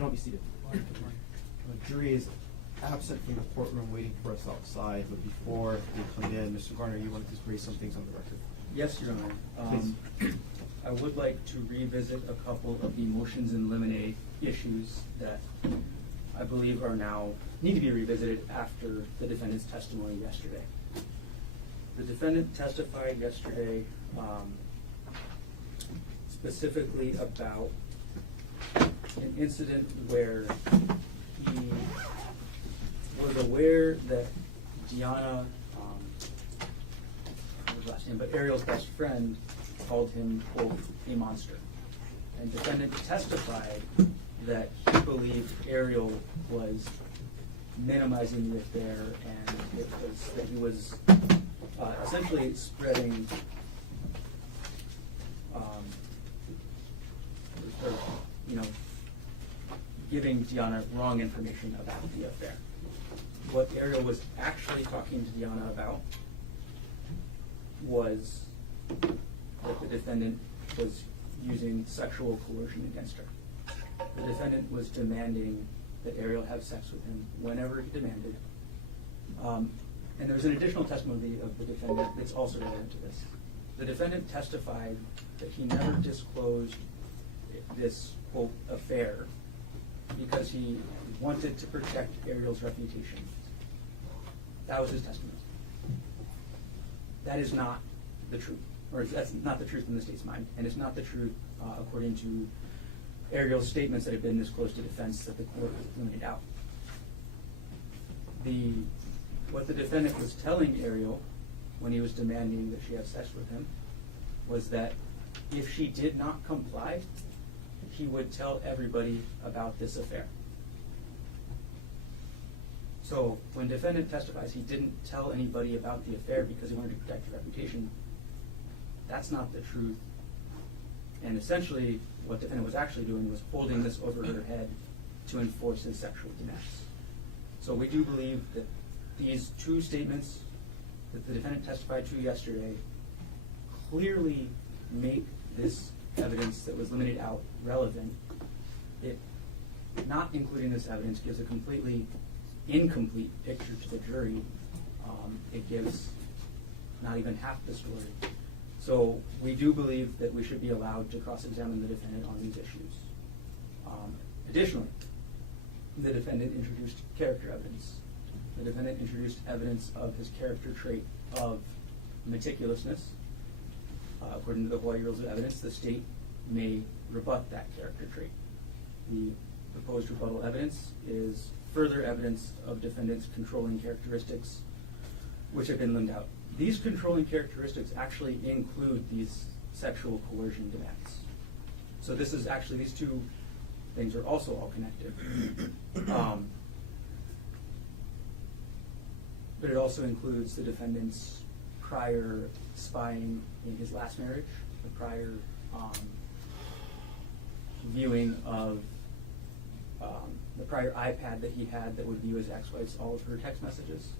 can all be seated. The jury is absent from the courtroom waiting for us outside, but before they come in, Mr. Garner, you wanted to raise some things on the record. Yes, Your Honor. I would like to revisit a couple of the motions in limine issues that I believe are now need to be revisited after the defendant's testimony yesterday. The defendant testified yesterday specifically about an incident where he was aware that Deanna, his last name, but Arielle's best friend called him, quote, a monster. And defendant testified that he believed Arielle was minimizing the affair, and it was that he was essentially spreading or, giving Deanna wrong information about the affair. What Arielle was actually talking to Deanna about was that the defendant was using sexual coercion against her. The defendant was demanding that Arielle have sex with him whenever he demanded. And there was an additional testimony of the defendant that's also related to this. The defendant testified that he never disclosed this, quote, affair because he wanted to protect Arielle's reputation. That was his testimony. That is not the truth, or that's not the truth in the state's mind, and it's not the truth according to Arielle's statements that have been disclosed to defense that the court limited out. What the defendant was telling Arielle when he was demanding that she have sex with him was that if she did not comply, he would tell everybody about this affair. So when defendant testifies he didn't tell anybody about the affair because he wanted to protect her reputation, that's not the truth. And essentially what the defendant was actually doing was holding this over her head to enforce his sexual demands. So we do believe that these two statements that the defendant testified to yesterday clearly make this evidence that was limited out relevant. It, not including this evidence, gives a completely incomplete picture to the jury. It gives not even half the story. So we do believe that we should be allowed to cross-examine the defendant on these issues. Additionally, the defendant introduced character evidence. The defendant introduced evidence of his character trait of meticulousness. According to the Hawaii Rules of Evidence, the state may rebut that character trait. The proposed rebuttal evidence is further evidence of defendant's controlling characteristics, which have been limbed out. These controlling characteristics actually include these sexual coercion demands. So this is actually, these two things are also all connected. But it also includes the defendant's prior spying in his last marriage, the prior viewing of the prior iPad that he had that would view his ex-wife's all of her text messages.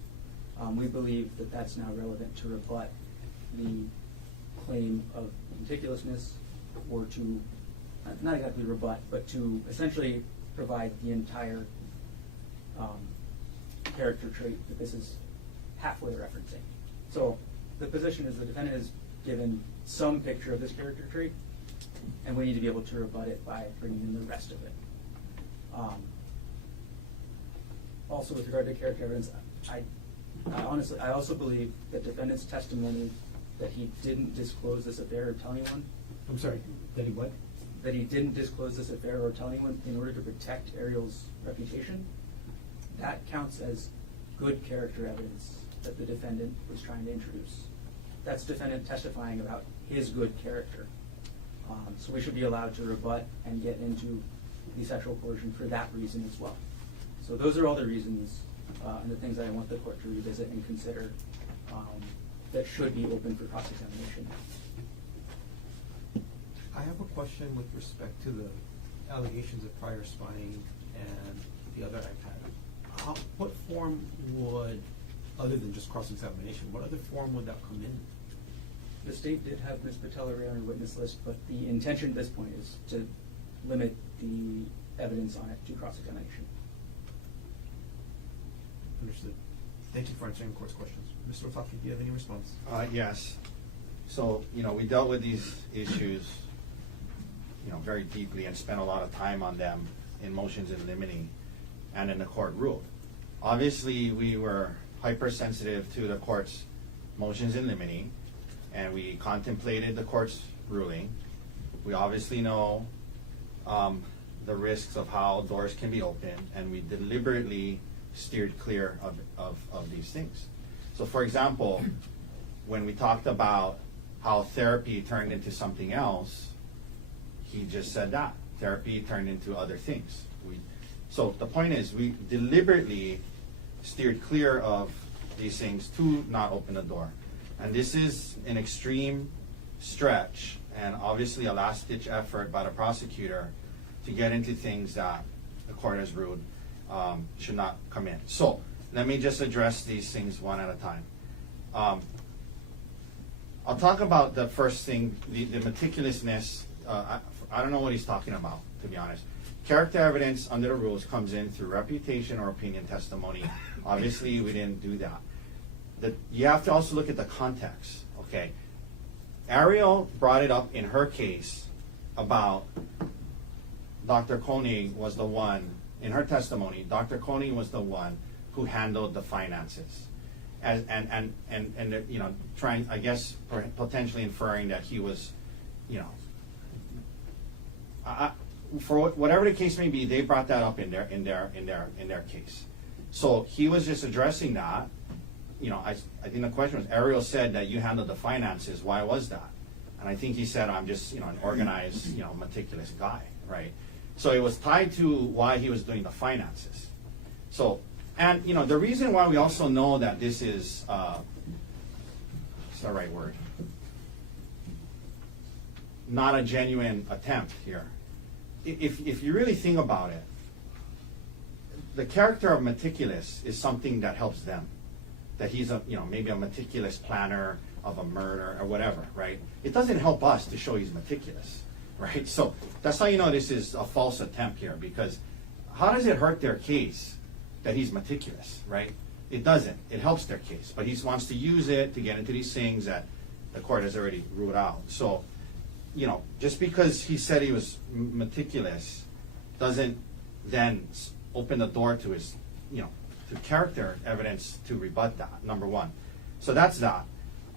We believe that that's now relevant to rebut the claim of meticulousness, or to, not exactly rebut, but to essentially provide the entire character trait that this is halfway referencing. So the position is the defendant has given some picture of this character trait, and we need to be able to rebut it by bringing in the rest of it. Also, with regard to character evidence, I also believe that defendant's testimony that he didn't disclose this affair or tell anyone. I'm sorry, that he what? That he didn't disclose this affair or tell anyone in order to protect Arielle's reputation. That counts as good character evidence that the defendant was trying to introduce. That's defendant testifying about his good character. So we should be allowed to rebut and get into the sexual coercion for that reason as well. So those are all the reasons and the things that I want the court to revisit and consider that should be open for cross-examination. I have a question with respect to the allegations of prior spying and the other iPad. What form would, other than just cross-examination, what other form would that come in? The state did have Ms. Patella on her witness list, but the intention at this point is to limit the evidence on it to cross-examination. Understood. Thank you for answering the court's questions. Mr. Otake, do you have any response? Yes. So, we dealt with these issues, very deeply and spent a lot of time on them in motions in limine and in the court ruled. Obviously, we were hypersensitive to the court's motions in limine, and we contemplated the court's ruling. We obviously know the risks of how doors can be opened, and we deliberately steered clear of these things. So, for example, when we talked about how therapy turned into something else, he just said that. Therapy turned into other things. So the point is, we deliberately steered clear of these things to not open the door. And this is an extreme stretch and obviously a last-ditch effort by the prosecutor to get into things that the court has ruled should not come in. So let me just address these things one at a time. I'll talk about the first thing, the meticulousness. I don't know what he's talking about, to be honest. Character evidence under the rules comes in through reputation or opinion testimony. Obviously, we didn't do that. You have to also look at the context, okay? Arielle brought it up in her case about Dr. Konig was the one, in her testimony, Dr. Konig was the one who handled the finances. And trying, I guess, potentially inferring that he was, for whatever the case may be, they brought that up in their case. So he was just addressing that. I think the question was, Arielle said that you handled the finances. Why was that? And I think he said, I'm just, an organized, meticulous guy, right? So it was tied to why he was doing the finances. So, and the reason why we also know that this is, what's the right word? Not a genuine attempt here. If you really think about it, the character of meticulous is something that helps them. That he's maybe a meticulous planner of a murder or whatever, right? It doesn't help us to show he's meticulous, right? So that's how you know this is a false attempt here, because how does it hurt their case that he's meticulous, right? It doesn't. It helps their case, but he wants to use it to get into these things that the court has already ruled out. So, just because he said he was meticulous doesn't then open the door to his, to character evidence to rebut that, number one. So that's that.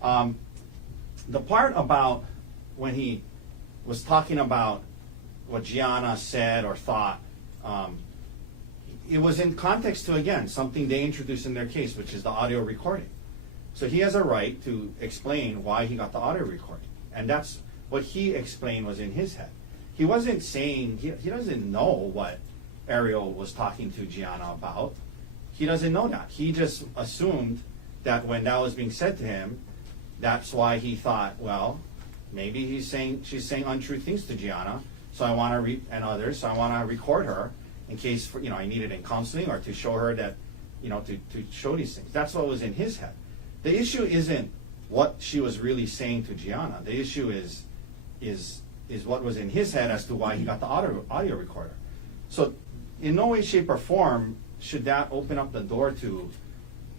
The part about when he was talking about what Gianna said or thought, it was in context to, again, something they introduced in their case, which is the audio recording. So he has a right to explain why he got the audio recording. And that's what he explained was in his head. He wasn't saying, he doesn't know what Arielle was talking to Gianna about. He doesn't know that. He just assumed that when that was being said to him, that's why he thought, well, maybe she's saying untrue things to Gianna, so I want to and others, so I want to record her in case I need it in counseling or to show her that, to show these things. That's what was in his head. The issue isn't what she was really saying to Gianna. The issue is what was in his head as to why he got the audio recorder. So in no way, shape, or form should that open up the door to,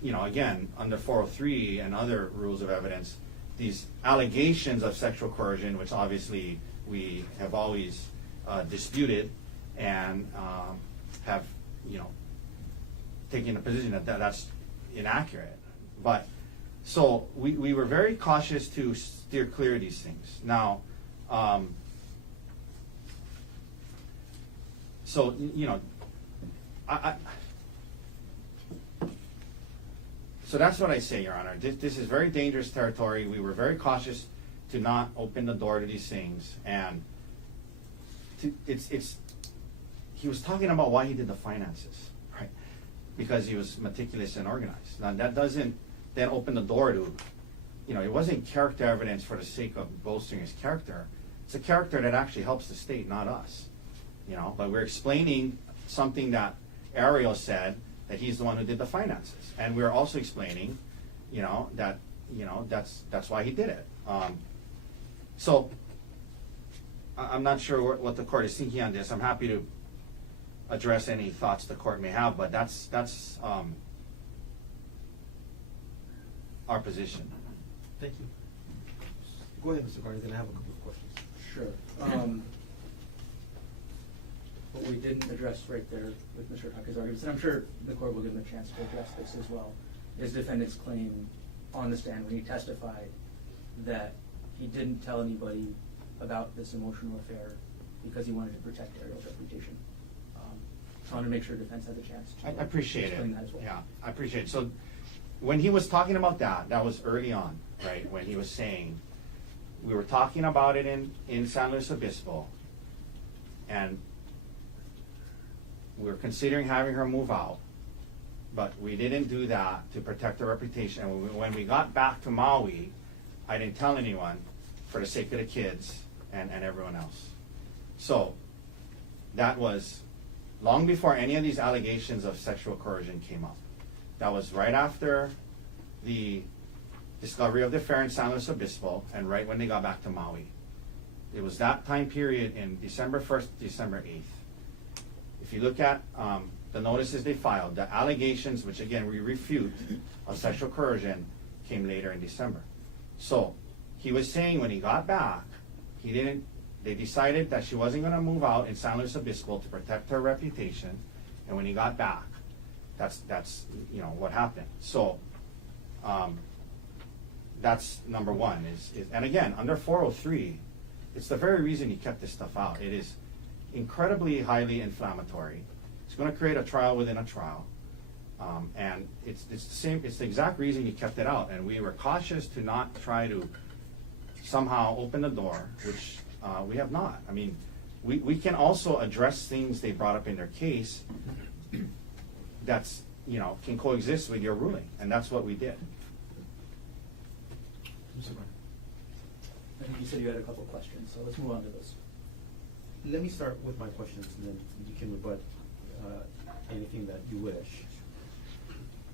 again, under 403 and other rules of evidence, these allegations of sexual coercion, which obviously we have always disputed and have, taken a position that that's inaccurate. But so we were very cautious to steer clear of these things. Now, so so that's what I say, Your Honor. This is very dangerous territory. We were very cautious to not open the door to these things, and he was talking about why he did the finances, right? Because he was meticulous and organized. Now that doesn't then open the door to, it wasn't character evidence for the sake of bolstering his character. It's a character that actually helps the state, not us. But we're explaining something that Arielle said, that he's the one who did the finances, and we're also explaining, that that's why he did it. So I'm not sure what the court is thinking on this. I'm happy to address any thoughts the court may have, but that's our position. Thank you. Go ahead, Mr. Garner, then I have a couple of questions. Sure. What we didn't address right there with Mr. Otake's arguments, and I'm sure the court will give him a chance to address this as well, is defendant's claim on the stand when he testified that he didn't tell anybody about this emotional affair because he wanted to protect Arielle's reputation. So I want to make sure defense has a chance to I appreciate explain it. that as well. Yeah, I appreciate it. So when he was talking about that was early on, right? When he was saying, we were talking about it in San Luis Obispo, and we were considering having her move out, but we didn't do that to protect her reputation. And when we got back to Maui, I didn't tell anyone for the sake of the kids and everyone else. So that was long before any of these allegations of sexual coercion came up. That was right after the discovery of the affair in San Luis Obispo and right when they got back to Maui. It was that time period in December 1st, December 8th. If you look at the notices they filed, the allegations, which again we refute, of sexual coercion came later in December. So he was saying when he got back, they decided that she wasn't going to move out in San Luis Obispo to protect her reputation, and when he got back, that's what happened. So that's number one. And again, under 403, it's the very reason he kept this stuff out. It is incredibly highly inflammatory. It's going to create a trial within a trial, and it's the same. It's the exact reason he kept it out. And we were cautious to not try to somehow open the door, which we have not. I mean, we can also address things they brought up in their case that's can coexist with your ruling, and that's what we did. Mr. Garner. I think you said you had a couple of questions, so let's move on to those. Let me start with my questions, and then you can rebut anything that you wish.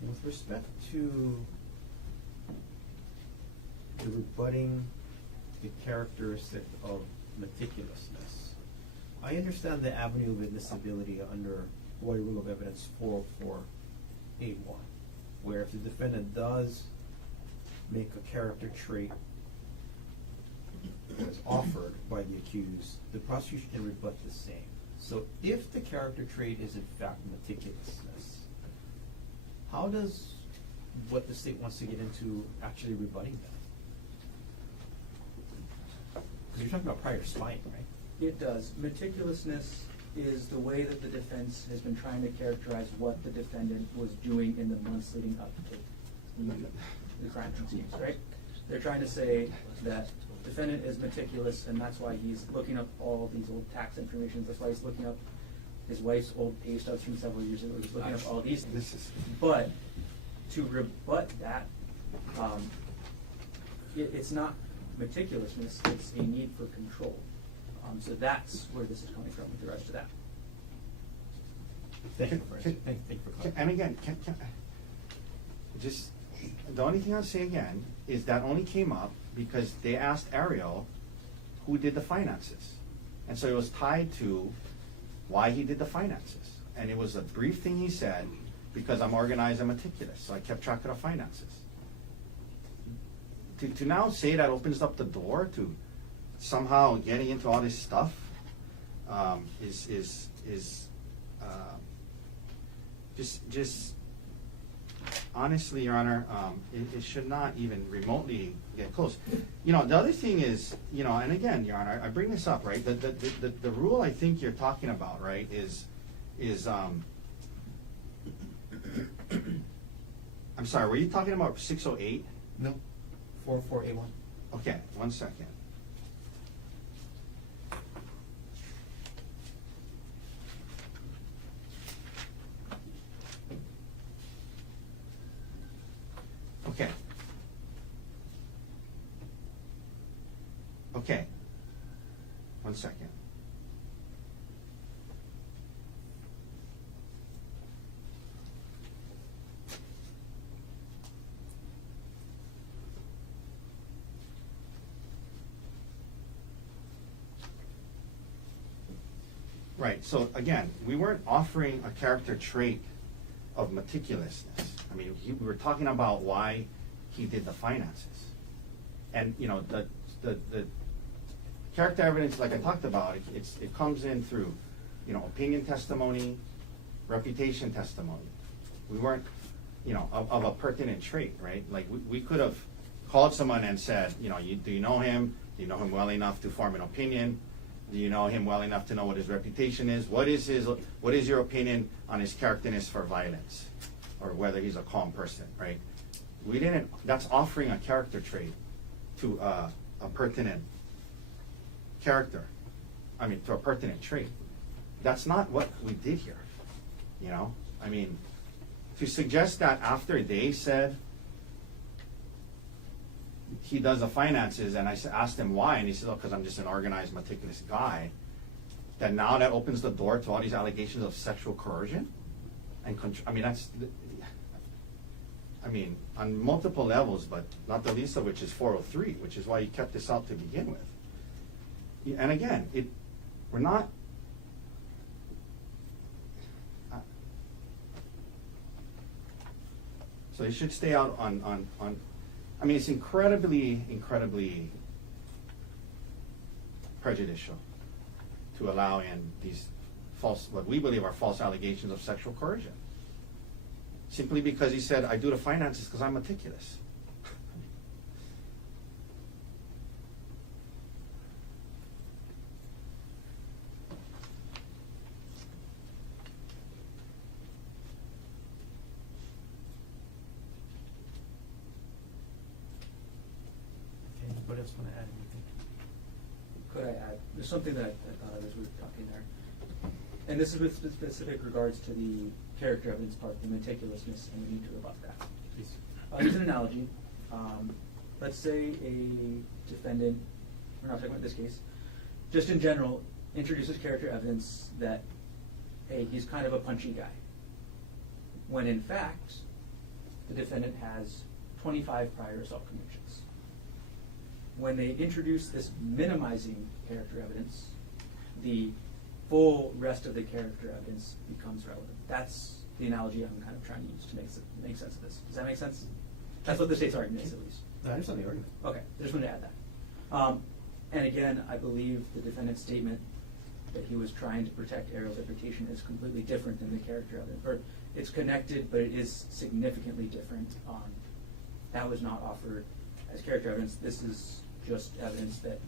With respect to the rebutting the characteristic of meticulousness, I understand the avenue of admissibility under Hawaii Rule of Evidence 404A1, where if the defendant does make a character trait that is offered by the accused, the prosecution can rebut the same. So if the character trait is in fact meticulousness, how does what the state wants to get into actually rebutting that? Because you're talking about prior spying, right? It does. Meticulousness is the way that the defense has been trying to characterize what the defendant was doing in the months leading up to the crime proceedings, right? They're trying to say that defendant is meticulous, and that's why he's looking up all these old tax information. That's why he's looking up his wife's old pay stubs from several years ago. He's looking up all these things. But to rebut that, it's not meticulousness, it's a need for control. So that's where this is coming from with regards to that. Thank you for clarifying. And again, just the only thing I'll say again is that only came up because they asked Arielle who did the finances. And so it was tied to why he did the finances. And it was a brief thing he said, because I'm organized and meticulous, so I kept track of the finances. To now say that opens up the door to somehow getting into all this stuff is just honestly, Your Honor, it should not even remotely get close. The other thing is, and again, Your Honor, I bring this up, right? The rule I think you're talking about, right, is I'm sorry, were you talking about 608? No, 404A1. Okay, 1 second. Okay. Okay. 1 second. Right, so again, we weren't offering a character trait of meticulousness. I mean, we were talking about why he did the finances. And, you know, the character evidence, like I talked about, it comes in through, you know, opinion testimony, reputation testimony. We weren't, you know, of a pertinent trait, right? Like, we could have called someone and said, you know, do you know him? Do you know him well enough to form an opinion? Do you know him well enough to know what his reputation is? What is your opinion on his characterness for violence? Or whether he's a calm person, right? We didn't, that's offering a character trait to a pertinent character. I mean, to a pertinent trait. That's not what we did here, you know? I mean, to suggest that after they said he does the finances, and I asked him why, and he said, oh, because I'm just an organized, meticulous guy, that now that opens the door to all these allegations of sexual coercion? And I mean, that's, I mean, on multiple levels, but not the least of which is 403, which is why you kept this out to begin with. And again, we're not, so it should stay out on, I mean, it's incredibly prejudicial to allow in these false, what we believe are false allegations of sexual coercion. Simply because he said, I do the finances because I'm meticulous. Okay, anybody else want to add anything? Could I add, there's something that I thought of as we were talking there. And this is with specific regards to the character evidence part, the meticulousness, and we need to rebut that. Please. I'll use an analogy. Let's say a defendant, we're not talking about this case, just in general, introduces character evidence that, hey, he's kind of a punchy guy. When in fact, the defendant has 25 prior assault convictions. When they introduce this minimizing character evidence, the full rest of the character evidence becomes relevant. That's the analogy I'm kind of trying to use to make sense of this. Does that make sense? That's what the state's argument is, at least. I understand the argument. Okay, I just wanted to add that. And again, I believe the defendant's statement that he was trying to protect Arielle's reputation is completely different than the character evidence. Or it's connected, but it is significantly different. That was not offered as character evidence. This is just evidence that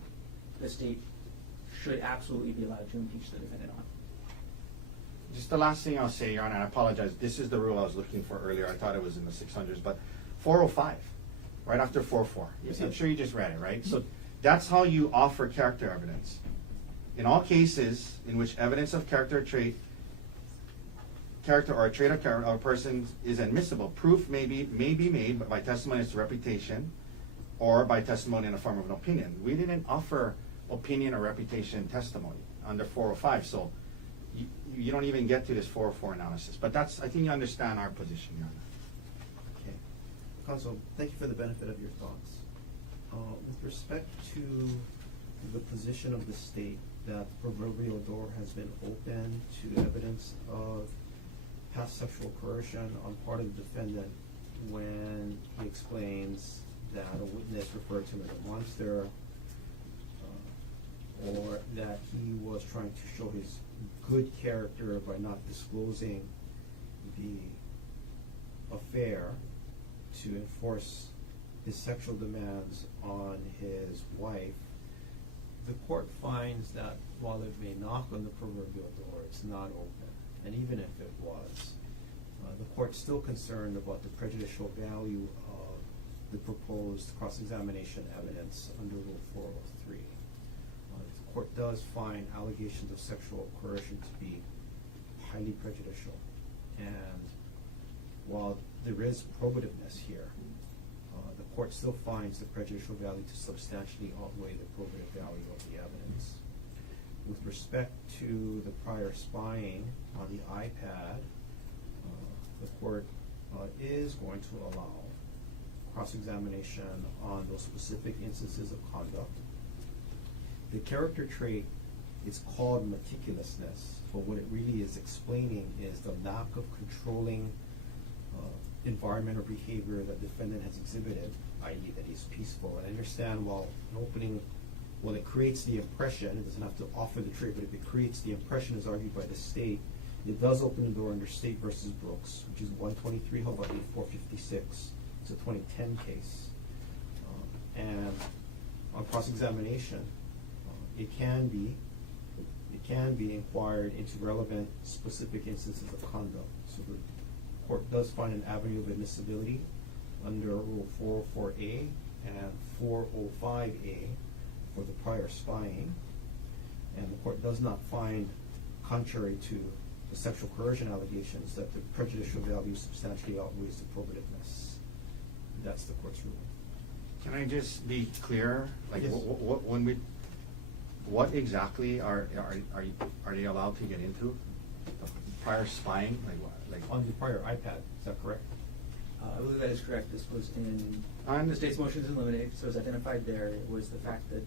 the state should absolutely be allowed to impeach the defendant on. Just the last thing I'll say, Your Honor, and I apologize, this is the rule I was looking for earlier. I thought it was in the 600s, but 405, right after 404. I'm sure you just read it, right? So that's how you offer character evidence. In all cases in which evidence of character or a trait of character of a person is admissible, proof may be made by testimony as to reputation or by testimony in the form of an opinion. We didn't offer opinion or reputation testimony under 405, so you don't even get to this 404 analysis. But that's, I think you understand our position, Your Honor. Okay. Counsel, thank you for the benefit of your thoughts. With respect to the position of the state that the proverbial door has been open to evidence of past sexual coercion on part of the defendant when he explains that a witness referred to him as a monster, or that he was trying to show his good character by not disclosing the affair to enforce his sexual demands on his wife, the court finds that while it may knock on the proverbial door, it's not open. And even if it was, the court's still concerned about the prejudicial value of the proposed cross-examination evidence under Rule 403. The court does find allegations of sexual coercion to be highly prejudicial. And while there is probativeness here, the court still finds the prejudicial value to substantially outweigh the probative value of the evidence. With respect to the prior spying on the iPad, the court is going to allow cross-examination on those specific instances of conduct. The character trait it's called meticulousness, but what it really is explaining is the lack of controlling environment or behavior that defendant has exhibited, i.e. that he's peaceful. And I understand while it creates the impression, it doesn't have to offer the trait, but if it creates the impression as argued by the state, it does open the door under State versus Brooks, which is 123 Hawaii 456. It's a 2010 case. And on cross-examination, it can be inquired into relevant specific instances of conduct. So the court does find an avenue of admissibility under Rule 404A and 405A for the prior spying, and the court does not find, contrary to the sexual coercion allegations, that the prejudicial value substantially outweighs the probativeness. That's the court's ruling. Can I just be clear? Like, Yes. what exactly are they allowed to get into? The prior spying, like what? Like On the prior iPad, is that correct? I believe that is correct. This was in On the state's motions in limine, so it's identified there. It was the fact that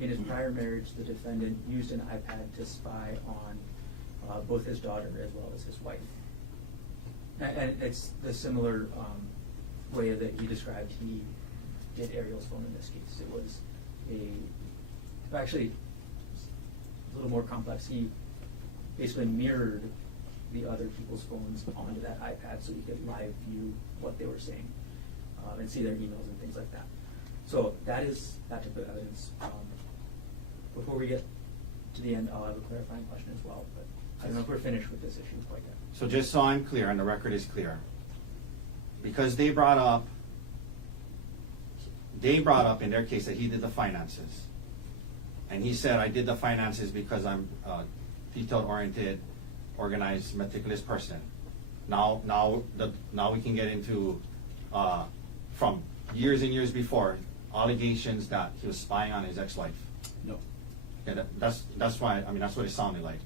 in his prior marriage, the defendant used an iPad to spy on both his daughter as well as his wife. And it's the similar way that he described he did Arielle's phone in this case. It was actually a little more complex. He basically mirrored the other people's phones onto that iPad so he could live view what they were saying and see their emails and things like that. So that is that type of evidence. Before we get to the end, I'll have a clarifying question as well, but I don't know if we're finished with this issue quite yet. So just so I'm clear, and the record is clear, because they brought up in their case that he did the finances, and he said, I did the finances because I'm detail-oriented, organized, meticulous person. Now we can get into from years and years before allegations that he was spying on his ex-wife. No. Yeah, that's why. I mean, that's what it sounded like.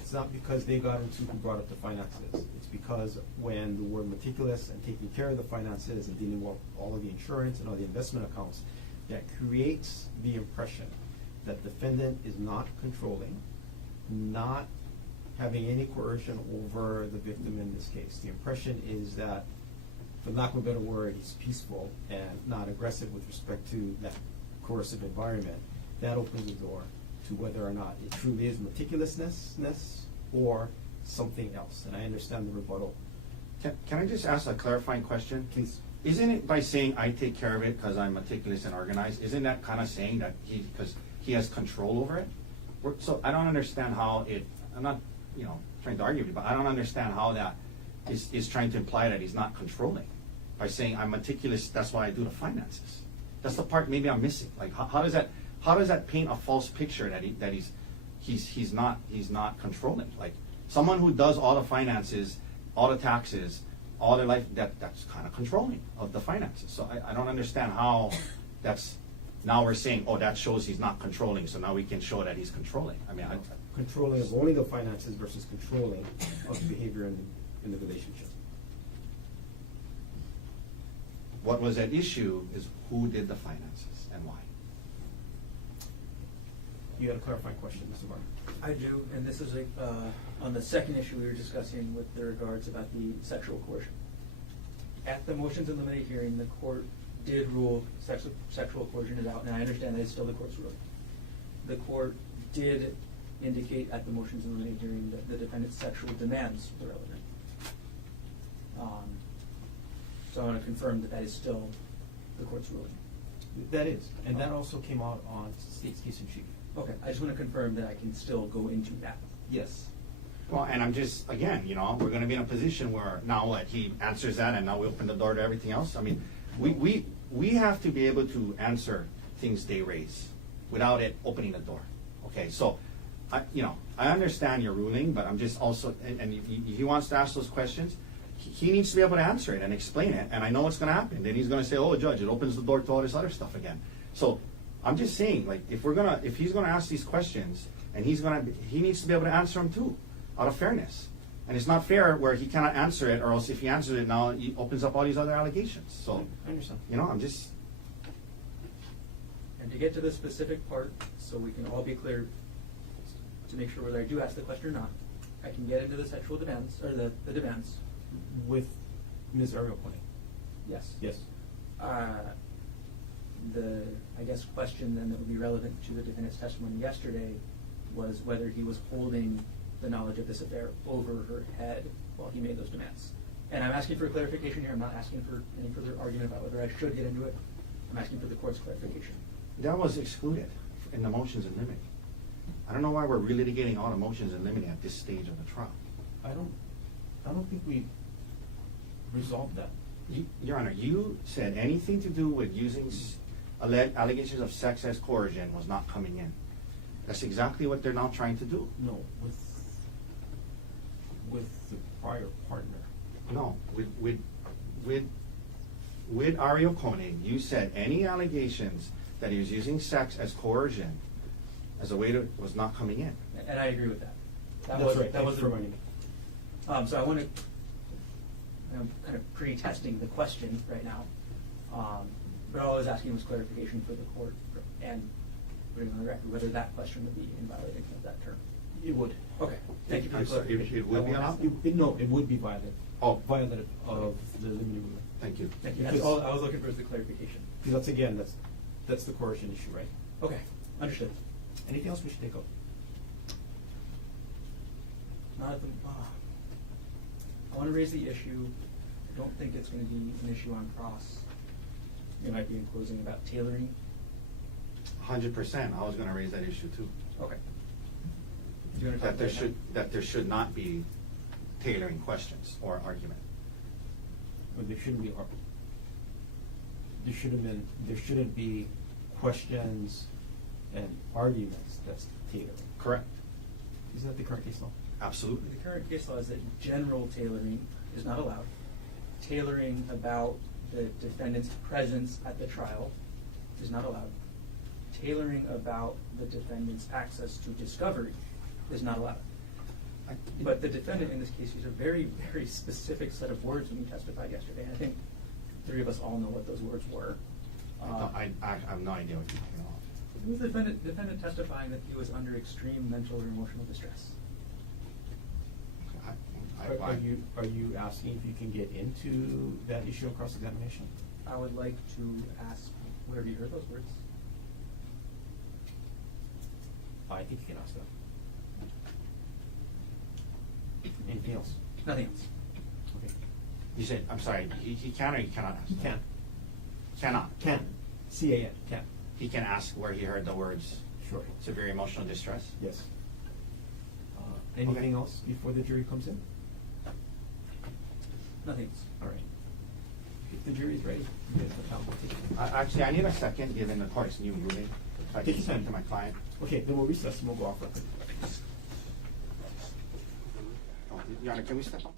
It's not because they got into who brought up the finances. It's because when the word meticulous and taking care of the finances and dealing with all of the insurance and all the investment accounts, that creates the impression that defendant is not controlling, not having any coercion over the victim in this case. The impression is that, for lack of a better word, he's peaceful and not aggressive with respect to that coercive environment. That opens the door to whether or not it truly is meticulousness or something else. And I understand the rebuttal. Can I just ask a clarifying question? Please. Isn't it by saying I take care of it because I'm meticulous and organized, isn't that kind of saying that because he has control over it? So I don't understand how I'm not, trying to argue with you, but I don't understand how that is trying to imply that he's not controlling. By saying I'm meticulous, that's why I do the finances. That's the part maybe I'm missing. Like how does that paint a false picture that he's not controlling? Like someone who does all the finances, all the taxes, all their life, that's kind of controlling of the finances. So I don't understand how now we're saying, oh, that shows he's not controlling, so now we can show that he's controlling. I mean, Controlling of only the finances versus controlling of the behavior in the relationship. what was at issue is who did the finances and why. You had a clarifying question, Mr. Martin. I do, and this is on the second issue we were discussing with the regards about the sexual coercion. At the motions in limine hearing, the court did rule sexual coercion is out, and I understand that it's still the court's ruling. The court did indicate at the motions in limine hearing that the defendant's sexual demands were relevant. So I want to confirm that is still the court's ruling. That is, and that also came out on State's case in chief. Okay, I just want to confirm that I can still go into that. Yes. Well, and I'm just, again, we're going to be in a position where now what, he answers that and now we open the door to everything else? I mean, we have to be able to answer things they raise without it opening the door. Okay, so, I understand your ruling, but I'm just also, and if he wants to ask those questions, he needs to be able to answer it and explain it, and I know what's going to happen. Then he's going to say, oh, Judge, it opens the door to all this other stuff again. So, I'm just saying, like, if he's going to ask these questions, and he needs to be able to answer them too, out of fairness. And it's not fair where he cannot answer it, or else if he answers it now, he opens up all these other allegations. So, I understand. I'm just. And to get to the specific part, so we can all be clear, to make sure whether I do ask the question or not. I can get into the sexual demands, or the demands. With Ms. Arielle Konig? Yes. Yes. The, I guess, question then that would be relevant to the defendant's testimony yesterday was whether he was holding the knowledge of this affair over her head while he made those demands. And I'm asking for a clarification here. I'm not asking for any further argument about whether I should get into it. I'm asking for the court's clarification. That was excluded in the motions in limine. I don't know why we're relitigating all the motions in limine at this stage of the trial. I don't think we resolved that. Your Honor, you said anything to do with using allegations of sex as coercion was not coming in. That's exactly what they're now trying to do. No, with the prior partner. No, with Arielle Konig, you said any allegations that he was using sex as coercion as a way to, was not coming in. And I agree with that. That's right. That was Thanks the for reminding me. So I want to, I'm kind of pre-testing the question right now. But all I was asking was clarification for the court and putting on the record whether that question would be in violation of that term. It would. Okay, thank you for the I'm sorry, clarification. it would be allowed? No, it would be violative. Oh. Violative of the limited rule. Thank you. Thank you. That's all I was looking for is the clarification. Because that's the coercion issue, right? Okay, understood. Anything else we should take up? Not at the, I want to raise the issue. I don't think it's going to be an issue on cross. It might be in closing about tailoring. 100%. I was going to raise that issue too. Okay. Do you want to talk That there should not be tailoring questions or argument. But there shouldn't be. There shouldn't be questions and arguments. That's tailoring. Correct. Isn't that the current case law? Absolutely. The current case law is that general tailoring is not allowed. Tailoring about the defendant's presence at the trial is not allowed. Tailoring about the defendant's access to discovery is not allowed. But the defendant in this case used a very, very specific set of words when he testified yesterday. I think three of us all know what those words were. I have no idea what you're talking about. It was the defendant testifying that he was under extreme mental or emotional distress. Are you asking if you can get into that issue of cross-examination? I would like to ask where you heard those words. I think you can ask that. Anything else? Nothing else. Okay. You said, I'm sorry, he can or he cannot ask? He can. Cannot? Can. C-A-N. Can. He can ask where he heard the words Sure. severe emotional distress? Yes. Anything else before the jury comes in? Nothing else. All right. If the jury is ready, you guys will take it. Actually, I need a second given the court's new ruling. So I Take can your send time. to my client. Okay, then we'll recess and we'll go off record. Oh, Your Honor, can we step up?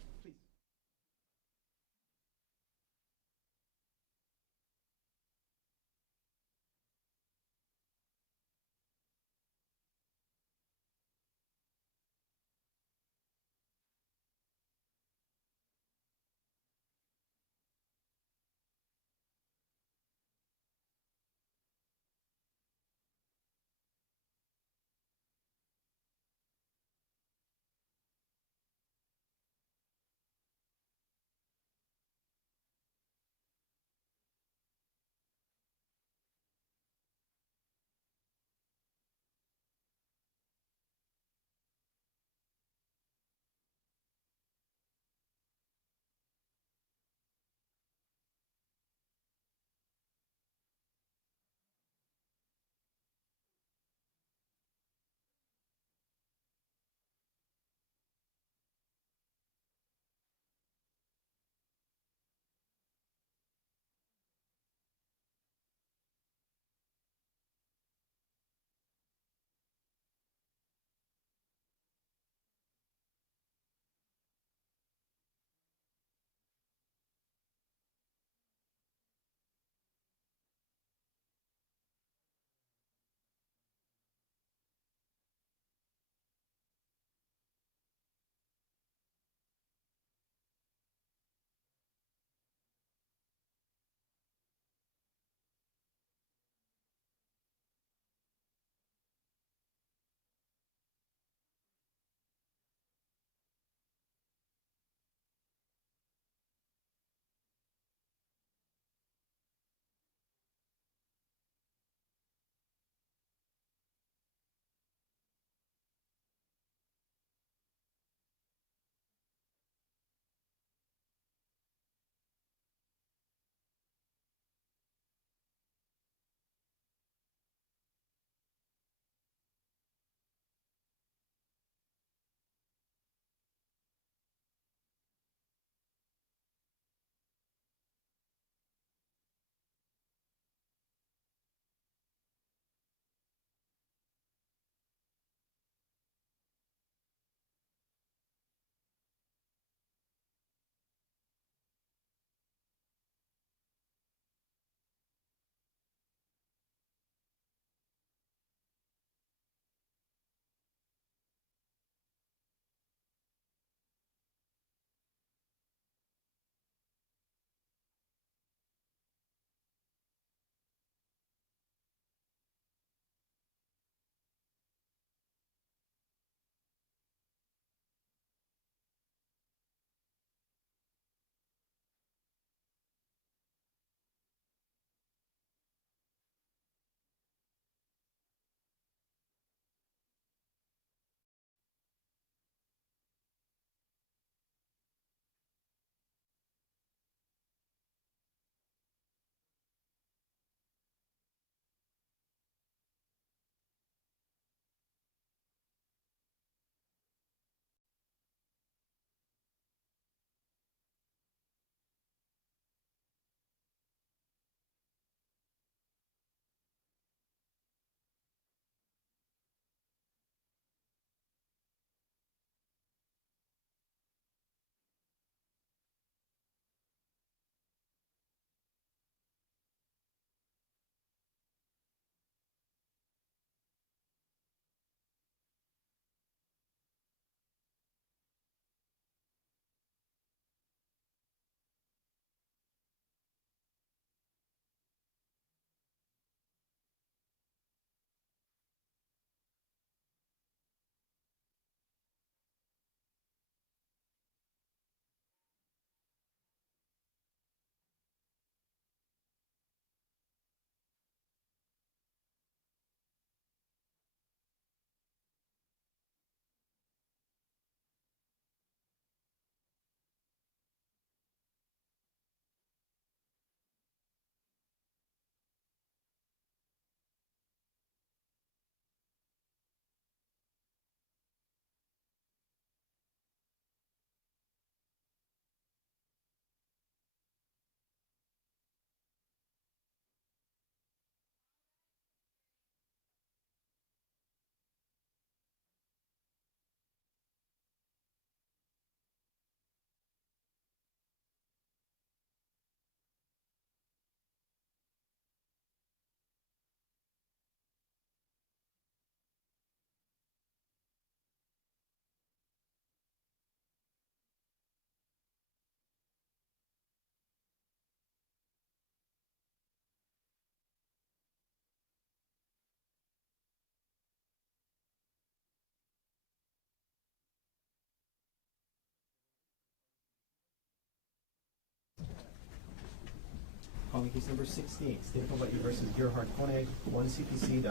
calling case number 16, State of Hawaii versus Gerhardt Konig, 1 CPC-25-373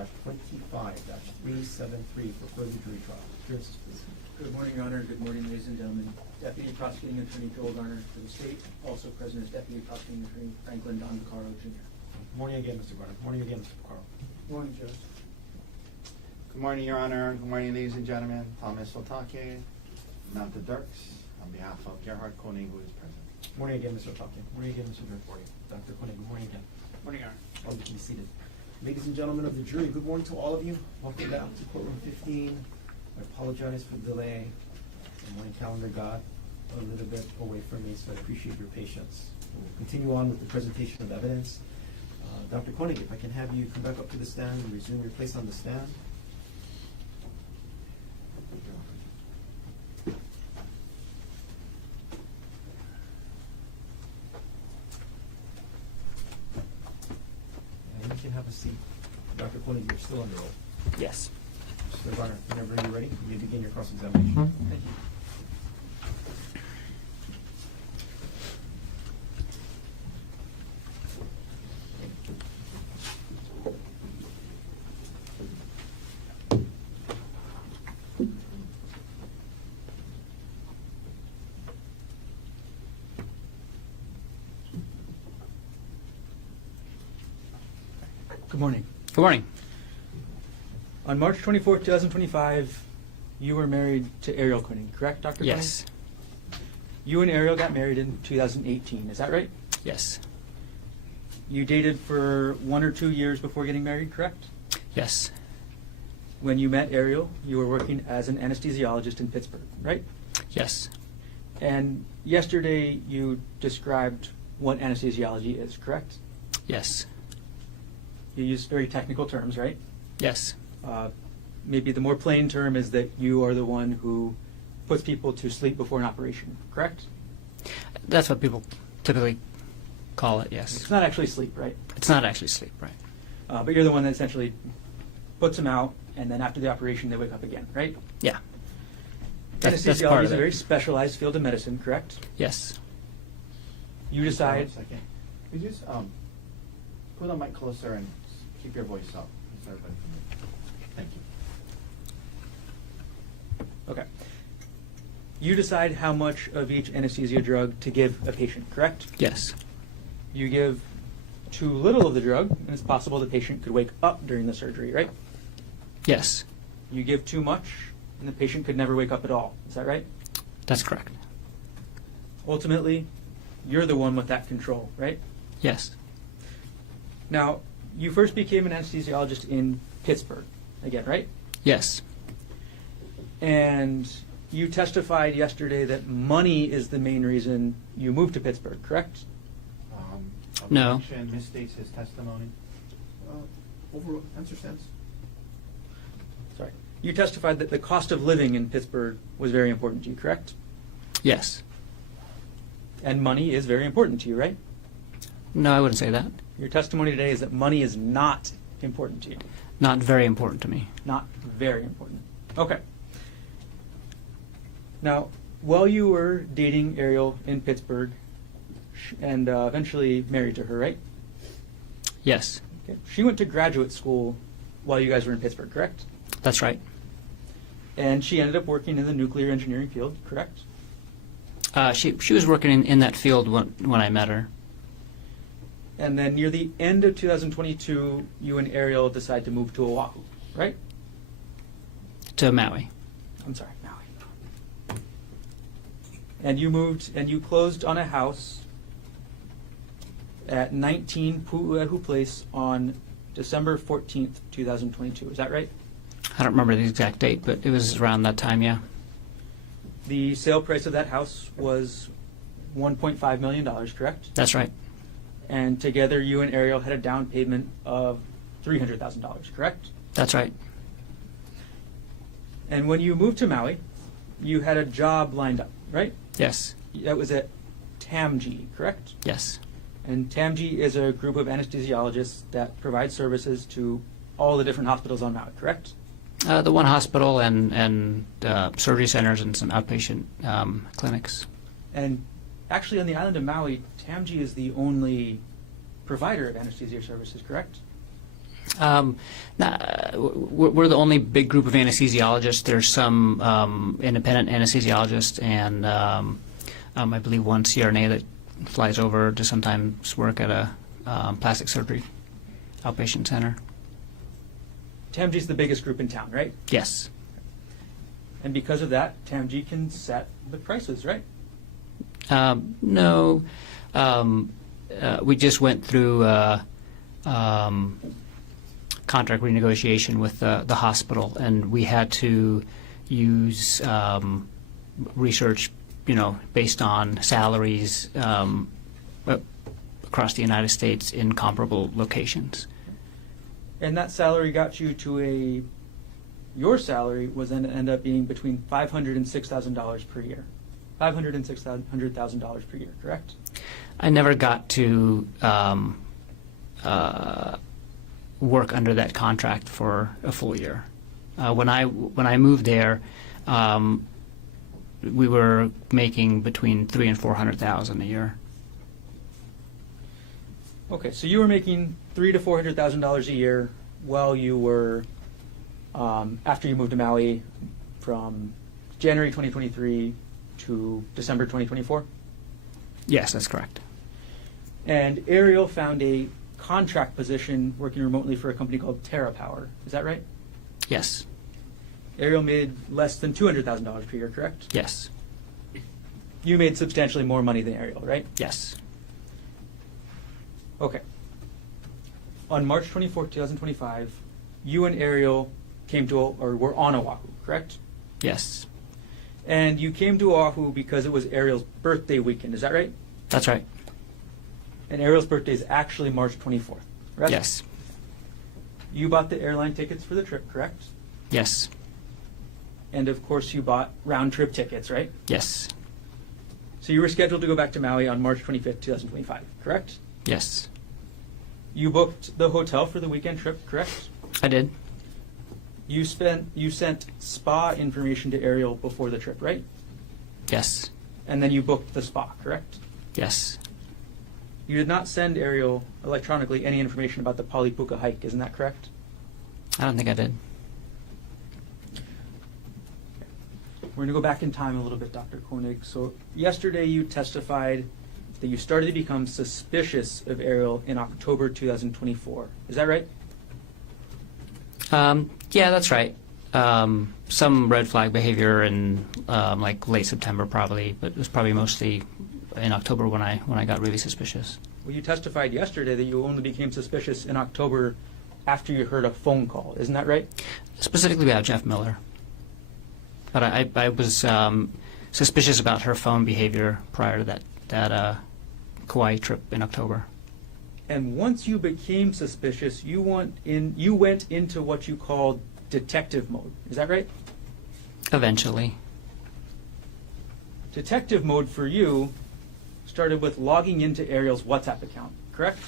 for further jury trial. Appearances, please. Good morning, Your Honor. Good morning, ladies and gentlemen. Deputy Prosecuting Attorney Joel Garner for the state. Also present is Deputy Prosecuting Attorney Franklin Don Vaccaro, Jr. Morning again, Mr. Garner. Morning again, Mr. Vaccaro. Morning, Judge. Good morning, Your Honor. Good morning, ladies and gentlemen. Thomas Otake, Mount the Dirks, on behalf of Gerhardt Konig, who is present. Morning again, Mr. Otake. Morning again, Mr. Dirk. Dr. Konig, good morning again. Morning, Your Honor. All you can be seated. Ladies and gentlemen of the jury, good morning to all of you. Welcome back to courtroom 15. I apologize for the delay. The morning calendar got a little bit away from me, so I appreciate your patience. We'll continue on with the presentation of evidence. Dr. Konig, if I can have you come back up to the stand and resume your place on the stand. And you can have a seat. Dr. Konig, you're still on the roll. Yes. Mr. Garner, whenever you're ready, you may begin your cross-examination. Thank you. Good morning. Good morning. On March 24, 2025, you were married to Arielle Konig, correct, Dr. Konig? Yes. You and Arielle got married in 2018, is that right? Yes. You dated for 1 or 2 years before getting married, correct? Yes. When you met Arielle, you were working as an anesthesiologist in Pittsburgh, right? Yes. And yesterday you described what anesthesiology is, correct? Yes. You used very technical terms, right? Yes. Maybe the more plain term is that you are the one who puts people to sleep before an operation, correct? That's what people typically call it, It's yes. not actually sleep, right? It's not actually sleep, right? But you're the one that essentially puts them out, and then after the operation they wake up again, right? Yeah. That's part Anesthesiology of is a it. very specialized field of medicine, correct? Yes. You decide. 1 second. Could you just put the mic closer and keep your voice up? So everybody can hear. Thank you. Okay. You decide how much of each anesthesia drug to give a patient, correct? Yes. You give too little of the drug, and it's possible the patient could wake up during the surgery, right? Yes. You give too much, and the patient could never wake up at all. Is that right? That's correct. Ultimately, you're the one with that control, right? Yes. Now, you first became an anesthesiologist in Pittsburgh, again, right? Yes. And you testified yesterday that money is the main reason you moved to Pittsburgh, correct? No. Objection misstates his testimony. Overall, answer stands. Sorry. You testified that the cost of living in Pittsburgh was very important to you, correct? Yes. And money is very important to you, right? No, I wouldn't say that. Your testimony today is that money is not important to you. Not very important to me. Not very important. Okay. Now, while you were dating Arielle in Pittsburgh and eventually married to her, right? Yes. Okay. She went to graduate school while you guys were in Pittsburgh, correct? That's right. And she ended up working in the nuclear engineering field, correct? She was working in that field when I met her. And then near the end of 2022, you and Arielle decide to move to Oahu, right? To Maui. I'm sorry, Maui. And you moved and you closed on a house at 19 Pu'uehu Place on December 14th, 2022. Is that right? I don't remember the exact date, but it was around that time, yeah. The sale price of that house was $1.5 million, correct? That's right. And together you and Arielle had a down payment of $300,000, correct? That's right. And when you moved to Maui, you had a job lined up, right? Yes. That was at TAMG, correct? Yes. And TAMG is a group of anesthesiologists that provide services to all the different hospitals on Maui, correct? The one hospital and surgery centers and some outpatient clinics. And actually on the island of Maui, TAMG is the only provider of anesthesia services, correct? We're the only big group of anesthesiologists. There's some independent anesthesiologists and I believe one CRNA that flies over to sometimes work at a plastic surgery outpatient center. TAMG's the biggest group in town, right? Yes. And because of that, TAMG can set the prices, right? No. We just went through contract renegotiation with the hospital, and we had to use research, based on salaries across the United States in comparable locations. And that salary got you to your salary was then end up being between $500,000 and $6,000 per year. $500,000 and $600,000 per year, correct? I never got to work under that contract for a full year. When I moved there, we were making between $300,000 and $400,000 a year. Okay, so you were making $300,000 to $400,000 a year while you were after you moved to Maui from January 2023 to December 2024? Yes, that's correct. And Arielle found a contract position working remotely for a company called TerraPower. Is that right? Yes. Arielle made less than $200,000 per year, correct? Yes. You made substantially more money than Arielle, right? Yes. Okay. On March 24, 2025, you and Arielle were on Oahu, correct? Yes. And you came to Oahu because it was Arielle's birthday weekend, is that right? That's right. And Arielle's birthday is actually March 24th, right? Yes. You bought the airline tickets for the trip, correct? Yes. And of course you bought round trip tickets, right? Yes. So you were scheduled to go back to Maui on March 25th, 2025, correct? Yes. You booked the hotel for the weekend trip, correct? I did. You sent spa information to Arielle before the trip, right? Yes. And then you booked the spa, correct? Yes. You did not send Arielle electronically any information about the Palipuka hike, isn't that correct? I don't think I did. We're going to go back in time a little bit, Dr. Konig. So yesterday you testified that you started to become suspicious of Arielle in October 2024. Is that right? Yeah, that's right. Some red flag behavior in like late September probably, but it was probably mostly in October when I got really suspicious. Well, you testified yesterday that you only became suspicious in October after you heard a phone call. Isn't that right? Specifically about Jeff Miller. But I was suspicious about her phone behavior prior to that Kauai trip in October. And once you became suspicious, you went into what you called detective mode. Is that right? Eventually. Detective mode for you started with logging into Arielle's WhatsApp account, correct?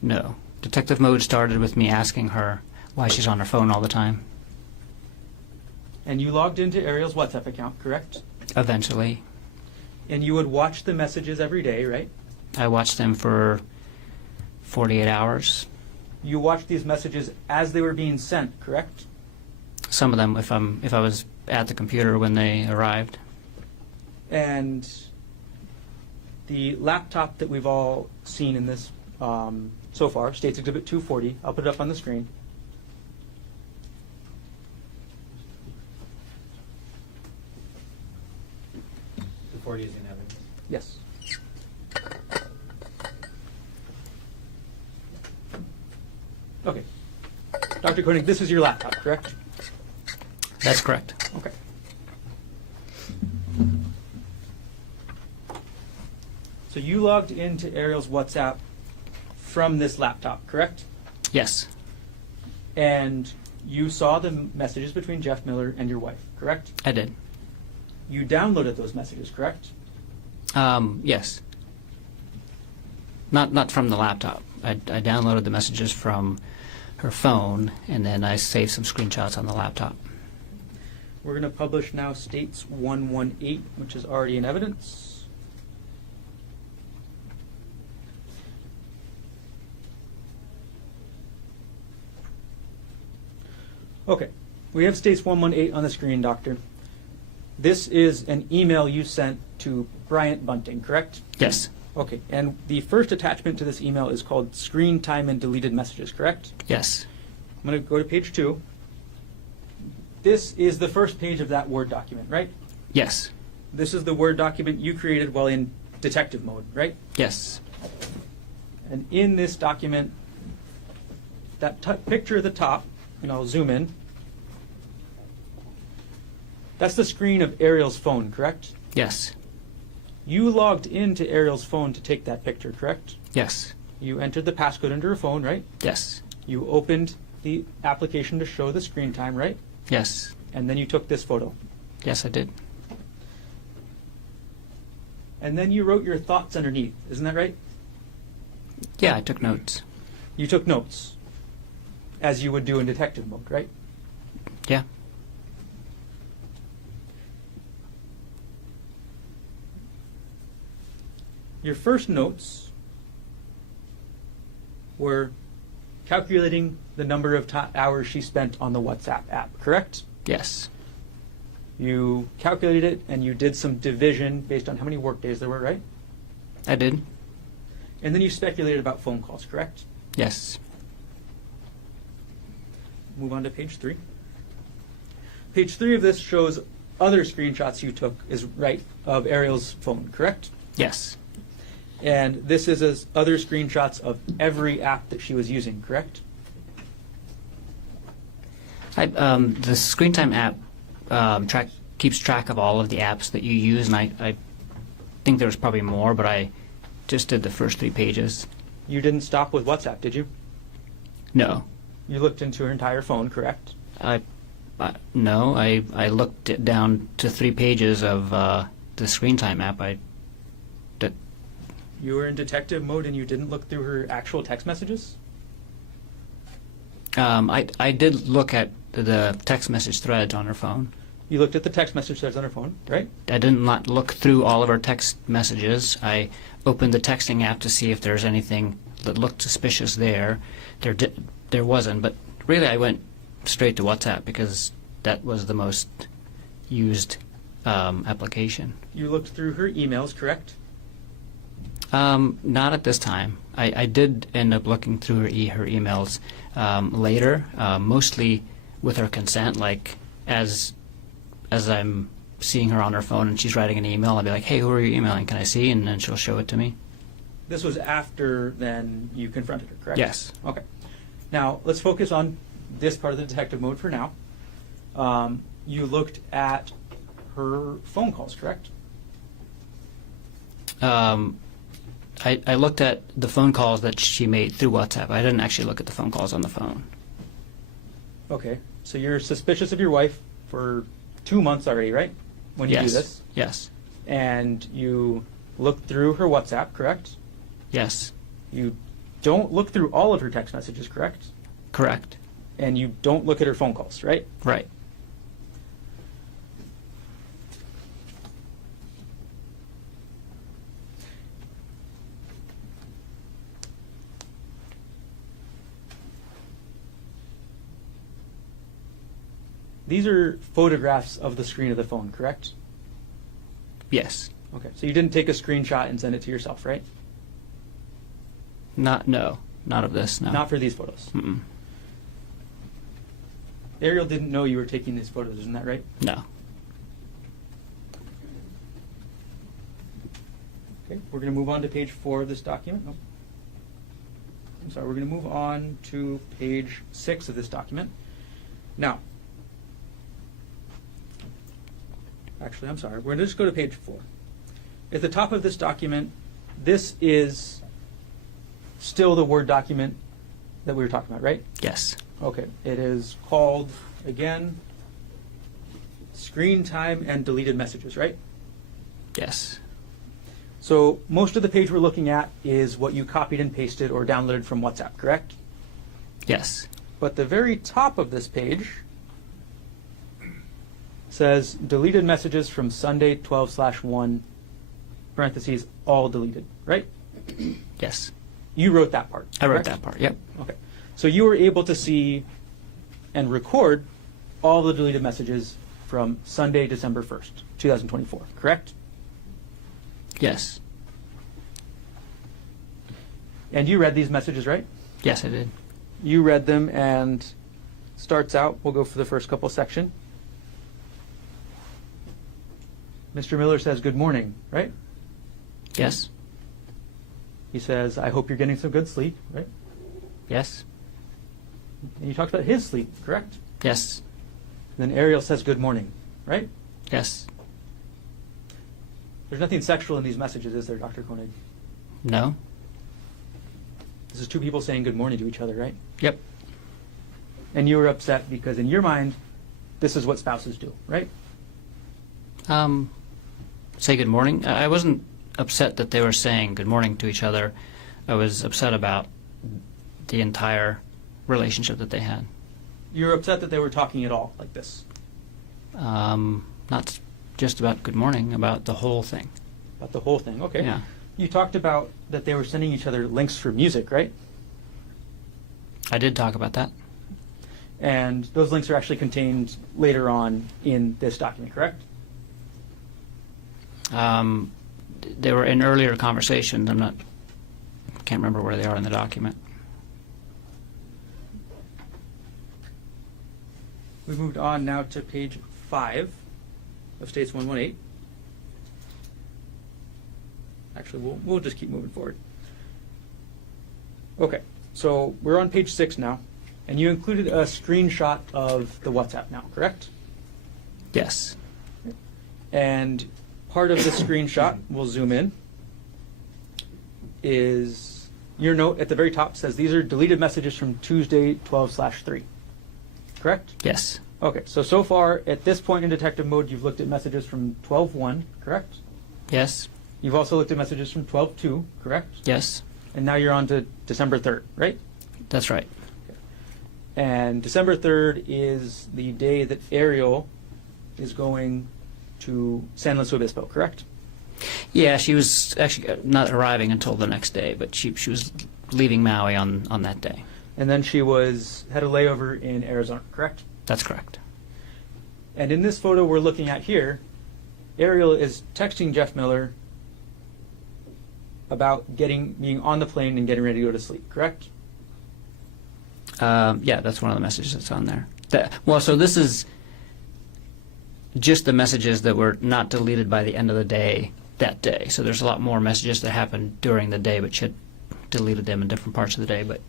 No. Detective mode started with me asking her why she's on her phone all the time. And you logged into Arielle's WhatsApp account, correct? Eventually. And you would watch the messages every day, right? I watched them for 48 hours. You watched these messages as they were being sent, correct? Some of them if I was at the computer when they arrived. And the laptop that we've all seen in this so far, States Exhibit 240, I'll put it up on the screen. The 40 is in evidence. Yes. Okay. Dr. Konig, this is your laptop, correct? That's correct. Okay. So you logged into Arielle's WhatsApp from this laptop, correct? Yes. And you saw the messages between Jeff Miller and your wife, correct? I did. You downloaded those messages, correct? Yes. Not from the laptop. I downloaded the messages from her phone, and then I saved some screenshots on the laptop. We're going to publish now States 118, which is already in evidence. Okay. We have states 118 on the screen, Doctor. This is an email you sent to Bryant Bunting, correct? Yes. Okay. And the first attachment to this email is called screen time and deleted messages, correct? Yes. I'm going to go to page 2. This is the first page of that Word document, right? Yes. This is the Word document you created while in detective mode, right? Yes. And in this document, that picture at the top, and I'll zoom in, that's the screen of Arielle's phone, correct? Yes. You logged into Arielle's phone to take that picture, correct? Yes. You entered the passcode into her phone, right? Yes. You opened the application to show the screen time, right? Yes. And then you took this photo. Yes, I did. And then you wrote your thoughts underneath, isn't that right? Yeah, I took notes. You took notes, as you would do in detective mode, right? Yeah. Your first notes were calculating the number of hours she spent on the WhatsApp app, correct? Yes. You calculated it and you did some division based on how many work days there were, right? I did. And then you speculated about phone calls, correct? Yes. Move on to page 3. Page 3 of this shows other screenshots you took of Arielle's phone, correct? Yes. And this is other screenshots of every app that she was using, correct? The Screen Time app keeps track of all of the apps that you use, and I think there was probably more, but I just did the first 3 pages. You didn't stop with WhatsApp, did you? No. You looked into her entire phone, correct? No, I looked it down to 3 pages of the Screen Time app. You were in detective mode and you didn't look through her actual text messages? I did look at the text message threads on her phone. You looked at the text message threads on her phone, right? I did not look through all of her text messages. I opened the texting app to see if there's anything that looked suspicious there. There wasn't, but really I went straight to WhatsApp because that was the most used application. You looked through her emails, correct? Not at this time. I did end up looking through her emails later, mostly with her consent. Like as I'm seeing her on her phone and she's writing an email, I'll be like, "Hey, who are you emailing? Can I see?" And then she'll show it to me. This was after then you confronted her, correct? Yes. Okay. Now let's focus on this part of the detective mode for now. You looked at her phone calls, correct? I looked at the phone calls that she made through WhatsApp. I didn't actually look at the phone calls on the phone. Okay. So you're suspicious of your wife for 2 months already, right? When you do this? Yes. And you look through her WhatsApp, correct? Yes. You don't look through all of her text messages, correct? Correct. And you don't look at her phone calls, right? Right. These are photographs of the screen of the phone, correct? Yes. Okay. So you didn't take a screenshot and send it to yourself, right? Not of this, no. Not for these photos. Mm-mm. Arielle didn't know you were taking these photos, isn't that right? No. Okay, we're going to move on to page 4 of this document. Oh. I'm sorry, we're going to move on to page 6 of this document. Now, actually, I'm sorry, we're going to just go to page 4. At the top of this document, this is still the Word document that we were talking about, right? Yes. Okay, it is called, again, Screen Time and Deleted Messages, right? Yes. So most of the page we're looking at is what you copied and pasted or downloaded from WhatsApp, correct? Yes. But the very top of this page says deleted messages from Sunday 12/1, parentheses, all deleted, right? Yes. You wrote that part. I wrote correct? that part, yep. Okay. So you were able to see and record all the deleted messages from Sunday, December 1st, 2024, correct? Yes. And you read these messages, right? Yes, I did. You read them, and starts out, we'll go for the first couple section. Mr. Miller says, good morning, right? Yes. He says, I hope you're getting some good sleep, right? Yes. And you talked about his sleep, correct? Yes. And then Arielle says, good morning, right? Yes. There's nothing sexual in these messages, is there, Dr. Konig? No. This is two people saying good morning to each other, right? Yep. And you were upset because in your mind, this is what spouses do, right? Say good morning. I wasn't upset that they were saying good morning to each other. I was upset about the entire relationship that they had. You were upset that they were talking at all like this? Not just about good morning, about the whole thing. About the whole thing, okay. Yeah. You talked about that they were sending each other links for music, right? I did talk about that. And those links are actually contained later on in this document, correct? They were in earlier conversations. Can't remember where they are in the document. We moved on now to page 5 of States 118. Actually, we'll just keep moving forward. Okay, so we're on page 6 now, and you included a screenshot of the WhatsApp now, correct? Yes. And part of the screenshot, we'll zoom in, is your note at the very top says these are deleted messages from Tuesday 12/3. Correct? Yes. Okay, so far at this point in detective mode, you've looked at messages from 12/1, correct? Yes. You've also looked at messages from 12/2, correct? Yes. And now you're on to December 3rd, right? That's right. And December 3rd is the day that Arielle is going to San Luis Obispo, correct? Yeah, she was actually not arriving until the next day, but she was leaving Maui on that day. And then she had a layover in Arizona, correct? That's correct. And in this photo we're looking at here, Arielle is texting Jeff Miller about being on the plane and getting ready to go to sleep, correct? Yeah, that's one of the messages that's on there. So this is just the messages that were not deleted by the end of the day that day. So there's a lot more messages that happened during the day, but she had deleted them in different parts of the day. But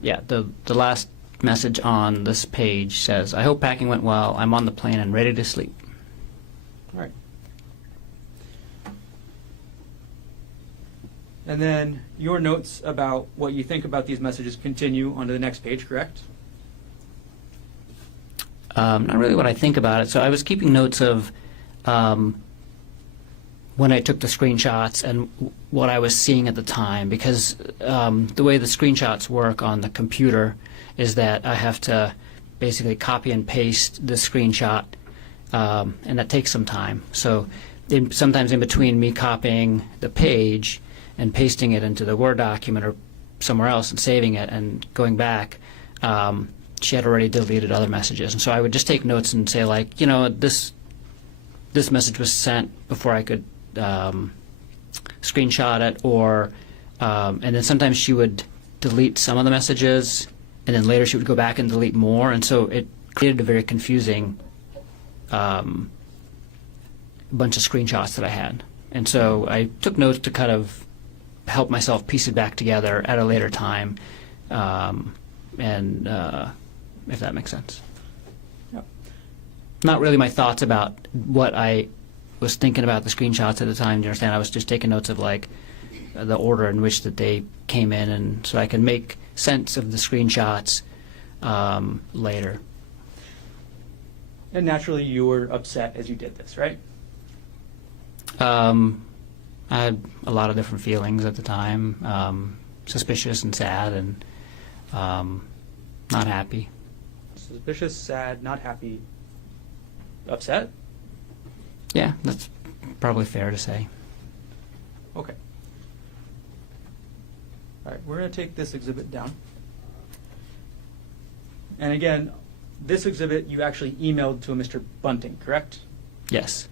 yeah, the last message on this page says, I hope packing went well. I'm on the plane and ready to sleep. All right. And then your notes about what you think about these messages continue onto the next page, correct? Not really what I think about it. So I was keeping notes of when I took the screenshots and what I was seeing at the time, because the way the screenshots work on the computer is that I have to basically copy and paste the screenshot, and that takes some time. So sometimes in between me copying the page and pasting it into the Word document or somewhere else and saving it and going back, she had already deleted other messages. And so I would just take notes and say, like, this message was sent before I could screenshot it, or and then sometimes she would delete some of the messages, and then later she would go back and delete more, and so it created a very confusing bunch of screenshots that I had. And so I took notes to kind of help myself piece it back together at a later time, and if that makes sense. Yep. Not really my thoughts about what I was thinking about the screenshots at the time. Do you understand? I was just taking notes of like the order in which that they came in, and so I can make sense of the screenshots later. And naturally you were upset as you did this, right? I had a lot of different feelings at the time, suspicious and sad and not happy. Suspicious, sad, not happy, upset? Yeah, that's probably fair to say. Okay. All right, we're going to take this exhibit down. And again, this exhibit you actually emailed to a Mr. Bunting, correct? Yes.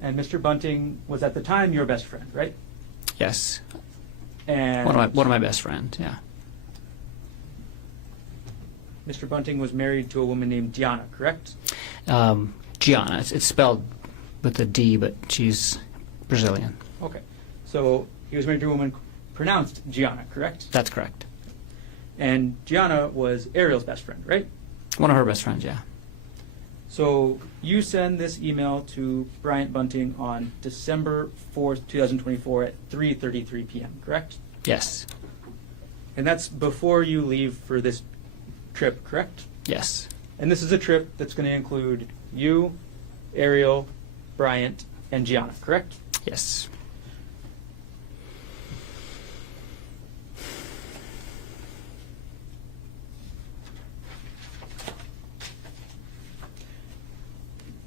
And Mr. Bunting was at the time your best friend, right? Yes. And One of my best friends. Yeah. Mr. Bunting was married to a woman named Diana, correct? Gianna. It's spelled with a D, but she's Brazilian. Okay. So he was married to a woman pronounced Gianna, correct? That's correct. And Gianna was Arielle's best friend, right? One of her best friends. Yeah. So you send this email to Bryant Bunting on December 4th, 2024 at 3:33 p.m., correct? Yes. And that's before you leave for this trip, correct? Yes. And this is a trip that's going to include you, Arielle, Bryant, and Gianna, correct? Yes.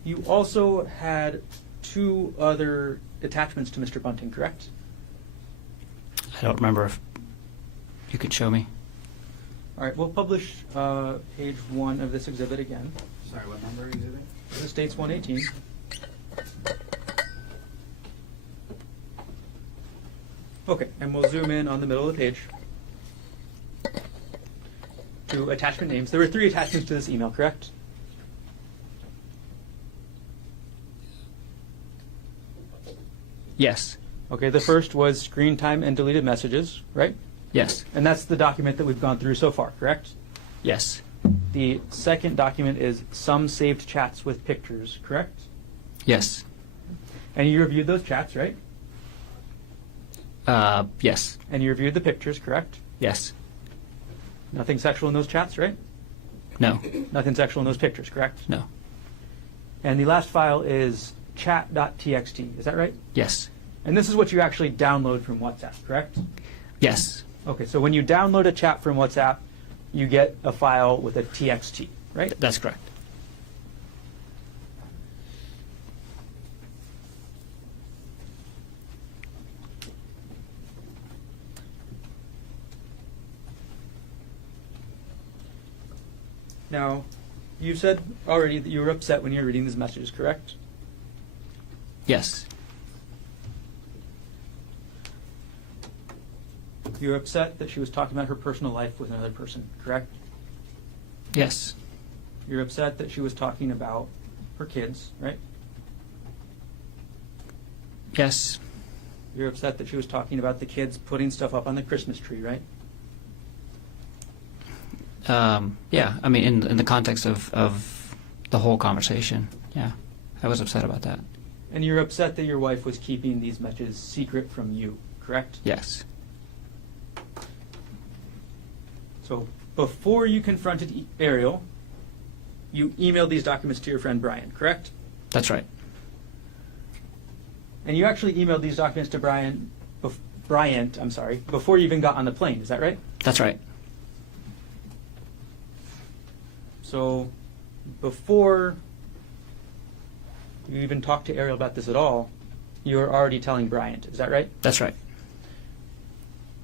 You also had 2 other attachments to Mr. Bunting, correct? I don't remember if you could show me. All right, we'll publish page 1 of this exhibit again. Sorry, what number exhibit? This states 118. Okay, and we'll zoom in on the middle of the page to attachment names. There were 3 attachments to this email, correct? Yes. Okay, the first was screen time and deleted messages, right? Yes. And that's the document that we've gone through so far, correct? Yes. The second document is some saved chats with pictures, correct? Yes. And you reviewed those chats, right? Yes. And you reviewed the pictures, correct? Yes. Nothing sexual in those chats, right? No. Nothing sexual in those pictures, correct? No. And the last file is chat.txt, is that right? Yes. And this is what you actually download from WhatsApp, correct? Yes. Okay, so when you download a chat from WhatsApp, you get a file with a txt, right? That's correct. Now, you said already that you were upset when you were reading these messages, correct? Yes. You were upset that she was talking about her personal life with another person, correct? Yes. You're upset that she was talking about her kids, right? Yes. You're upset that she was talking about the kids putting stuff up on the Christmas tree, right? Yeah. I mean, in the context of the whole conversation, yeah, I was upset about that. And you're upset that your wife was keeping these messages secret from you, correct? Yes. So before you confronted Arielle, you emailed these documents to your friend Brian, correct? That's right. And you actually emailed these documents to Bryant, before you even got on the plane, is that right? That's right. So before you even talked to Arielle about this at all, you were already telling Bryant, is that right? That's right.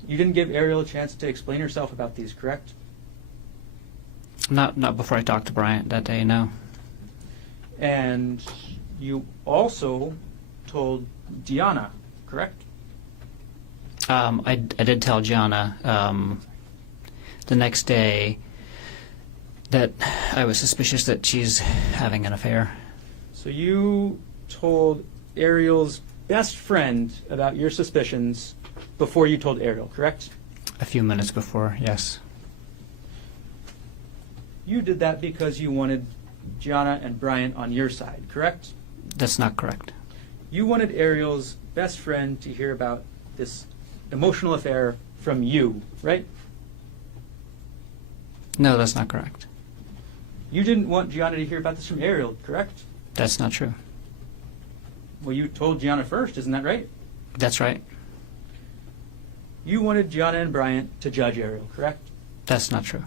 You didn't give Arielle a chance to explain herself about these, correct? Not before I talked to Bryant that day, no. And you also told Diana, correct? I did tell Gianna the next day that I was suspicious that she's having an affair. So you told Arielle's best friend about your suspicions before you told Arielle, correct? A few minutes before, yes. You did that because you wanted Gianna and Bryant on your side, correct? That's not correct. You wanted Arielle's best friend to hear about this emotional affair from you, right? No, that's not correct. You didn't want Gianna to hear about this from Arielle, correct? That's not true. Well, you told Gianna first, isn't that right? That's right. You wanted Gianna and Bryant to judge Arielle, correct? That's not true.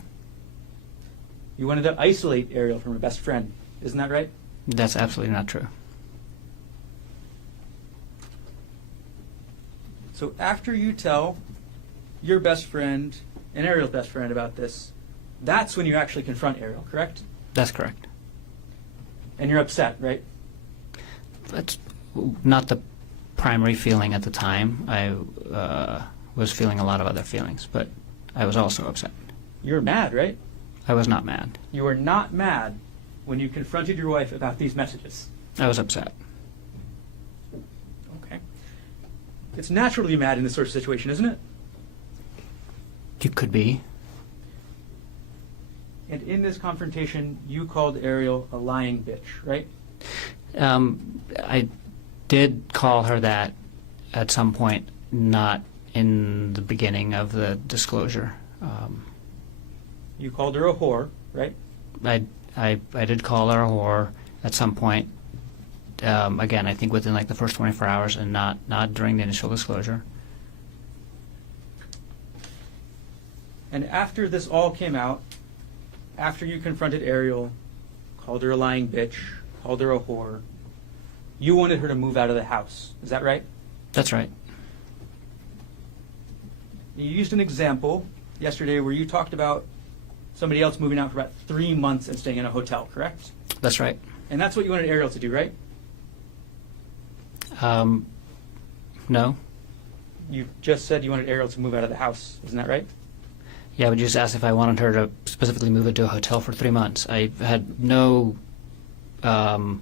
You wanted to isolate Arielle from her best friend, isn't that right? That's absolutely not true. So after you tell your best friend and Arielle's best friend about this, that's when you actually confront Arielle, correct? That's correct. And you're upset, right? That's not the primary feeling at the time. I was feeling a lot of other feelings, but I was also upset. You were mad, right? I was not mad. You were not mad when you confronted your wife about these messages. I was upset. Okay. It's natural to be mad in this sort of situation, isn't it? You could be. And in this confrontation, you called Arielle a lying bitch, right? I did call her that at some point, not in the beginning of the disclosure. You called her a whore, right? I did call her a whore at some point. Again, I think within like the first 24 hours, and not during the initial disclosure. And after this all came out, after you confronted Arielle, called her a lying bitch, called her a whore, you wanted her to move out of the house. Is that right? That's right. You used an example yesterday where you talked about somebody else moving out for about 3 months and staying in a hotel, correct? That's right. And that's what you wanted Arielle to do, right? No. You just said you wanted Arielle to move out of the house. Isn't that right? Yeah, but you just asked if I wanted her to specifically move into a hotel for 3 months. I had no. I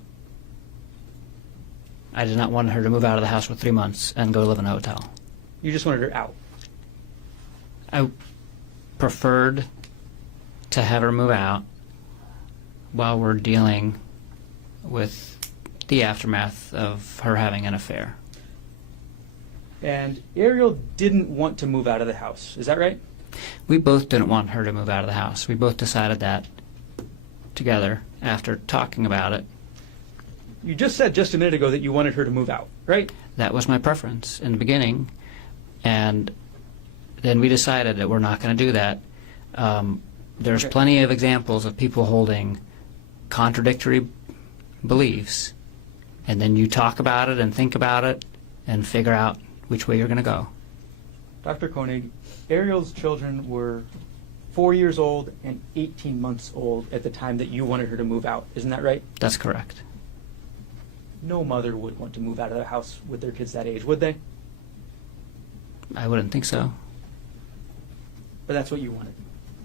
did not want her to move out of the house for 3 months and go live in a hotel. You just wanted her out. I preferred to have her move out while we're dealing with the aftermath of her having an affair. And Arielle didn't want to move out of the house. Is that right? We both didn't want her to move out of the house. We both decided that together after talking about it. You just said just a minute ago that you wanted her to move out, right? That was my preference in the beginning, and then we decided that we're not going to do that. There's Okay. plenty of examples of people holding contradictory beliefs, and then you talk about it and think about it and figure out which way you're going to go. Dr. Konig, Arielle's children were 4 years old and 18 months old at the time that you wanted her to move out. Isn't that right? That's correct. No mother would want to move out of the house with their kids that age, would they? I wouldn't think so. But that's what you wanted,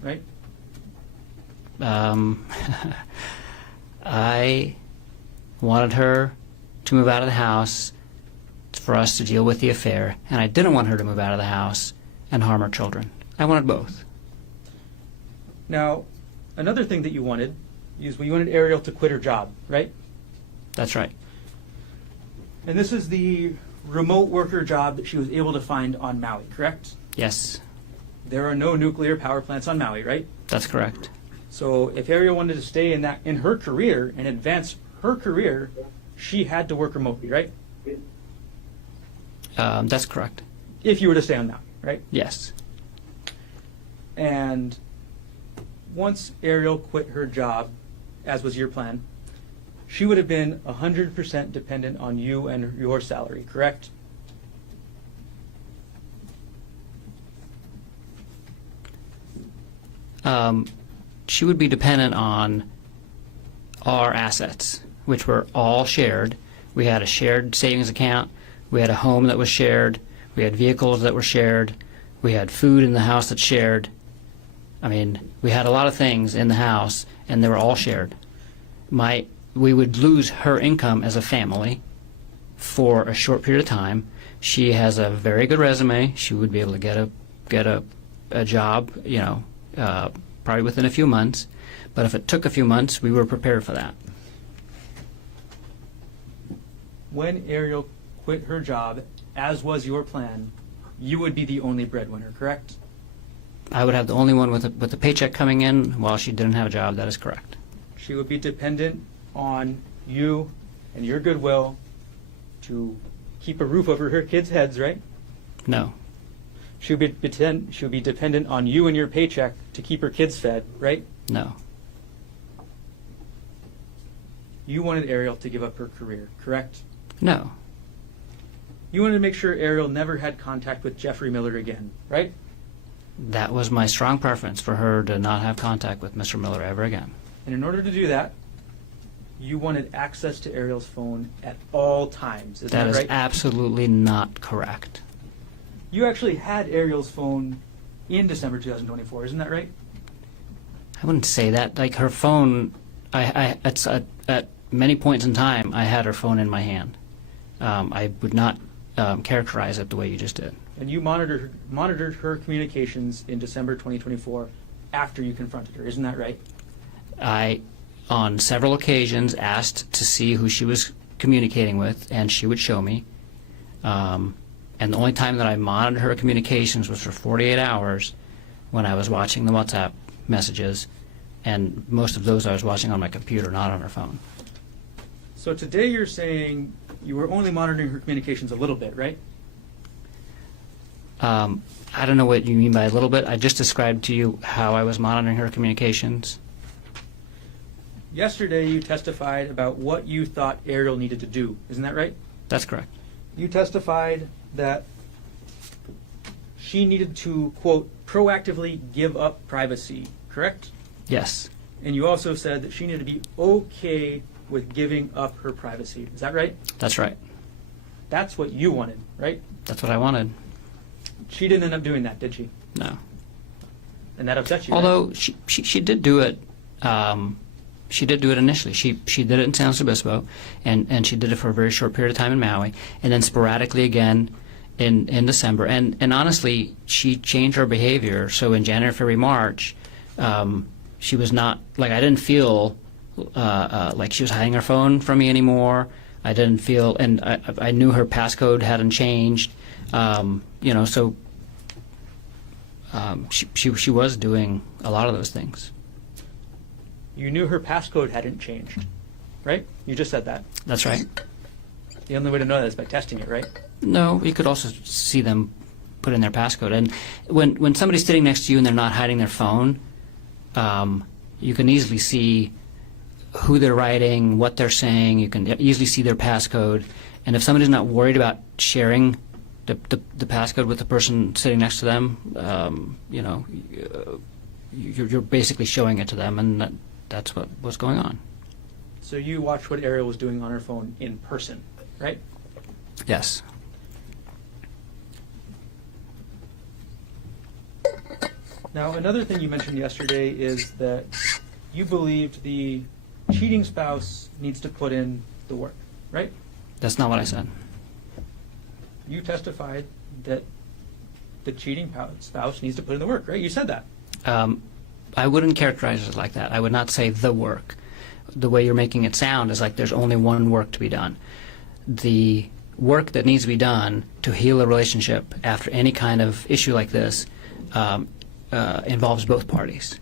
right? I wanted her to move out of the house for us to deal with the affair, and I didn't want her to move out of the house and harm her children. I wanted both. Now, another thing that you wanted is you wanted Arielle to quit her job, right? That's right. And this is the remote worker job that she was able to find on Maui, correct? Yes, There are no nuclear power plants on Maui, right? that's correct. So if Arielle wanted to stay in her career and advance her career, she had to work remotely, right? That's correct. If you were to stay on Maui, right? Yes. And once Arielle quit her job, as was your plan, she would have been 100% dependent on you and your salary, correct? She would be dependent on our assets, which were all shared. We had a shared savings account. We had a home that was shared. We had vehicles that were shared. We had food in the house that's shared. I mean, we had a lot of things in the house, and they were all shared. We would lose her income as a family for a short period of time. She has a very good resume. She would be able to get a job, probably within a few months. But if it took a few months, we were prepared for that. When Arielle quit her job, as was your plan, you would be the only breadwinner, correct? I would have the only one with a paycheck coming in while she didn't have a job. That is correct. She would be dependent on you and your goodwill to keep a roof over her kids' heads, right? No. She would be dependent on you and your paycheck to keep her kids fed, right? No. You wanted Arielle to give up her career, correct? No. You wanted to make sure Arielle never had contact with Jeffrey Miller again, right? That was my strong preference, for her to not have contact with Mr. Miller ever again. And in order to do that, you wanted access to Arielle's phone at all times. Isn't that That is right? absolutely not correct. You actually had Arielle's phone in December 2024, isn't that right? I wouldn't say that. Like her phone, at many points in time, I had her phone in my hand. I would not characterize it the way you just did. And you monitored her communications in December 2024 after you confronted her, isn't that right? I, on several occasions, asked to see who she was communicating with, and she would show me. And the only time that I monitored her communications was for 48 hours when I was watching the WhatsApp messages, and most of those I was watching on my computer, not on her phone. So today you're saying you were only monitoring her communications a little bit, right? I don't know what you mean by a little bit. I just described to you how I was monitoring her communications. Yesterday you testified about what you thought Arielle needed to do, isn't that right? That's correct. You testified that she needed to, quote, proactively give up privacy, correct? Yes, And you also said that she needed to be okay with giving up her privacy. Is that right? that's right. That's what you wanted, right? That's what I wanted. She didn't end up doing that, did she? No. And that upset you, right? Although she did do it. She did do it initially. She did it in San Luis Obispo, and she did it for a very short period of time in Maui, and then sporadically again in December. And honestly, she changed her behavior. So in January, February, March, she was not, like, I didn't feel like she was hiding her phone from me anymore. I didn't feel, and I knew her passcode hadn't changed. So she was doing a lot of those things. You knew her passcode hadn't changed, right? You just said that. That's right. The only way to know that is by testing it, right? No, you could also see them put in their passcode. And when somebody's sitting next to you and they're not hiding their phone, you can easily see who they're writing, what they're saying. You can easily see their passcode. And if somebody's not worried about sharing the passcode with the person sitting next to them, you're basically showing it to them, and that's what's going on. So you watched what Arielle was doing on her phone in person, right? Yes. Now, another thing you mentioned yesterday is that you believed the cheating spouse needs to put in the work, right? That's not what I said. You testified that the cheating spouse needs to put in the work, right? You said that. I wouldn't characterize it like that. I would not say the work. The way you're making it sound is like there's only one work to be done. The work that needs to be done to heal a relationship after any kind of issue like this involves both parties.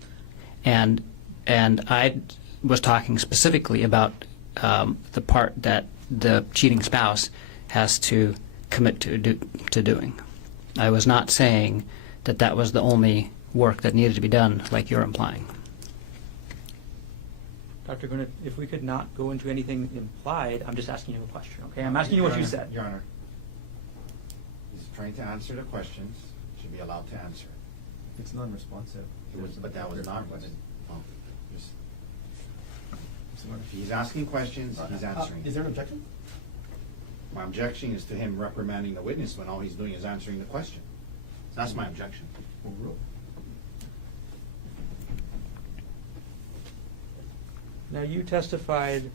And I was talking specifically about the part that the cheating spouse has to commit to doing. I was not saying that was the only work that needed to be done, like you're implying. Dr. Konig, if we could not go into anything implied, I'm just asking you a question, okay? I'm asking you what you said. Your Honor, he's trying to answer the questions, should be allowed to answer. It's non-responsive. But that was not, if he's asking questions, he's answering. Is there an objection? My objection is to him reprimanding the witness when all he's doing is answering the question. That's my objection. Overruled. Now, you testified,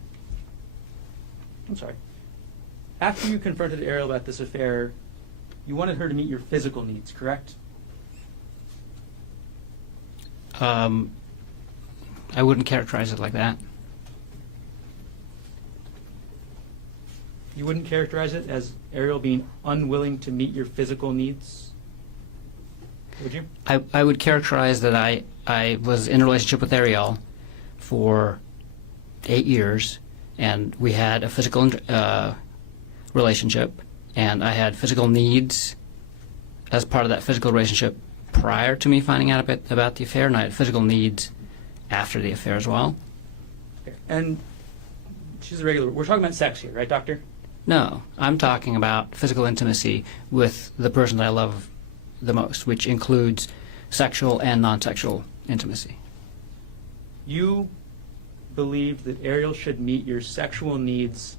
after you confronted Arielle about this affair, you wanted her to meet your physical needs, correct? I wouldn't characterize it like that. You wouldn't characterize it as Arielle being unwilling to meet your physical needs, would you? I would characterize that I was in a relationship with Arielle for 8 years, and we had a physical relationship, and I had physical needs as part of that physical relationship prior to me finding out about the affair, and I had physical needs after the affair as well. Okay. And she's a regular. We're talking about sex here, right, doctor? No, I'm talking about physical intimacy with the person that I love the most, which includes sexual and non-sexual intimacy. You believed that Arielle should meet your sexual needs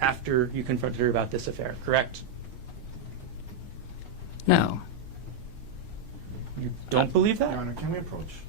after you confronted her about this affair, correct? No. You don't believe that? Your Honor, can we approach?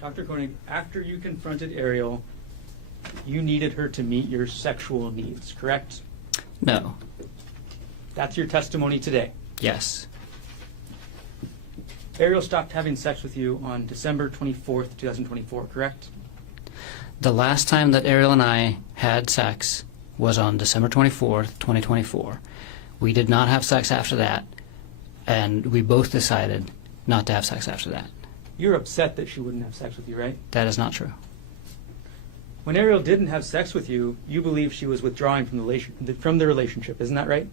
Dr. Konig, after you confronted Arielle, you needed her to meet your sexual needs, correct? No. That's your testimony today. Yes. Arielle stopped having sex with you on December 24th, 2024, correct? The last time that Arielle and I had sex was on December 24th, 2024. We did not have sex after that, and we both decided not to have sex after that. You're upset that she wouldn't have sex with you, right? That is not true. When Arielle didn't have sex with you, you believe she was withdrawing from the relationship, isn't that right?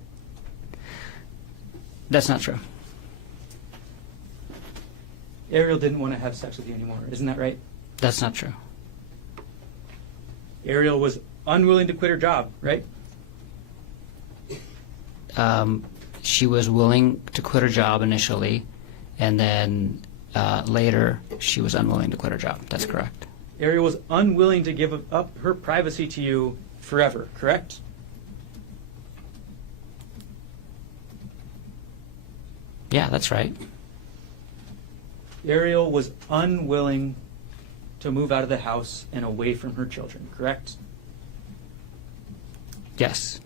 That's not true. Arielle didn't want to have sex with you anymore, isn't that right? That's not true. Arielle was unwilling to quit her job, right? She was willing to quit her job initially, and then later she was unwilling to quit her job. That's correct. Arielle was unwilling to give up her privacy to you forever, correct? Yeah, that's right. Arielle was unwilling to move out of the house and away from her children, correct? Yes.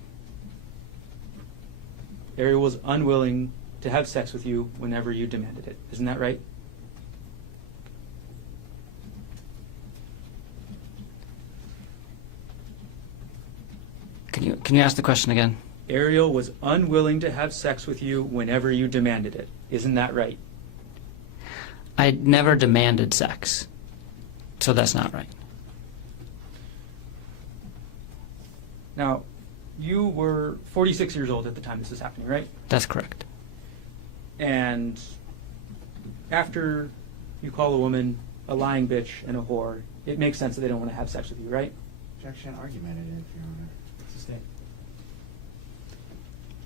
Arielle was unwilling to have sex with you whenever you demanded it, isn't that right? Can you ask the question again? Arielle was unwilling to have sex with you whenever you demanded it, isn't that right? I never demanded sex, so that's not right. Now, you were 46 years old at the time this was happening, right? That's correct. And after you call a woman a lying bitch and a whore, it makes sense that they don't want to have sex with you, right? Objection argumented, Your Honor. Sustain.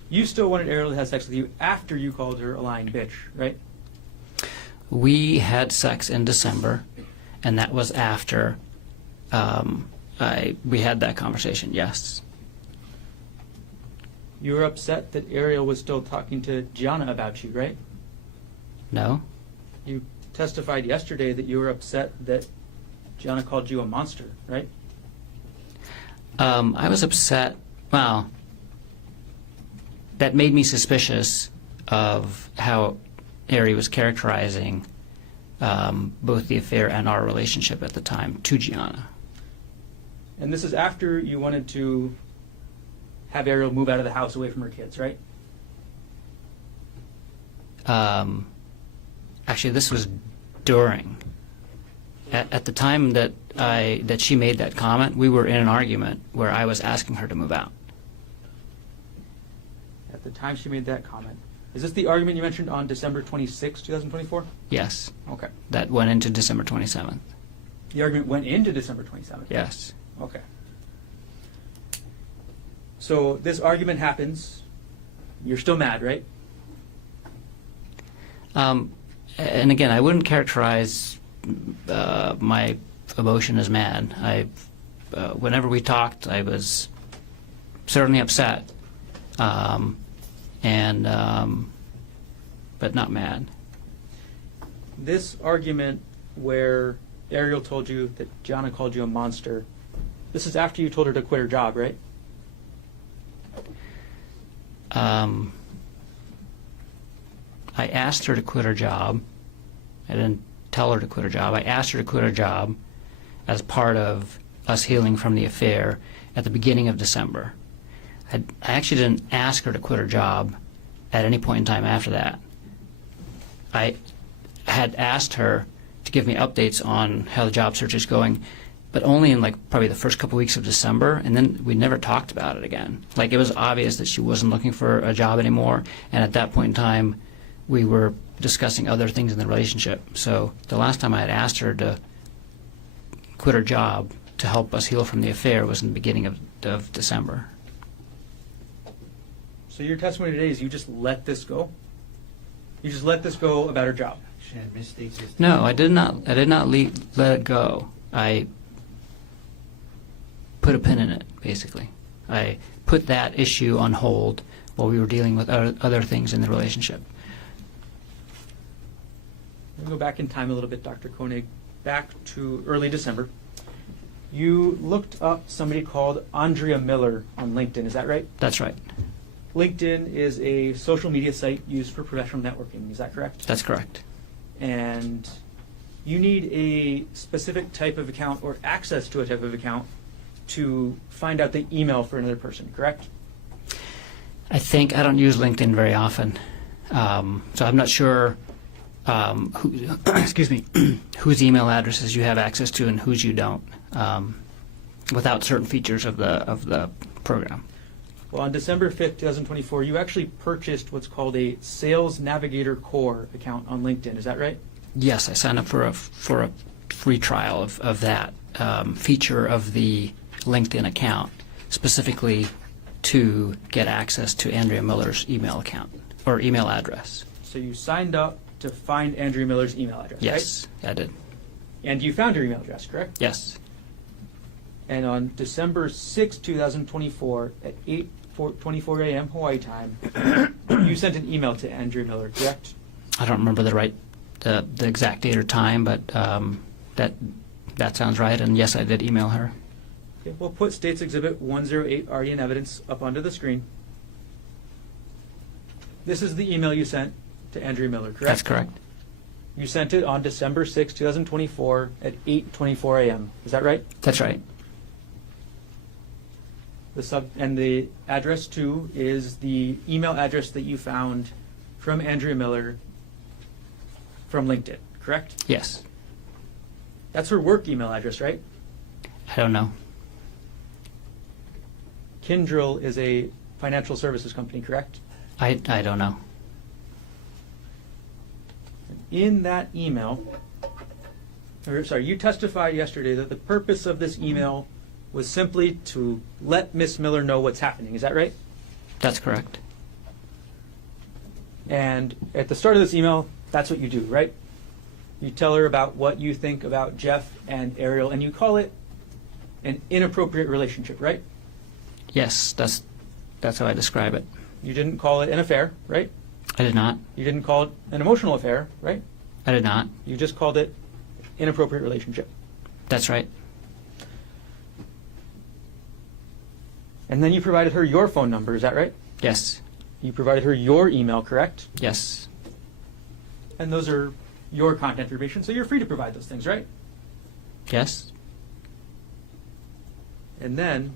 You still wanted Arielle to have sex with you after you called her a lying bitch, right? We had sex in December, and that was after we had that conversation, yes. You were upset that Arielle was still talking to Gianna about you, right? No? You testified yesterday that you were upset that Gianna called you a monster, right? I was upset. Well, that made me suspicious of how Ari was characterizing both the affair and our relationship at the time to Gianna. And this is after you wanted to have Arielle move out of the house away from her kids, right? Actually, this was during. At the time that she made that comment, we were in an argument where I was asking her to move out. At the time she made that comment. Is this the argument you mentioned on December 26, 2024? Yes. Okay. That went into December 27th. The argument went into December 27th? Yes. Okay. So this argument happens. You're still mad, right? And again, I wouldn't characterize my emotion as mad. Whenever we talked, I was certainly upset, but not mad. This argument where Arielle told you that Gianna called you a monster, this is after you told her to quit her job, right? I asked her to quit her job. I didn't tell her to quit her job. I asked her to quit her job as part of us healing from the affair at the beginning of December. I actually didn't ask her to quit her job at any point in time after that. I had asked her to give me updates on how the job search is going, but only in probably the first couple weeks of December, and then we never talked about it again. It was obvious that she wasn't looking for a job anymore, and at that point in time, we were discussing other things in the relationship. So the last time I had asked her to quit her job to help us heal from the affair was in the beginning of December. So your testimony today is you just let this go? You just let this go about her job? She had mistakes. No, I did not. I did not let it go. I put a pin in it, basically. I put that issue on hold while we were dealing with other things in the relationship. We're going to go back in time a little bit, Dr. Konig, back to early December. You looked up somebody called Andrea Miller on LinkedIn, is that right? That's right. LinkedIn is a social media site used for professional networking, is that correct? That's correct. And you need a specific type of account or access to a type of account to find out the email for another person, correct? I don't use LinkedIn very often, so I'm not sure excuse me, whose email addresses you have access to and whose you don't, without certain features of the program. Well, on December 5th, 2024, you actually purchased what's called a Sales Navigator Core account on LinkedIn. Is that right? Yes, I signed up for a free trial of that feature of the LinkedIn account, specifically to get access to Andrea Miller's email account or email address. So you signed up to find Andrea Miller's email address, Yes, right? I did. And you found her email address, correct? Yes, And on December 6, 2024, at 8:24 a.m. Hawaii time, you sent an email to Andrea Miller, correct? I don't remember the exact date or time, but that sounds right. And yes, I did email her. Okay, we'll put States Exhibit 108 already in evidence up onto the screen. This is the email you sent to Andrea Miller, correct? That's correct. You sent it on December 6, 2024 at 8:24 a.m. Is that right? That's right. The address too is the email address that you found from Andrea Miller from LinkedIn, correct? Yes. That's her work email address, right? I don't know. Kyndryl is a financial services company, correct? I don't know. In that email, you testified yesterday that the purpose of this email was simply to let Miss Miller know what's happening. Is that right? That's correct. And at the start of this email, that's what you do, right? You tell her about what you think about Jeff and Arielle, and you call it an inappropriate relationship, right? Yes, that's how I describe it. You didn't call it an affair, right? I did not. You didn't call it an emotional affair, right? I did not. You just called it inappropriate relationship. That's right. And then you provided her your phone number, is that right? Yes. You provided her your email, correct? Yes. And those are your contact information, so you're free to provide those things, right? Yes. And then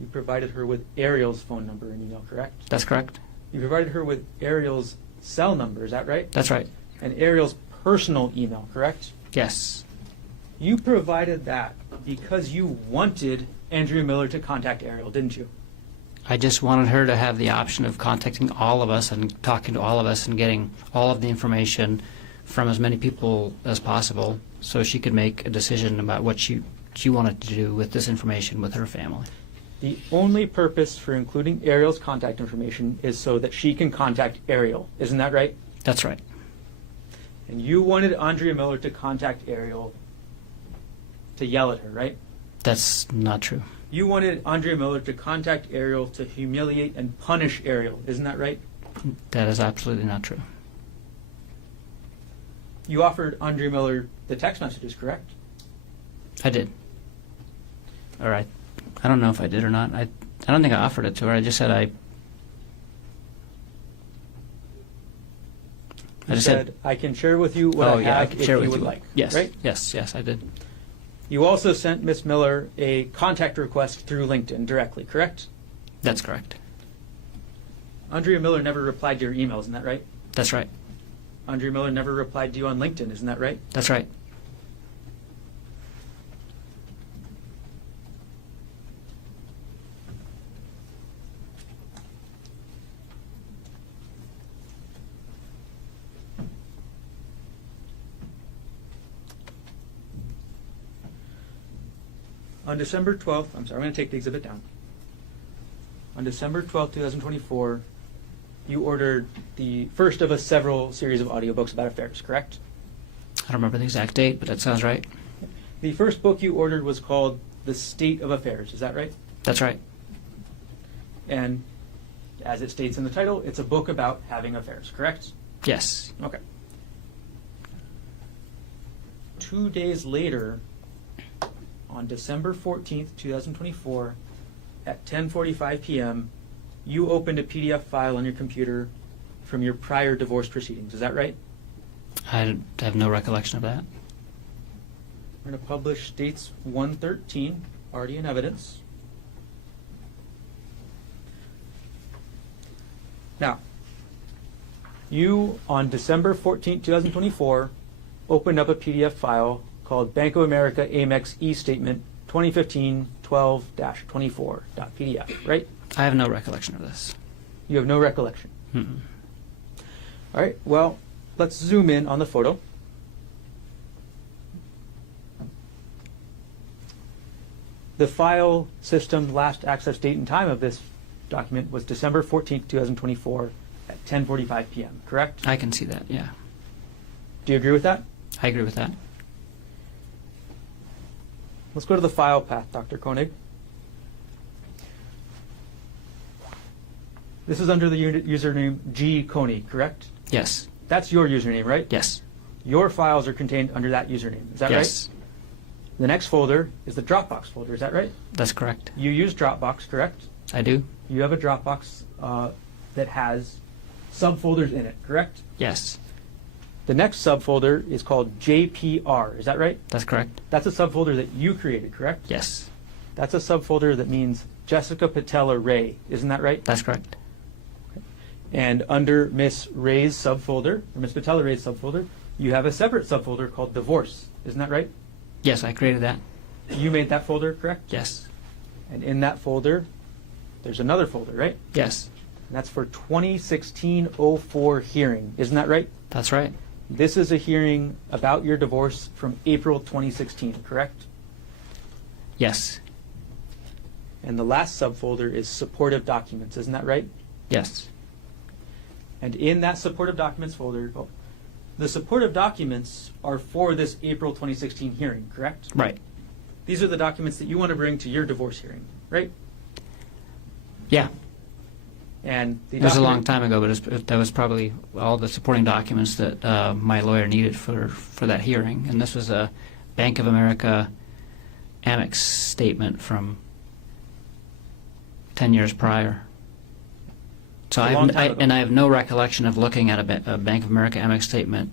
you provided her with Arielle's phone number and email, correct? That's correct. You provided her with Arielle's cell number, is that right? That's right. And Arielle's personal email, correct? Yes. You provided that because you wanted Andrea Miller to contact Arielle, didn't you? I just wanted her to have the option of contacting all of us and talking to all of us and getting all of the information from as many people as possible so she could make a decision about what she wanted to do with this information with her family. The only purpose for including Arielle's contact information is so that she can contact Arielle. Isn't that right? That's right. And you wanted Andrea Miller to contact Arielle to yell at her, right? That's not true. You wanted Andrea Miller to contact Arielle to humiliate and punish Arielle. Isn't that right? That is absolutely not true. You offered Andre Miller the text messages, correct? I did. All right. I don't know if I did or not. I don't think I offered it to her. I just said I You just said, I can share with you what I have can if share you with would you. like. Yes. Right? Yes, I did. You also sent Ms. Miller a contact request through LinkedIn directly, correct? That's correct. Andrea Miller never replied to your emails, isn't that right? That's right. Andrea Miller never replied to you on LinkedIn, isn't that right? That's right. On December 12th, I'm sorry, I'm going to take the exhibit down. On December 12th, 2024, you ordered the first of a several series of audiobooks about affairs, correct? I don't remember the exact date, but that sounds right. The first book you ordered was called The State of Affairs, is that right? That's right. And as it states in the title, it's a book about having affairs, correct? Yes. Okay. 2 days later, on December 14th, 2024, at 10:45 p.m., you opened a PDF file on your computer from your prior divorce proceedings. Is that right? I have no recollection of that. We're going to publish dates 113, already in evidence. Now, you, on December 14th, 2024, opened up a PDF file called Bank of America Amex E-Statement 2015-12-24.pdf, right? I have no recollection of this. You have no recollection. Mm-mm. All right, well, let's zoom in on the photo. The file system last access date and time of this document was December 14th, 2024 at 10:45 p.m., correct? I can see that, yeah. Do you agree with that? I agree with that. Let's go to the file path, Dr. Konig. This is under the username G. Konig, correct? Yes. That's your username, right? Yes. Your files are contained under that username. Is that Yes. right? The next folder is the Dropbox folder. Is that right? That's correct. You use Dropbox, correct? I do? You have a Dropbox that has subfolders in it, correct? Yes. The next subfolder is called JPR. Is that right? That's correct. That's a subfolder that you created, correct? Yes. That's a subfolder that means Jessica Patella Ray. Isn't that right? That's correct. And under Miss Ray's subfolder, or Miss Patella Ray's subfolder, you have a separate subfolder called Divorce. Isn't that right? Yes, I created that. You made that folder, correct? Yes. And in that folder, there's another folder, right? Yes. And that's for 2016-04 hearing. Isn't that right? That's right. This is a hearing about your divorce from April 2016, correct? Yes. And the last subfolder is supportive documents. Isn't that right? Yes. And in that supportive documents folder, the supportive documents are for this April 2016 hearing, correct? Right. These are the documents that you want to bring to your divorce hearing, right? Yeah. And the It was a long document- time ago, but that was probably all the supporting documents that my lawyer needed for that hearing. And this was a Bank of America Amex statement from 10 years prior. So A I long have, time ago. and I have no recollection of looking at a Bank of America Amex statement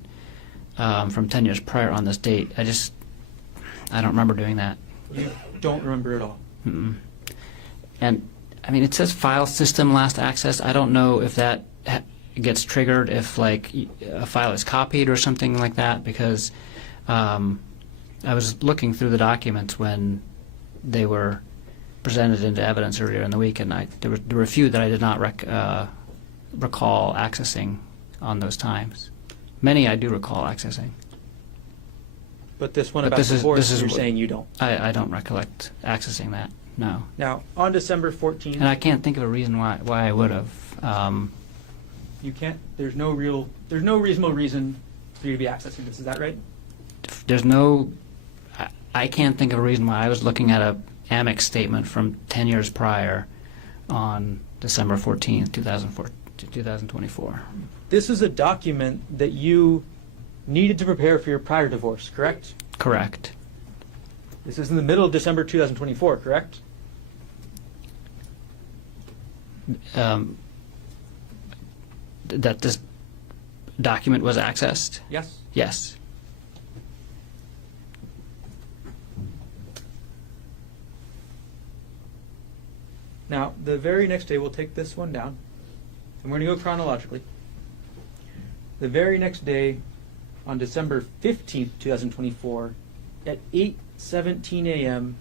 from 10 years prior on this date. I don't remember doing that. You don't remember at all. Mm-mm. And I mean, it says file system last access. I don't know if that gets triggered if like a file is copied or something like that, because I was looking through the documents when they were presented into evidence earlier in the week, and there were a few that I did not recall accessing on those times. Many I do recall accessing. But this one But about this is- divorce, this is you're what- saying you don't. I don't recollect accessing that. No. Now, on December 14th, And I can't think of a reason why I would have. you can't. There's no reasonable reason for you to be accessing this. Is that right? There's no. I can't think of a reason why I was looking at a Amex statement from 10 years prior on December 14th, 2024. This is a document that you needed to prepare for your prior divorce, correct? Correct. This is in the middle of December 2024, correct? That this document was accessed? Yes. Yes. Now, the very next day, we'll take this one down, and we're going to go chronologically. The very next day, on December 15th, 2024, at 8:17 a.m.,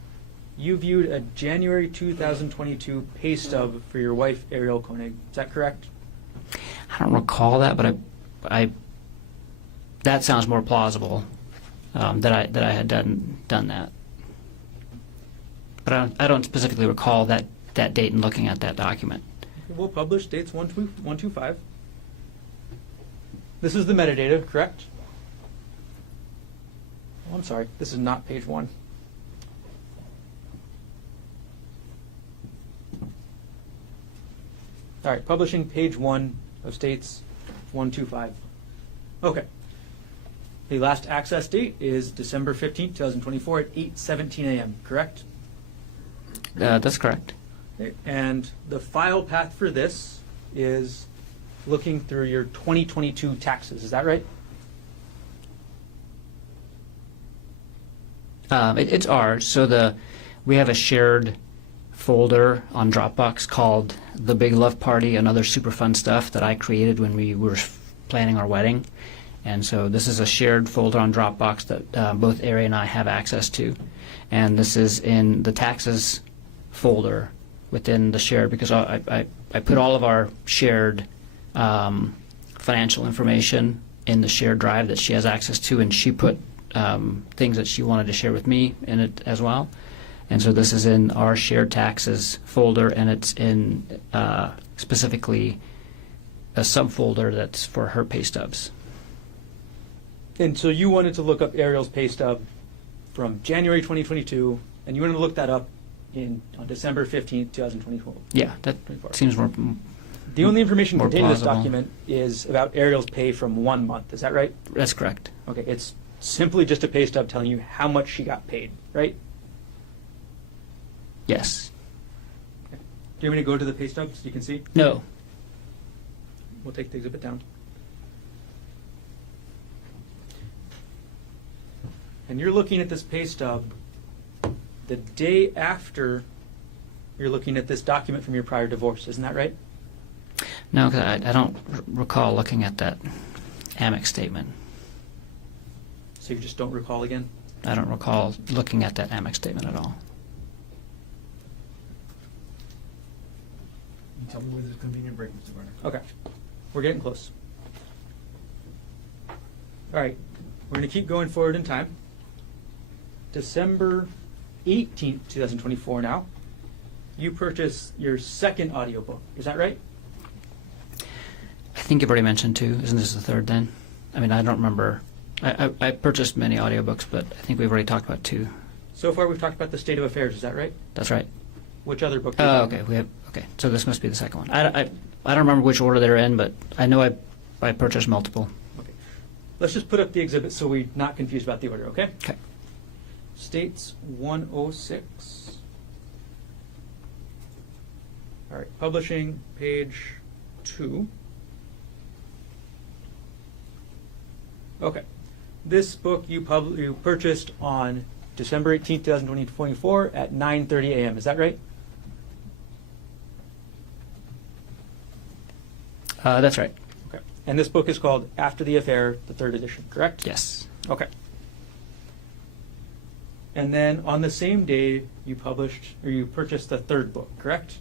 you viewed a January 2022 pay stub for your wife, Arielle Konig. Is that correct? I don't recall that, but I that sounds more plausible that I had done that. But I don't specifically recall that date and looking at that document. We'll publish dates 125. This is the metadata, correct? Oh, I'm sorry. This is not page 1. All right, publishing page 1 of states 125. Okay. The last access date is December 15th, 2024 at 8:17 a.m., correct? That's correct. Okay. And the file path for this is looking through your 2022 taxes. Is that right? It's ours. So we have a shared folder on Dropbox called The Big Love Party and Other Super Fun Stuff that I created when we were planning our wedding. And so this is a shared folder on Dropbox that both Ari and I have access to. And this is in the taxes folder within the shared, because I put all of our shared financial information in the shared drive that she has access to, and she put things that she wanted to share with me in it as well. And so this is in our shared taxes folder, and it's in specifically a subfolder that's for her pay stubs. And so you wanted to look up Arielle's pay stub from January 2022, and you wanted to look that up on December 15th, 2024. Yeah, that seems more. The only information more contained in this plausible. document is about Arielle's pay from 1 month. Is that right? That's correct. Okay, it's simply just a pay stub telling you how much she got paid, right? Yes. Do you want me to go to the pay stub so you can see? No. We'll take the exhibit down. And you're looking at this pay stub the day after you're looking at this document from your prior divorce. Isn't that right? No, because I don't recall looking at that Amex statement. So you just don't recall again? I don't recall looking at that Amex statement at all. Tell me where there's a convenient break, Mr. Garner. Okay. We're getting close. All right. We're going to keep going forward in time. December 18th, 2024 now. You purchase your second audiobook. Is that right? I think you've already mentioned 2. Isn't this the 3rd then? I mean, I don't remember. I purchased many audiobooks, but I think we've already talked about 2. So far we've talked about the state of affairs. Is that right? That's right. Which other book? Oh, okay. Okay. So this must be the second one. I don't remember which order they're in, but I know I purchased multiple. Okay. Let's just put up the exhibit so we're not confused about the order, okay? Okay. States 106. All right, publishing page 2. Okay. This book you purchased on December 18th, 2024 at 9:30 a.m. Is that right? That's right. Okay. And this book is called After the Affair, the 3rd edition, correct? Yes. Okay. And then on the same day, you purchased the 3rd book, correct?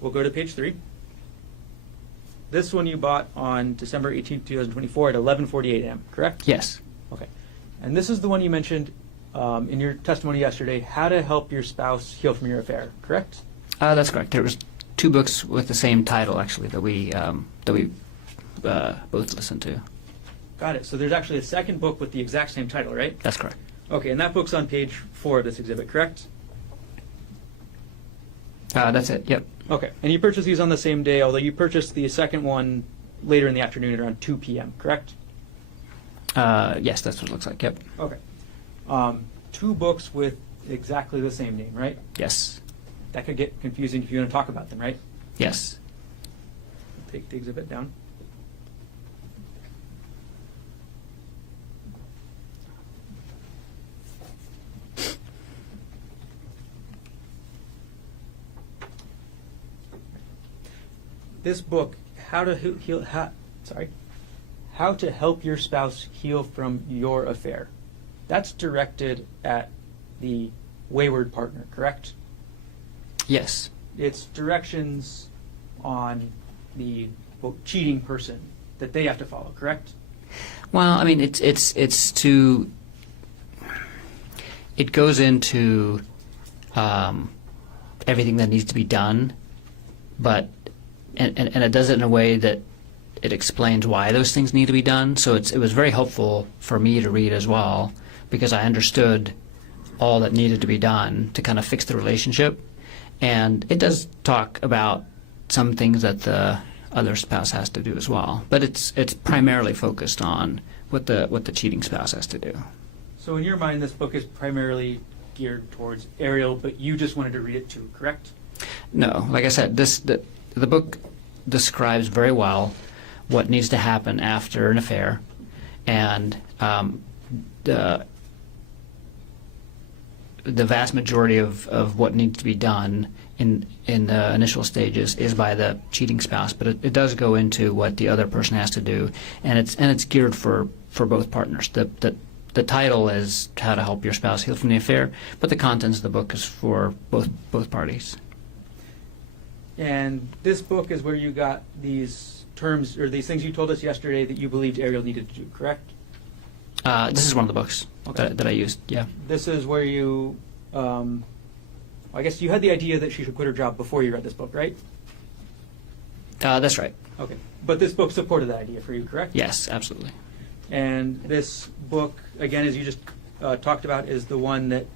We'll go to page 3. This one you bought on December 18th, 2024 at 11:48 a.m., correct? Yes. Okay. And this is the one you mentioned in your testimony yesterday, How to Help Your Spouse Heal from Your Affair, correct? That's correct. There was 2 books with the same title, actually, that we both listened to. Got it. So there's actually a second book with the exact same title, right? That's correct. Okay, and that book's on page 4 of this exhibit, correct? That's it. Yep. Okay, and you purchased these on the same day, although you purchased the second one later in the afternoon at around 2 p.m., correct? Yes, that's what it looks like. Yep. Okay. Two books with exactly the same name, right? Yes. That could get confusing if you want to talk about them, right? Yes. Take the exhibit down. This book, How to Help Your Spouse Heal from Your Affair. That's directed at the wayward partner, correct? Yes. It's directions on the quote, cheating person that they have to follow, correct? Well, I mean, it's to. It goes into everything that needs to be done, but and it does it in a way that it explains why those things need to be done. So it was very helpful for me to read as well, because I understood all that needed to be done to kind of fix the relationship. And it does talk about some things that the other spouse has to do as well, but it's primarily focused on what the cheating spouse has to do. So in your mind, this book is primarily geared towards Arielle, but you just wanted to read it too, correct? No, like I said, the book describes very well what needs to happen after an affair, and the vast majority of what needs to be done in the initial stages is by the cheating spouse, but it does go into what the other person has to do, and it's geared for both partners. The title is How to Help Your Spouse Heal from the Affair, but the contents of the book is for both parties. And this book is where you got these terms, or these things you told us yesterday that you believed Arielle needed to do, correct? This is one of the books Okay. that I used, yeah. This is where you, I guess you had the idea that she should quit her job before you read this book, right? That's right. Okay. But this book supported that idea for you, correct? Yes, absolutely. And this book, again, as you just talked about, is the one that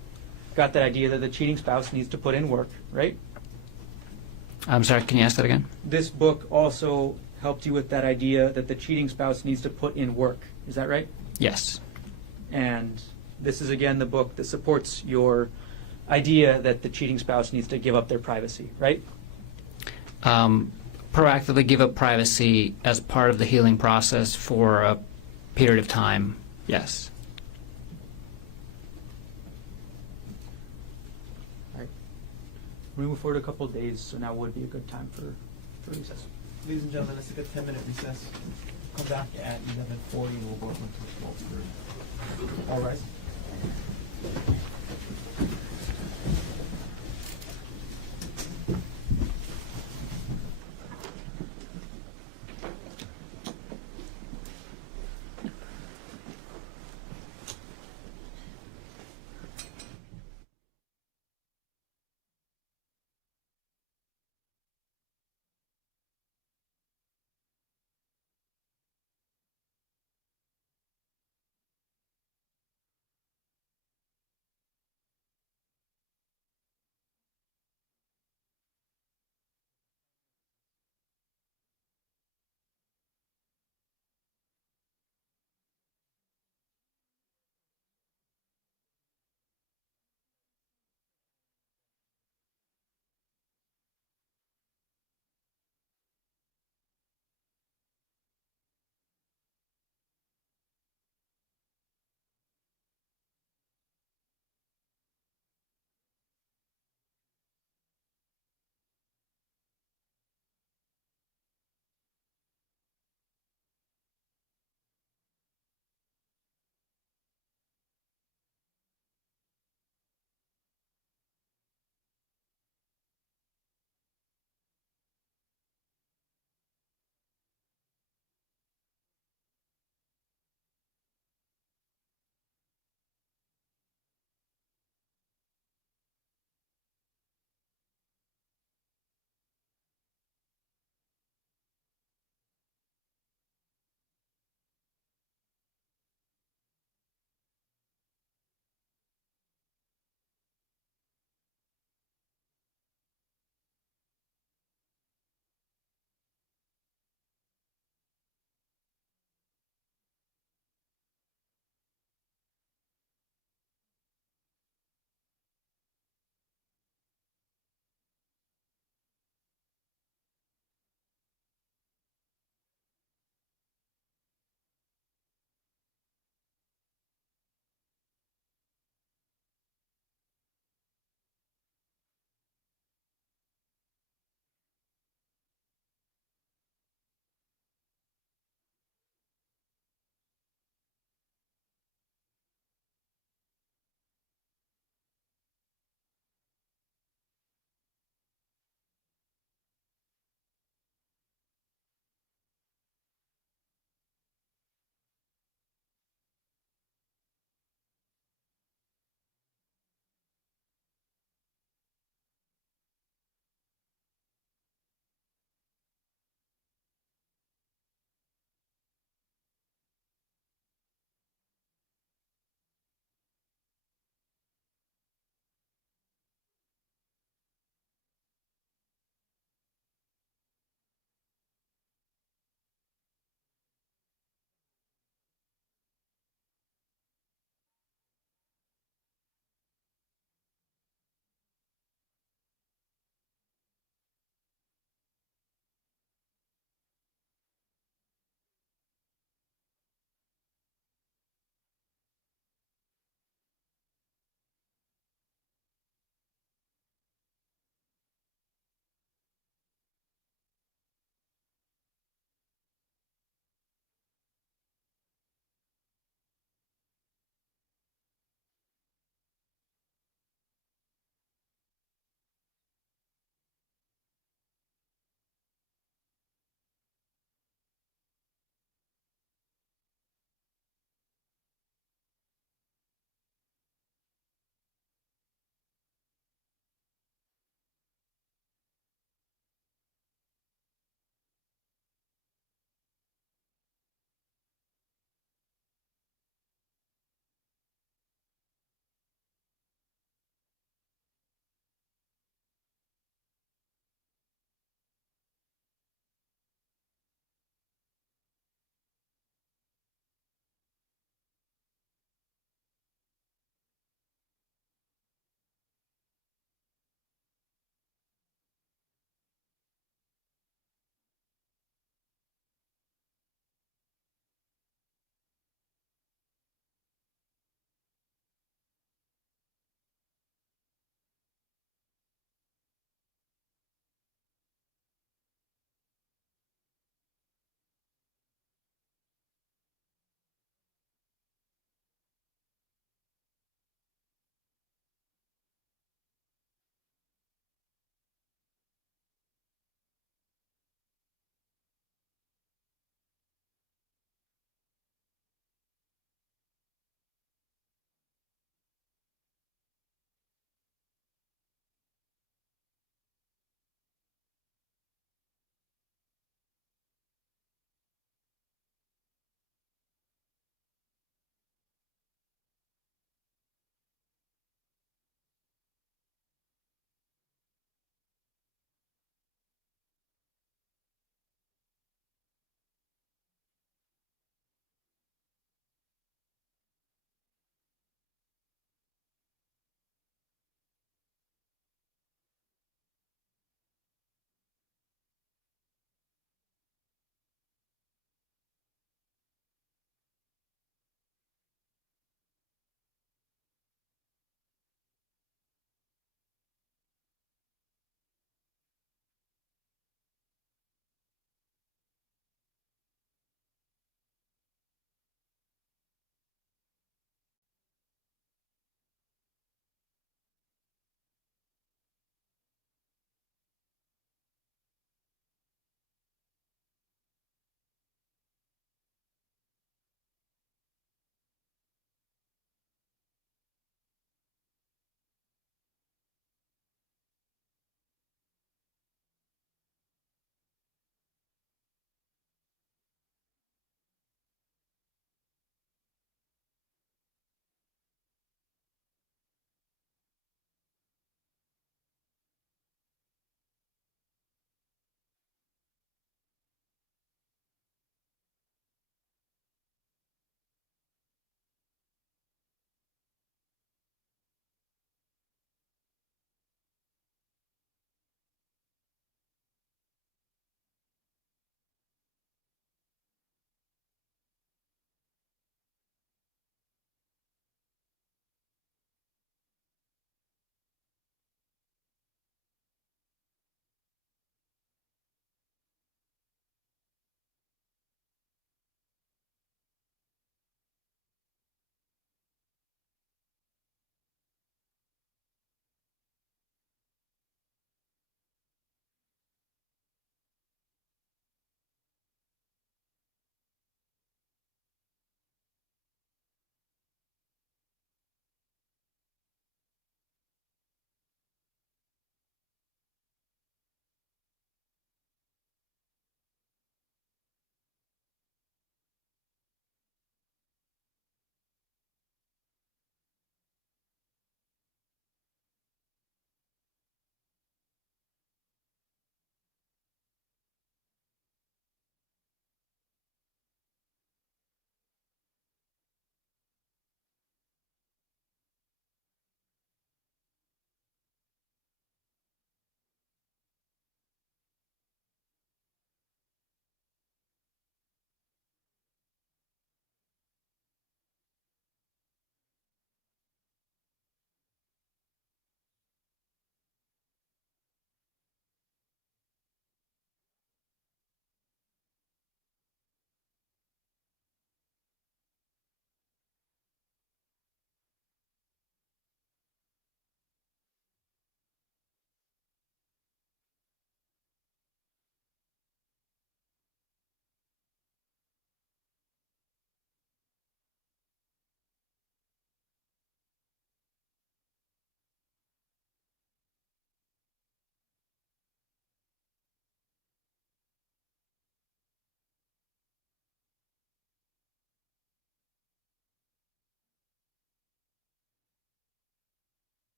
got that idea that the cheating spouse needs to put in work, right? I'm sorry, can you ask that again? This book also helped you with that idea that the cheating spouse needs to put in work. Is that right? Yes. And this is, again, the book that supports your idea that the cheating spouse needs to give up their privacy, right? Proactively give up privacy as part of the healing process for a period of time, yes. All right. We move forward a couple of days, so now would be a good time for recess. Ladies and gentlemen, let's take a 10-minute recess. Come back at 11:40 and we'll go into 12:30. All rise.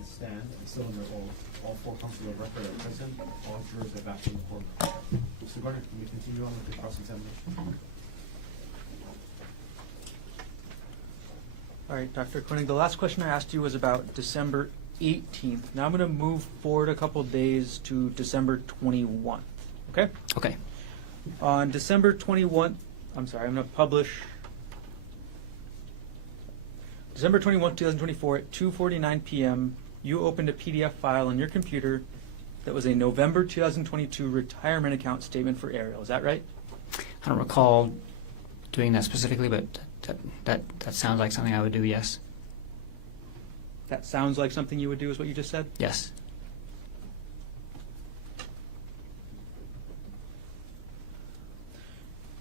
and stand and still under oath. All four counsel of record are present. All jurors are back in the courtroom. Mr. Garner, can we continue on with the cross-examination? All right, Dr. Konig, the last question I asked you was about December 18th. Now I'm going to move forward a couple days to December 21st, okay? Okay. On December 21st, I'm sorry, I'm going to publish December 21st, 2024 at 2:49 p.m. You opened a PDF file on your computer that was a November 2022 retirement account statement for Arielle. Is that right? I don't recall doing that specifically, but that sounds like something I would do, yes. That sounds like something you would do, is what you just said? Yes.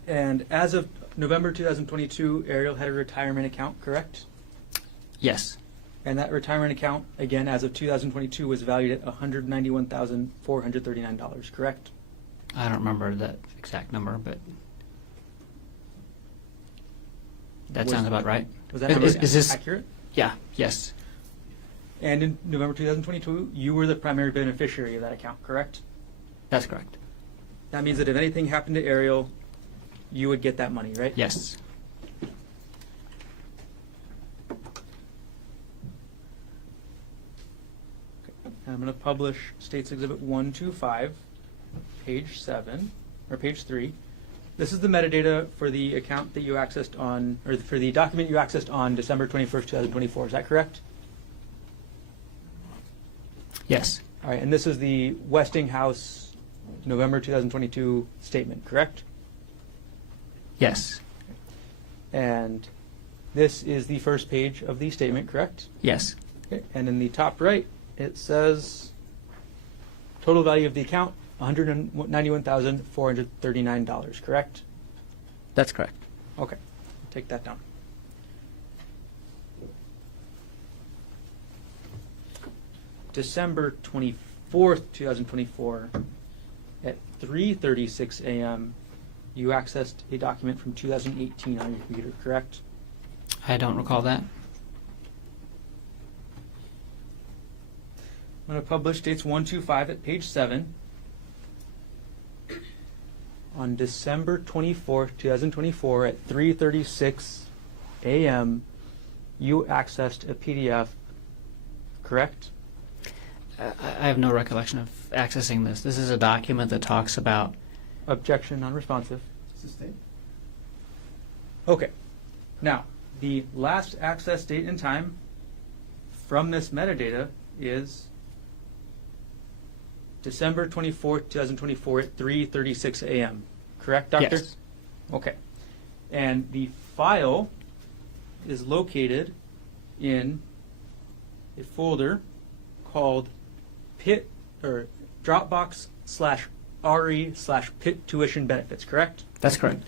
And as of November 2022, Arielle had a retirement account, correct? Yes. And that retirement account, again, as of 2022, was valued at $191,439, correct? I don't remember that exact number, but that Was- sounds about right. Was that number Is this accurate? Yeah, yes. And in November 2022, you were the primary beneficiary of that account, correct? That's correct. That means that if anything happened to Arielle, you would get that money, right? Yes. And I'm going to publish States Exhibit 125, page 7, or page 3. This is the metadata for the account that you accessed on, or for the document you accessed on December 21st, 2024. Is that correct? Yes. All right, and this is the Westinghouse November 2022 statement, correct? Yes. And this is the first page of the statement, correct? Yes. Okay. And in the top right, it says total value of the account, $191,439, correct? That's correct. Okay, take that down. December 24th, 2024, at 3:36 a.m., you accessed a document from 2018 on your computer, correct? I don't recall that. I'm going to publish dates 125 at page 7. On December 24th, 2024, at 3:36 a.m., you accessed a PDF, correct? I have no recollection of accessing this. This is a document that talks about. Objection, non-responsive. Sustained. Okay. Now, the last access date and time from this metadata is December 24th, 2024 at 3:36 a.m. Correct, Doctor? Yes. Okay. And the file is located in a folder called Pit or Dropbox/RE/Pit Tuition Benefits, correct? That's correct.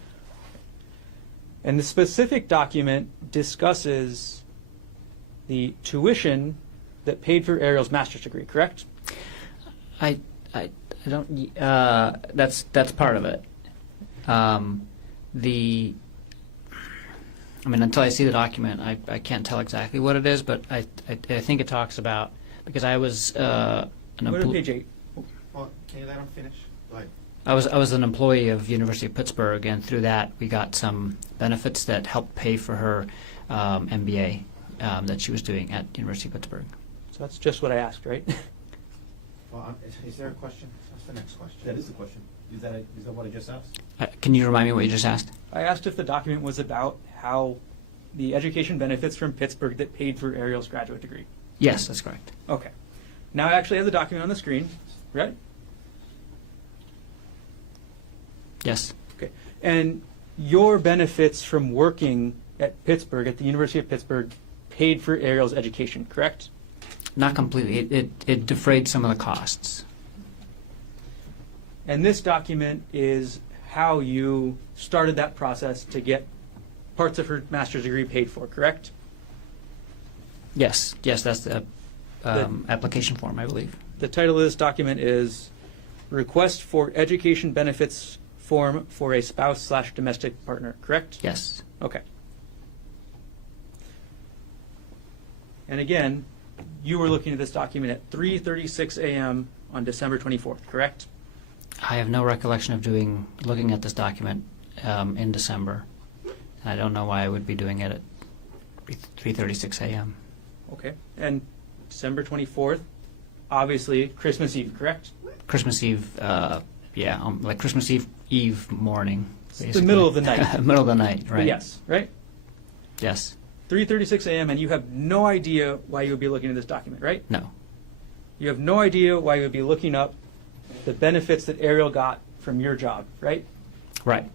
And the specific document discusses the tuition that paid for Arielle's master's degree, correct? I don't. That's part of it. Until I see the document, I can't tell exactly what it is, but I think it talks about, because I was Go to page 8. Well, can you let him finish? Go ahead. I was an employee of University of Pittsburgh, and through that we got some benefits that helped pay for her MBA that she was doing at University of Pittsburgh. So that's just what I asked, right? Well, is there a question? That's the next question. That is the question. Is that what I just asked? Can you remind me what you just asked? I asked if the document was about how the education benefits from Pittsburgh that paid for Arielle's graduate degree. Yes, that's correct. Okay. Now I actually have the document on the screen, right? Yes. Okay. And your benefits from working at Pittsburgh, at the University of Pittsburgh, paid for Arielle's education, correct? Not completely. It defrayed some of the costs. And this document is how you started that process to get parts of her master's degree paid for, correct? Yes. Yes, that's the application form, I believe. The title of this document is Request for Education Benefits Form for a Spouse/Domestic Partner, correct? Yes. Okay. And again, you were looking at this document at 3:36 a.m. on December 24th, correct? I have no recollection of looking at this document in December. I don't know why I would be doing it at 3:36 a.m. Okay. And December 24th, obviously Christmas Eve, correct? Christmas Eve, like Christmas Eve morning, basically. The middle of the night. Middle of the night, But right? yes, right? Yes. 3:36 a.m. and you have no idea why you would be looking at this document, right? No. You have no idea why you would be looking up the benefits that Arielle got from your job, right? Right.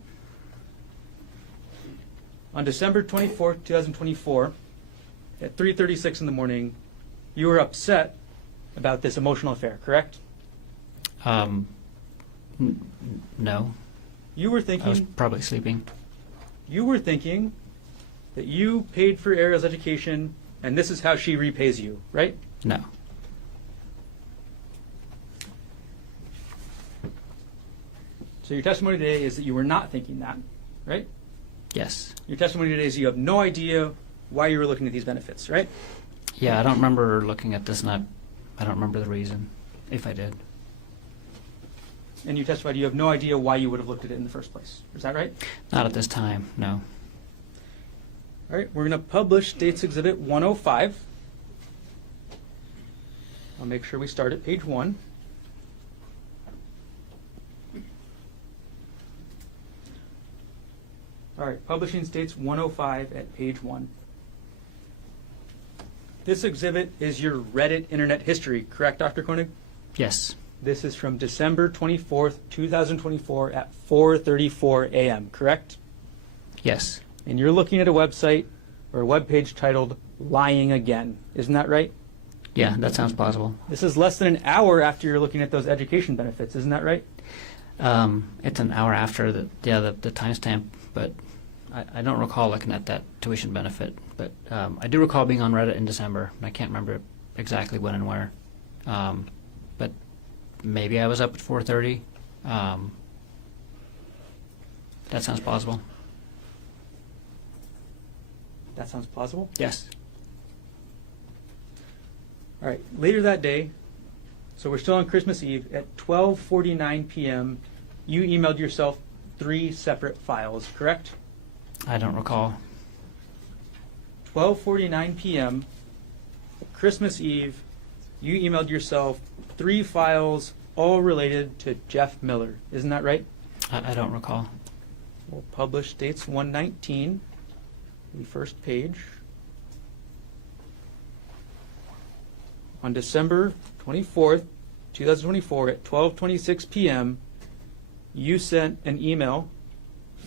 On December 24th, 2024, at 3:36 in the morning, you were upset about this emotional affair, correct? No. You were I was thinking probably sleeping. that you paid for Arielle's education and this is how she repays you, right? No. So your testimony today is that you were not thinking that, right? Yes. Your testimony today is you have no idea why you were looking at these benefits, right? Yeah, I don't remember looking at this, and I don't remember the reason, if I did. And you testified you have no idea why you would have looked at it in the first place. Is that right? Not at this time, no. All right, we're going to publish State's Exhibit 105. I'll make sure we start at page 1. All right, publishing States 105 at page 1. This exhibit is your Reddit internet history, correct, Dr. Konig? Yes. This is from December 24th, 2024 at 4:34 a.m., correct? Yes. And you're looking at a website or a web page titled Lying Again. Isn't that right? Yeah, that sounds plausible. This is less than an hour after you're looking at those education benefits. Isn't that right? It's an hour after the timestamp, but I don't recall looking at that tuition benefit. But I do recall being on Reddit in December, and I can't remember exactly when and where. But maybe I was up at 4:30. That sounds plausible. That sounds plausible. Yes. All right. Later that day, so we're still on Christmas Eve, at 12:49 p.m., you emailed yourself 3 separate files, correct? I don't recall. 12:49 p.m., Christmas Eve, you emailed yourself 3 files all related to Jeff Miller. Isn't that right? I don't recall. We'll publish States 119, the first page. On December 24th, 2024 at 12:26 p.m., you sent an email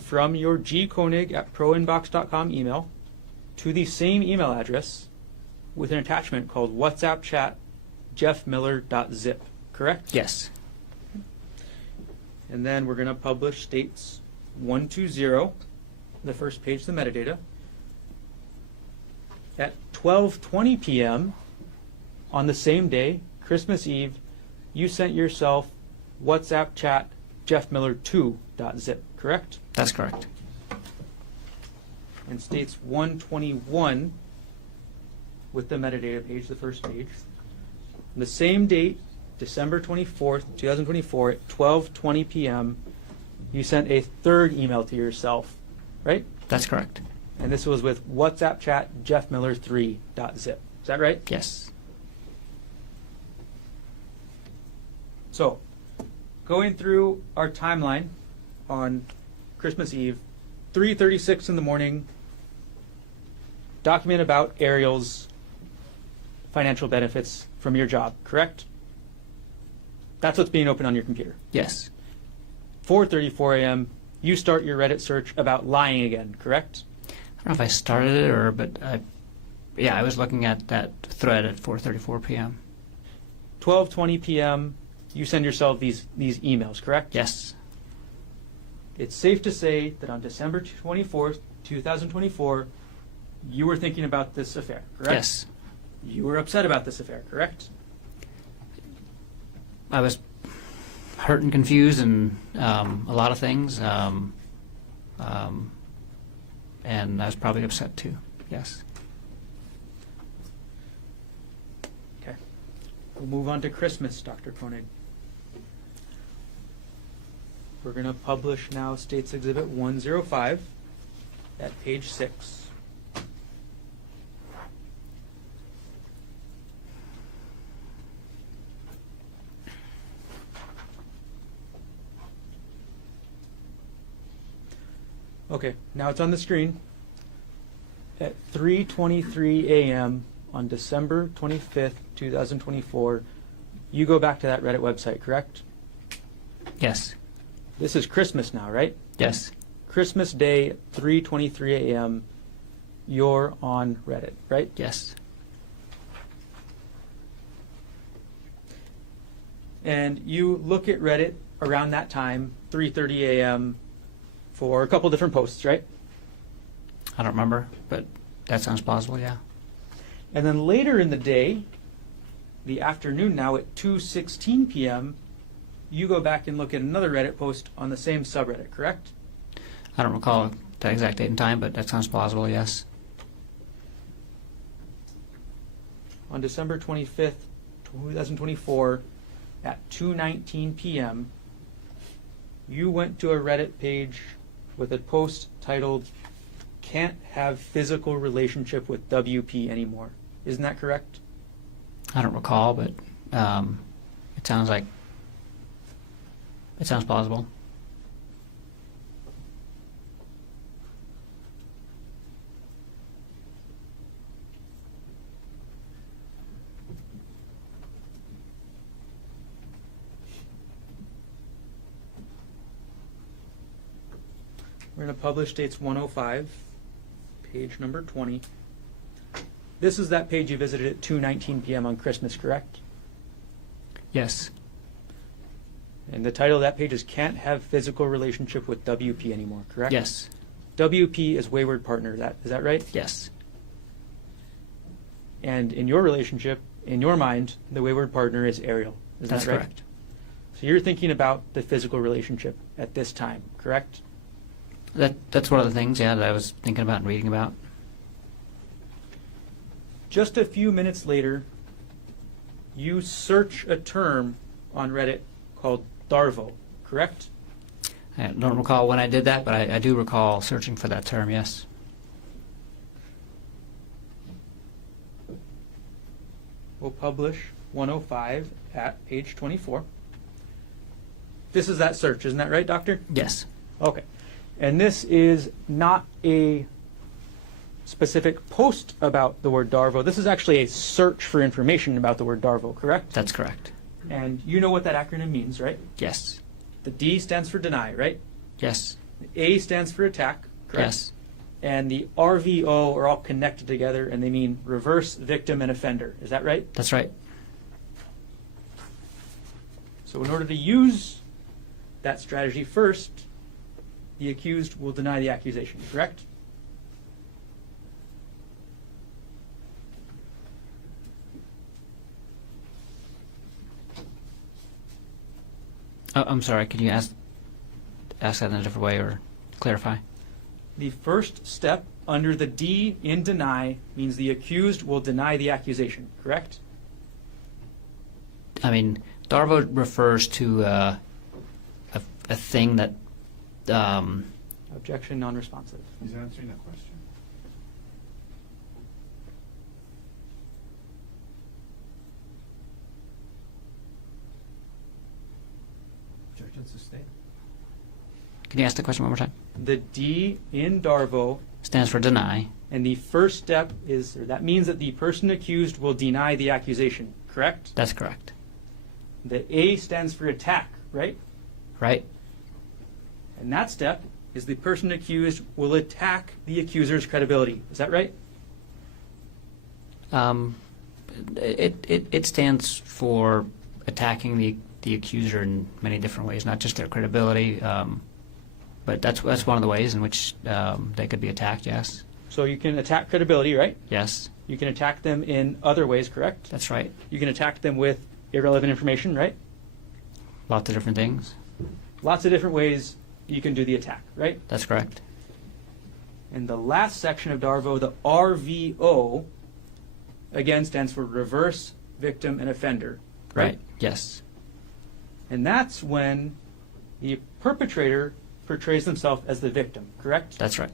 from your gkonig@proinbox.com email to the same email address with an attachment called WhatsApp chat jeffmiller.zip, correct? Yes. And then we're going to publish States 120, the first page, the metadata. At 12:20 p.m. on the same day, Christmas Eve, you sent yourself WhatsApp chat jeffmiller2.zip, correct? That's correct. And States 121 with the metadata page, the first page. On the same date, December 24th, 2024 at 12:20 p.m., you sent a third email to yourself, right? That's correct. And this was with WhatsApp chat jeffmiller3.zip. Is that right? Yes. So, going through our timeline on Christmas Eve, 3:36 in the morning, document about Arielle's financial benefits from your job, correct? That's what's being opened on your computer. Yes. 4:34 a.m., you start your Reddit search about lying again, correct? I don't know if I started it but I was looking at that thread at 4:34 p.m. 12:20 p.m., you send yourself these emails, correct? Yes. It's safe to say that on December 24th, 2024, you were thinking about this affair, correct? Yes. You were upset about this affair, correct? I was hurt and confused and a lot of things. And I was probably upset too. Yes. We'll move on to Christmas, Dr. Konig. We're going to publish now States Exhibit 105 at page 6. Okay, now it's on the screen. At 3:23 a.m. on December 25th, 2024, you go back to that Reddit website, correct? Yes. This is Christmas now, right? Yes. Christmas Day, 3:23 a.m., you're on Reddit, right? Yes. And you look at Reddit around that time, 3:30 a.m., for a couple different posts, right? I don't remember, but that sounds plausible, yeah. And then later in the day, the afternoon now at 2:16 p.m., you go back and look at another Reddit post on the same subreddit, correct? I don't recall the exact date and time, but that sounds plausible, yes. On December 25th, 2024, at 2:19 p.m., you went to a Reddit page with a post titled, "Can't have physical relationship with WP anymore." Isn't that correct? I don't recall, but it sounds plausible. We're going to publish States 105, page number 20. This is that page you visited at 2:19 p.m. on Christmas, correct? Yes. And the title of that page is "Can't Have Physical Relationship with WP Anymore," correct? Yes. WP is wayward partner, is that right? Yes. And in your relationship, in your mind, the wayward partner is Arielle. Is That's that right? correct. So you're thinking about the physical relationship at this time, correct? That's one of the things, yeah, that I was thinking about and reading about. Just a few minutes later, you search a term on Reddit called Darvo, correct? I don't recall when I did that, but I do recall searching for that term, yes. We'll publish 105 at page 24. This is that search, isn't that right, Doctor? Yes. Okay. And this is not a specific post about the word Darvo. This is actually a search for information about the word Darvo, correct? That's correct. And you know what that acronym means, right? Yes. The D stands for deny, right? Yes. The A stands for attack, correct? Yes. And the RVO are all connected together, and they mean reverse, victim, and offender. Is that right? That's right. So in order to use that strategy first, the accused will deny the accusation, correct? Oh, I'm sorry, could you ask that in a different way or clarify? The first step under the D in deny means the accused will deny the accusation, correct? I mean, Darvo refers to a thing that Objection, non-responsive. He's answering that question. Objection sustained. Can you ask the question one more time? The D in Darvo, Stands for deny. and the first step is, or that means that the person accused will deny the accusation, correct? That's correct. The A stands for attack, right? Right? And that step is the person accused will attack the accuser's credibility. Is that right? It stands for attacking the accuser in many different ways, not just their credibility, but that's one of the ways in which they could be attacked. Yes. So you can attack credibility, right? Yes. You can attack them in other ways, correct? That's right. You can attack them with irrelevant information, right? Lots of different things. Lots of different ways you can do the attack, right? That's correct. And the last section of Darvo, the RVO, again stands for reverse, victim, and offender. Right. Yes. And that's when the perpetrator portrays themselves as the victim, correct? That's right.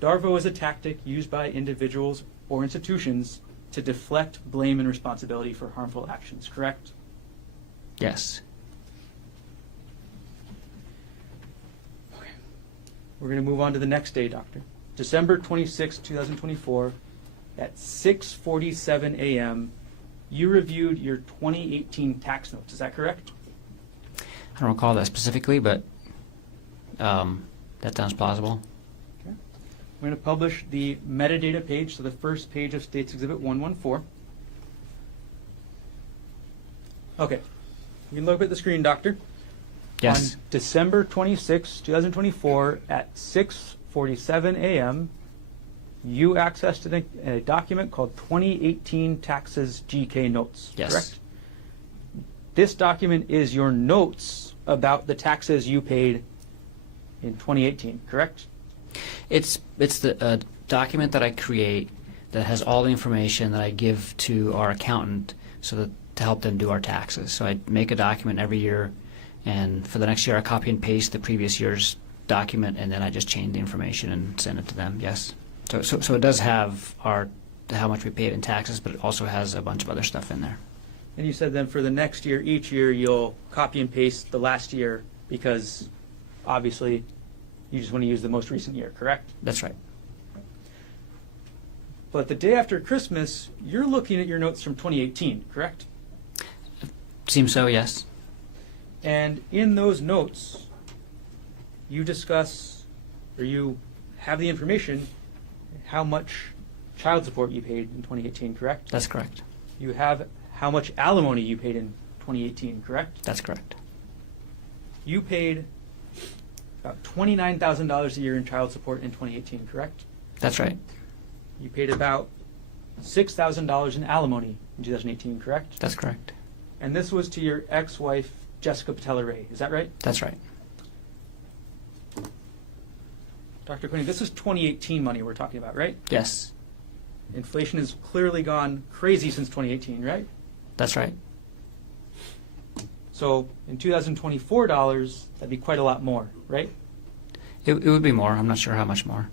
Darvo is a tactic used by individuals or institutions to deflect blame and responsibility for harmful actions, correct? Yes. Okay. We're going to move on to the next day, Doctor. December 26, 2024, at 6:47 a.m., you reviewed your 2018 tax notes. Is that correct? I don't recall that specifically, but that sounds plausible. Okay. We're going to publish the metadata page, so the first page of States Exhibit 114. Okay. You can look at the screen, Doctor. Yes. On December 26, 2024, at 6:47 a.m., you accessed a document called 2018 Taxes GK Notes, Yes. correct? This document is your notes about the taxes you paid in 2018, correct? It's the document that I create that has all the information that I give to our accountant so that to help them do our taxes. So I make a document every year, and for the next year I copy and paste the previous year's document, and then I just change the information and send it to them. Yes. So it does have how much we paid in taxes, but it also has a bunch of other stuff in there. And you said then for the next year, each year you'll copy and paste the last year because obviously you just want to use the most recent year, correct? That's right. But the day after Christmas, you're looking at your notes from 2018, correct? Seems so, yes. And in those notes, you discuss, or you have the information, how much child support you paid in 2018, correct? That's correct. You have how much alimony you paid in 2018, correct? That's correct. You paid about $29,000 a year in child support in 2018, correct? That's right. You paid about $6,000 in alimony in 2018, correct? That's correct. And this was to your ex-wife, Jessica Patella-Ray. Is that right? That's right. Dr. Konig, this is 2018 money we're talking about, right? Yes. Inflation has clearly gone crazy since 2018, right? That's right. So in 2024 dollars, that'd be quite a lot more, right? It would be more. I'm not sure how much more.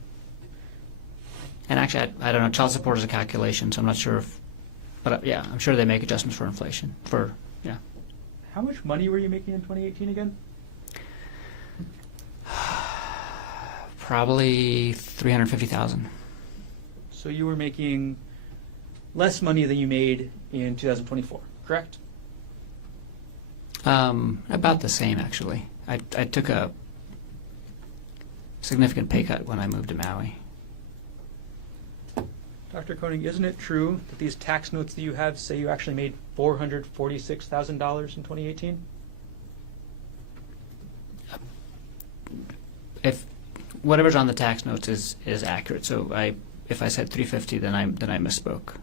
And actually, I don't know. Child support is a calculation, so I'm not sure if. But yeah, I'm sure they make adjustments for inflation. Yeah. How much money were you making in 2018 again? Probably 350,000. So you were making less money than you made in 2024, correct? About the same, actually. I took a significant pay cut when I moved to Maui. Dr. Konig, isn't it true that these tax notes that you have say you actually made $446,000 in 2018? If whatever's on the tax notes is accurate, so if I said 350, then I misspoke.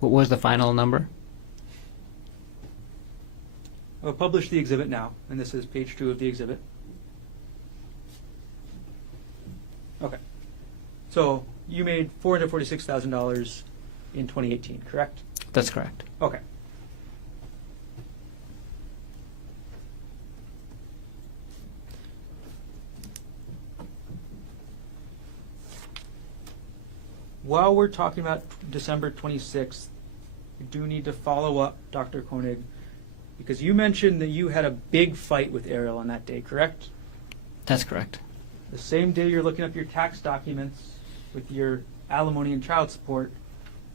What was the final number? I'll publish the exhibit now, and this is page 2 of the exhibit. Okay. So you made $446,000 in 2018, correct? That's correct. Okay. While we're talking about December 26th, we do need to follow up, Dr. Konig, because you mentioned that you had a big fight with Arielle on that day, correct? That's correct. The same day you're looking up your tax documents with your alimony and child support,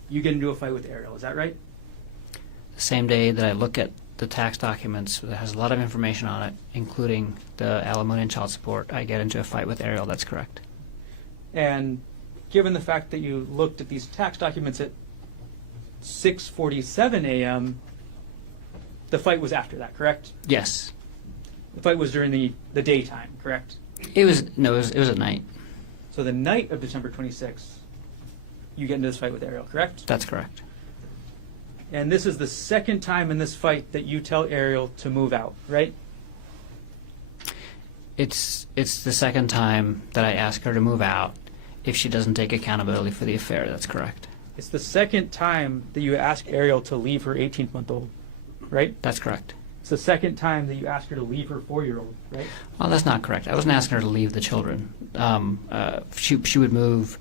you get into a fight with Arielle. Is that right? The same day that I look at the tax documents that has a lot of information on it, including the alimony and child support, I get into a fight with Arielle. That's correct. And given the fact that you looked at these tax documents at 6:47 a.m., the fight was after that, correct? Yes. The fight was during the daytime, correct? It was at night. So the night of December 26th, you get into this fight with Arielle, correct? That's correct. And this is the second time in this fight that you tell Arielle to move out, right? It's the second time that I ask her to move out if she doesn't take accountability for the affair. That's correct. It's the second time that you ask Arielle to leave her 18-month-old, right? That's correct. It's the second time that you ask her to leave her 4-year-old, right? Well, that's not correct. I wasn't asking her to leave the children. She would move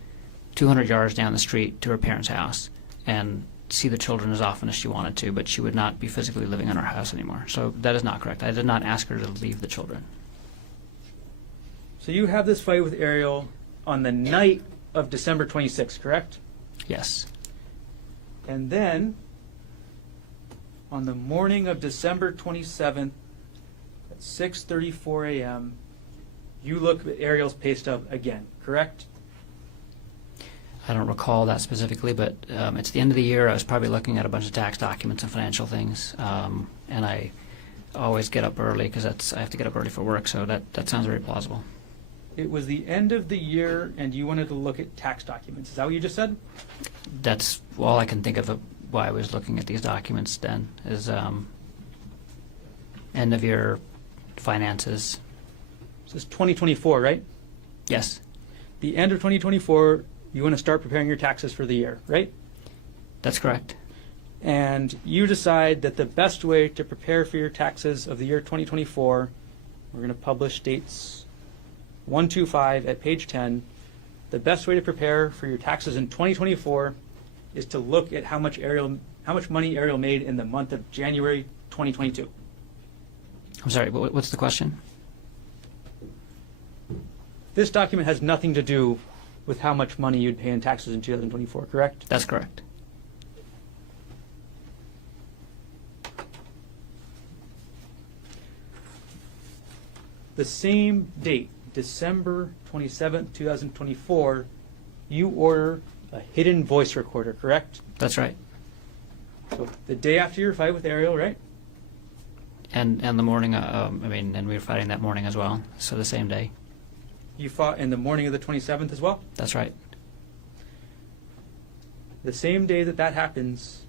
200 yards down the street to her parents' house and see the children as often as she wanted to, but she would not be physically living in our house anymore. So that is not correct. I did not ask her to leave the children. So you have this fight with Arielle on the night of December 26th, correct? Yes. And then, on the morning of December 27th at 6:34 a.m., you look at Arielle's pay stub again, correct? I don't recall that specifically, but it's the end of the year. I was probably looking at a bunch of tax documents and financial things, and I always get up early because I have to get up early for work, so that sounds very plausible. It was the end of the year, and you wanted to look at tax documents. Is that what you just said? That's all I can think of why I was looking at these documents then, is end of year finances. This is 2024, right? Yes, The end of 2024, you want to start preparing your taxes for the year, right? that's correct. And you decide that the best way to prepare for your taxes of the year 2024, we're going to publish dates 125 at page 10. The best way to prepare for your taxes in 2024 is to look at how much money Arielle made in the month of January 2022. I'm sorry, what's the question? This document has nothing to do with how much money you'd pay in taxes in 2024, correct? That's correct. The same date, December 27th, 2024, you order a hidden voice recorder, correct? That's right. So the day after your fight with Arielle, right? And the morning, and we were fighting that morning as well, so the same day. You fought in the morning of the 27th as well? That's right. The same day that happens,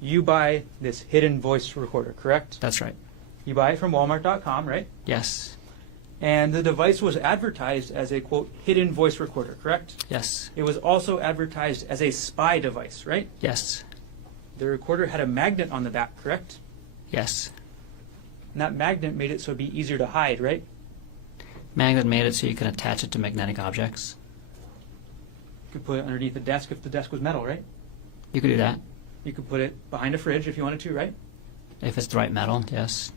you buy this hidden voice recorder, correct? That's right. You buy it from Walmart.com, right? Yes. And the device was advertised as a, quote, hidden voice recorder, correct? Yes. It was also advertised as a spy device, right? Yes. The recorder had a magnet on the back, correct? Yes. And that magnet made it so it'd be easier to hide, right? Magnet made it so you can attach it to magnetic objects. You could put it underneath the desk if the desk was metal, right? You could do that. You could put it behind a fridge if you wanted to, right? If it's the right metal, yes.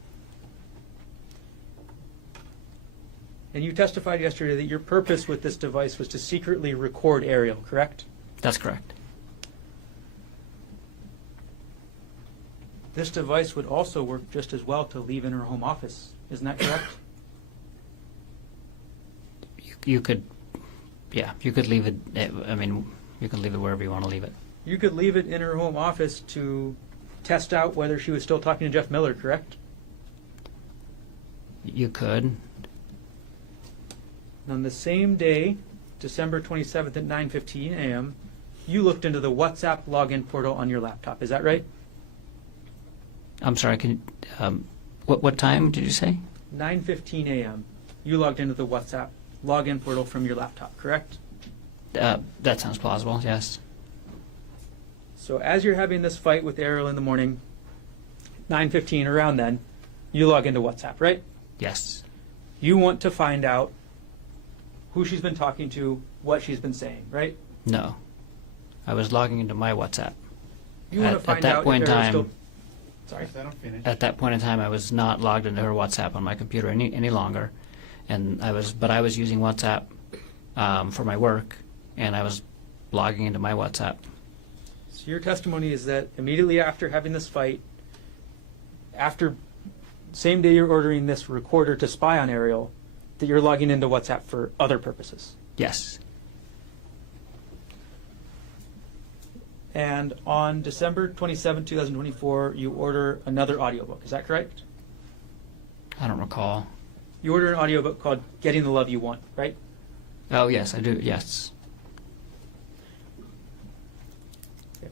And you testified yesterday that your purpose with this device was to secretly record Arielle, correct? That's correct. This device would also work just as well to leave in her home office. Isn't that correct? You could leave it, you could leave it wherever you want to leave it. You could leave it in her home office to test out whether she was still talking to Jeff Miller, correct? You could. On the same day, December 27th at 9:15 a.m., you looked into the WhatsApp login portal on your laptop. Is that right? I'm sorry, what time did you say? 9:15 a.m. You logged into the WhatsApp login portal from your laptop, correct? That sounds plausible, yes. So as you're having this fight with Arielle in the morning, 9:15 around then, you log into WhatsApp, right? Yes. You want to find out who she's been talking to, what she's been saying, right? No. I was logging into my WhatsApp. You want to find out if Arielle's still... Sorry. At that point in time, I was not logged into her WhatsApp on my computer any longer, but I was using WhatsApp for my work, and I was logging into my WhatsApp. So your testimony is that immediately after having this fight, after same day you're ordering this recorder to spy on Arielle, that you're logging into WhatsApp for other purposes. Yes. And on December 27, 2024, you order another audiobook. Is that correct? I don't recall. You order an audiobook called Getting the Love You Want, right? Oh, yes, I do, yes. Okay.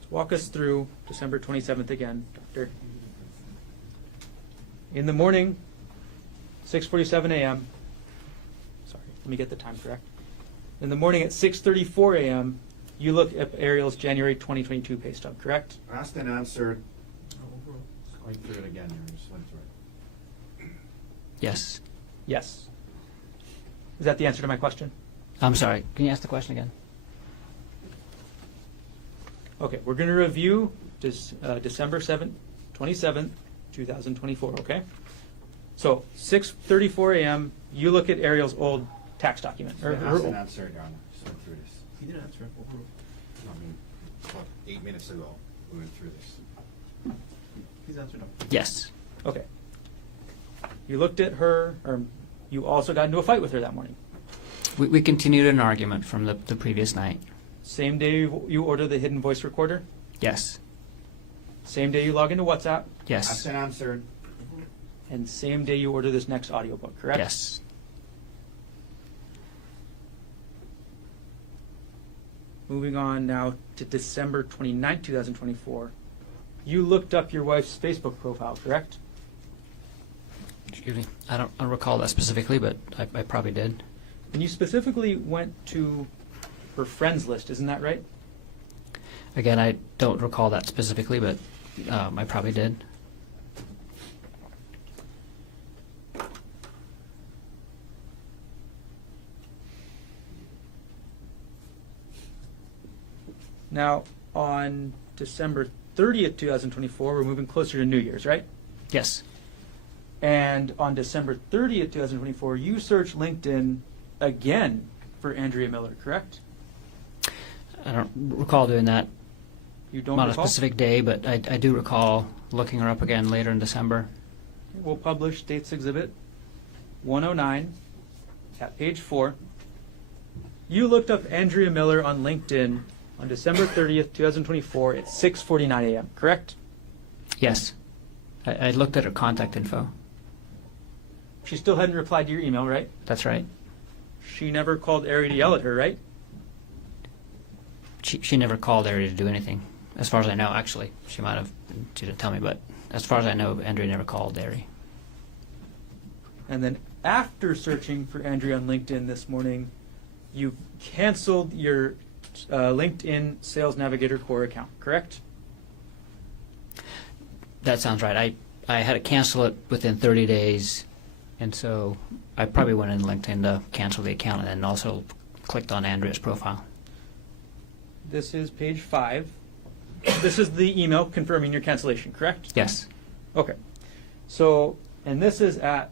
Let's walk us through December 27th again, Doctor. In the morning, 6:47 a.m. Sorry, let me get the time correct. In the morning at 6:34 a.m., you look at Arielle's January 2022 pay stub, correct? Asked and answered. Just going through it again here. Just went through it. Yes. Yes. Is that the answer to my question? I'm sorry. Can you ask the question again? Okay, we're going to review December 27th, 2024, okay? So 6:34 a.m., you look at Arielle's old tax document. Asked and answered, Your Honor. Just went through this. He didn't answer it. Overruled. I mean, about 8 minutes ago, we went through this. He's answered no. Yes. Okay. You looked at her, or you also got into a fight with her that morning. We continued an argument from the previous night. Same day you order the hidden voice recorder? Yes. Same day you log into WhatsApp? Asked Yes. and answered. And same day you order this next audiobook, correct? Yes. Moving on now to December 29th, 2024. You looked up your wife's Facebook profile, correct? Excuse me. I don't recall that specifically, but I probably did. And you specifically went to her friends list, isn't that right? Again, I don't recall that specifically, but I probably did. Now, on December 30th, 2024, we're moving closer to New Year's, right? Yes. And on December 30th, 2024, you searched LinkedIn again for Andrea Miller, correct? I don't recall doing that You don't on a recall? specific day, but I do recall looking her up again later in December. We'll publish States Exhibit 109 at page 4. You looked up Andrea Miller on LinkedIn on December 30th, 2024 at 6:49 a.m., correct? Yes. I looked at her contact info. She still hadn't replied to your email, right? That's right. She never called Ari to yell at her, right? She never called Ari to do anything, as far as I know. Actually, she might have. She didn't tell me, but as far as I know, Andrea never called Ari. And then after searching for Andrea on LinkedIn this morning, you canceled your LinkedIn Sales Navigator Core account, correct? That sounds right. I had to cancel it within 30 days, and so I probably went in LinkedIn to cancel the account, and then also clicked on Andrea's profile. This is page 5. This is the email confirming your cancellation, correct? Yes. Okay. So, and this is at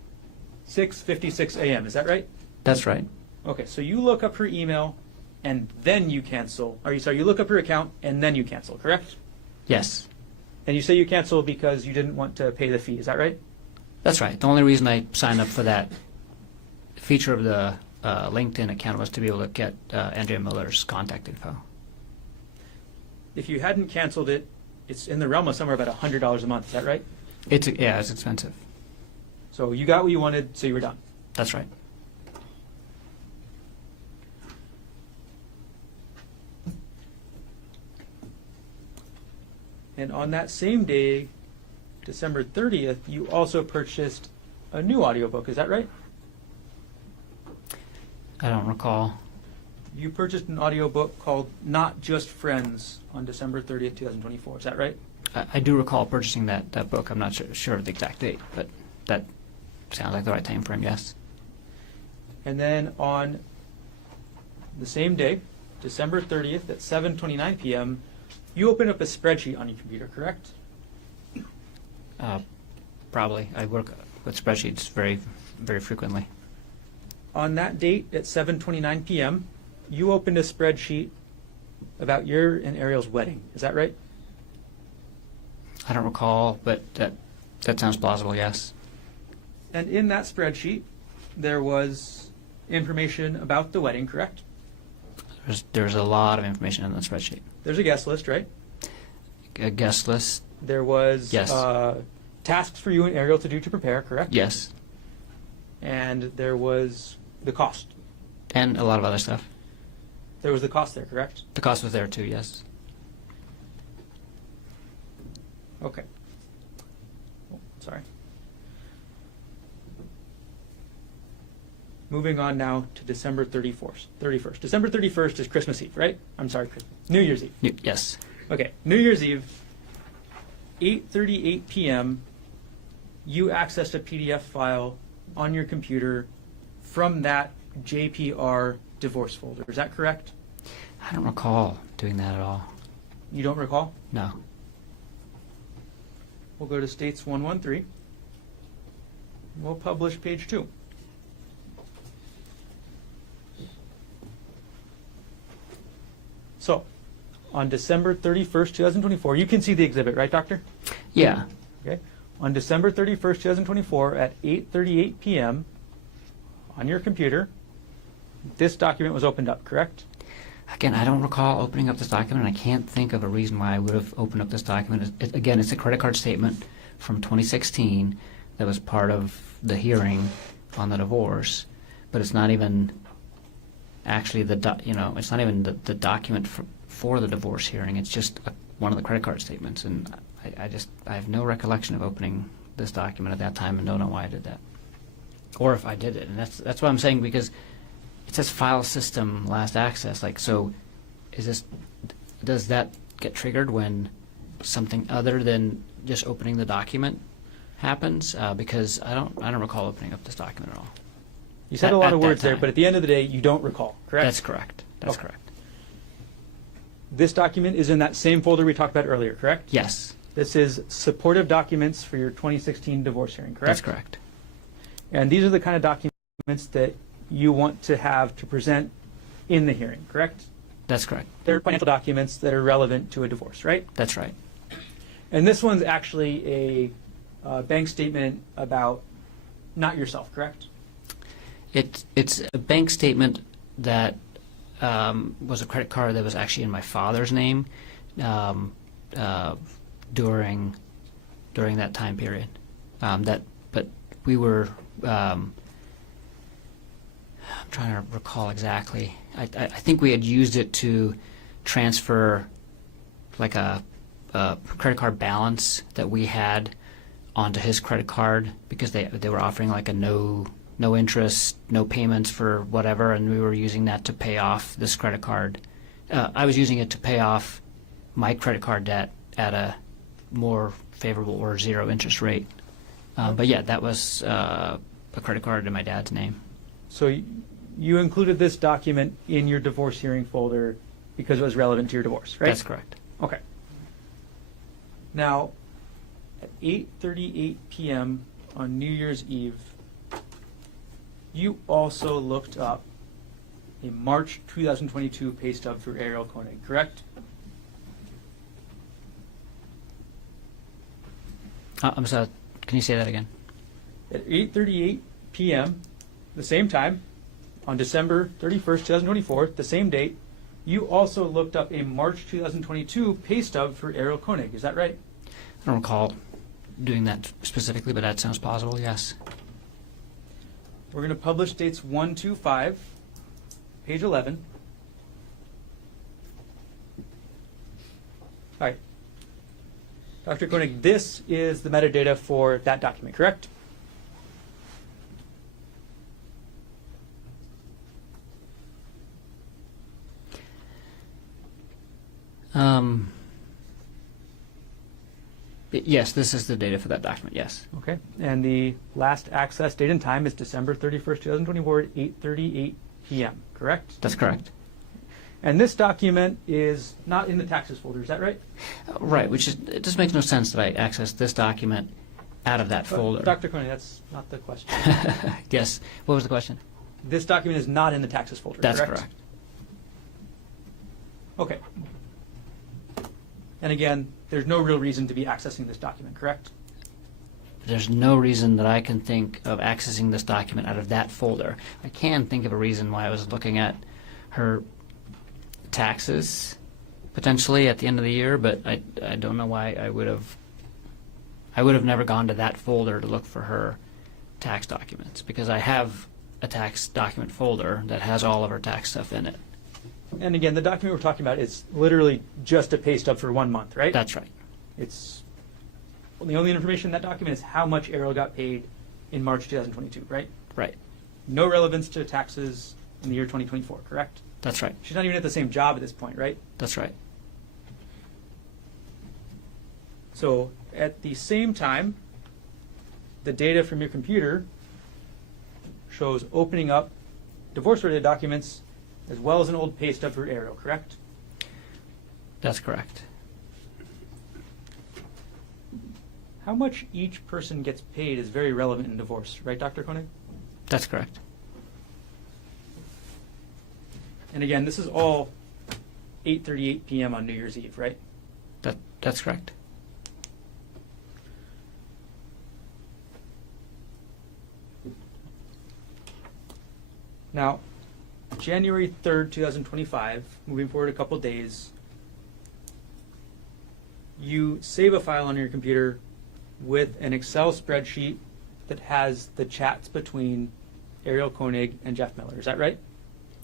6:56 a.m., is that right? That's right. Okay, so you look up her email and then you cancel. You look up her account and then you cancel, correct? Yes. And you say you cancel because you didn't want to pay the fee, is that right? That's right. The only reason I signed up for that feature of the LinkedIn account was to be able to get Andrea Miller's contact info. If you hadn't canceled it, it's in the realm of somewhere about $100 a month, is that right? It's expensive. So you got what you wanted, so you were done. That's right. And on that same day, December 30th, you also purchased a new audiobook, is that right? I don't recall. You purchased an audiobook called Not Just Friends on December 30th, 2024, is that right? I do recall purchasing that book. I'm not sure of the exact date, but that sounds like the right time frame, yes. And then on the same day, December 30th at 7:29 p.m., you open up a spreadsheet on your computer, correct? Probably. I work with spreadsheets very, very frequently. On that date at 7:29 p.m., you opened a spreadsheet about your and Arielle's wedding. Is that right? I don't recall, but that sounds plausible, yes. And in that spreadsheet, there was information about the wedding, correct? There's a lot of information in the spreadsheet. There's a guest list, right? A guest list, There was Yes. Tasks for you and Arielle to do to prepare, correct? yes, And there was the cost. and a lot of other stuff. There was the cost there, correct? The cost was there too, yes. Okay. Oh, sorry. Moving on now to December 31st. December 31st is Christmas Eve, right? I'm sorry, New Year's Eve. Yes. Okay, New Year's Eve, 8:38 p.m., you accessed a PDF file on your computer from that JPR divorce folder. Is that correct? I don't recall doing that at all. You don't recall? No. We'll go to States 113. We'll publish page 2. So, on December 31st, 2024, you can see the exhibit, right, Doctor? Yeah. Okay. On December 31st, 2024, at 8:38 p.m., on your computer, this document was opened up, correct? Again, I don't recall opening up this document, and I can't think of a reason why I would have opened up this document. Again, it's a credit card statement from 2016 that was part of the hearing on the divorce, but it's not even actually it's not even the document for the divorce hearing. It's just one of the credit card statements, and I have no recollection of opening this document at that time, and don't know why I did that, or if I did it. And that's what I'm saying, because it says file system last access. Like, so does that get triggered when something other than just opening the document happens? Because I don't recall opening up this document at all. You said a lot of that words there, time. but at the end of the day, you don't recall, correct? That's correct. That's Okay. correct. This document is in that same folder we talked about earlier, correct? Yes, This is supportive documents for your 2016 divorce hearing, correct? that's correct. And these are the kind of documents that you want to have to present in the hearing, correct? That's correct. They're financial documents that are relevant to a divorce, right? That's right. And this one's actually a bank statement about not yourself, correct? It's a bank statement that was a credit card that was actually in my father's name during that time period. But we were. I'm trying to recall exactly. I think we had used it to transfer like a credit card balance that we had onto his credit card, because they were offering like a no interest, no payments for whatever, and we were using that to pay off this credit card. I was using it to pay off my credit card debt at a more favorable or zero interest rate. But yeah, that was a credit card in my dad's name. So you included this document in your divorce hearing folder because it was relevant to your divorce, right? That's correct. Okay. Now, at 8:38 p.m. on New Year's Eve, you also looked up a March 2022 pay stub for Arielle Konig, correct? I'm sorry. Can you say that again? At 8:38 p.m., the same time, on December 31st, 2024, the same date, you also looked up a March 2022 pay stub for Arielle Konig. Is that right? I don't recall doing that specifically, but that sounds plausible, yes. We're going to publish dates 1, 2, 5, page 11. All right. Dr. Konig, this is the metadata for that document, correct? Yes, this is the data for that document, yes. Okay. And the last access date and time is December 31st, 2024 at 8:38 p.m., correct? That's correct. And this document is not in the taxes folder, is that right? Right, which is, it just makes no sense that I access this document out of that folder. Dr. Konig, that's not the question. Yes. What was the question? This document is not in the taxes folder, That's correct? correct. Okay. And again, there's no real reason to be accessing this document, correct? There's no reason that I can think of accessing this document out of that folder. I can think of a reason why I was looking at her taxes potentially at the end of the year, but I don't know why I would have never gone to that folder to look for her tax documents, because I have a tax document folder that has all of her tax stuff in it. And again, the document we're talking about is literally just a pay stub for 1 month, right? That's right. It's the only information in that document is how much Arielle got paid in March 2022, right? Right. no relevance to taxes in the year 2024, correct? That's right. She's not even at the same job at this point, right? That's right. So at the same time, the data from your computer shows opening up divorce-related documents as well as an old pay stub for Arielle, correct? That's correct. How much each person gets paid is very relevant in divorce, right, Dr. Konig? That's correct. And again, this is all 8:38 p.m. on New Year's Eve, right? That's correct. Now, January 3rd, 2025, moving forward a couple days, you save a file on your computer with an Excel spreadsheet that has the chats between Arielle Konig and Jeff Miller. Is that right?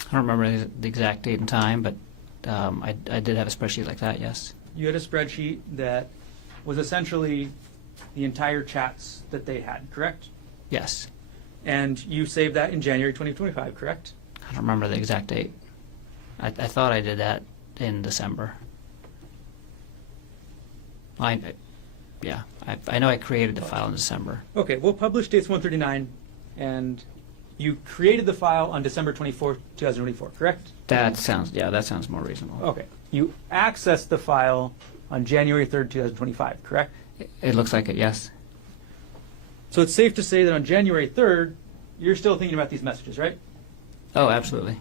I don't remember the exact date and time, but I did have a spreadsheet like that, yes. You had a spreadsheet that was essentially the entire chats that they had, correct? Yes. And you saved that in January 2025, correct? I don't remember the exact date. I thought I did that in December. I know I created the file in December. Okay, we'll publish dates 139, and you created the file on December 24th, 2024, correct? That sounds more reasonable. Okay. You accessed the file on January 3rd, 2025, correct? It looks like it, yes. So it's safe to say that on January 3rd, you're still thinking about these messages, right? Oh, absolutely.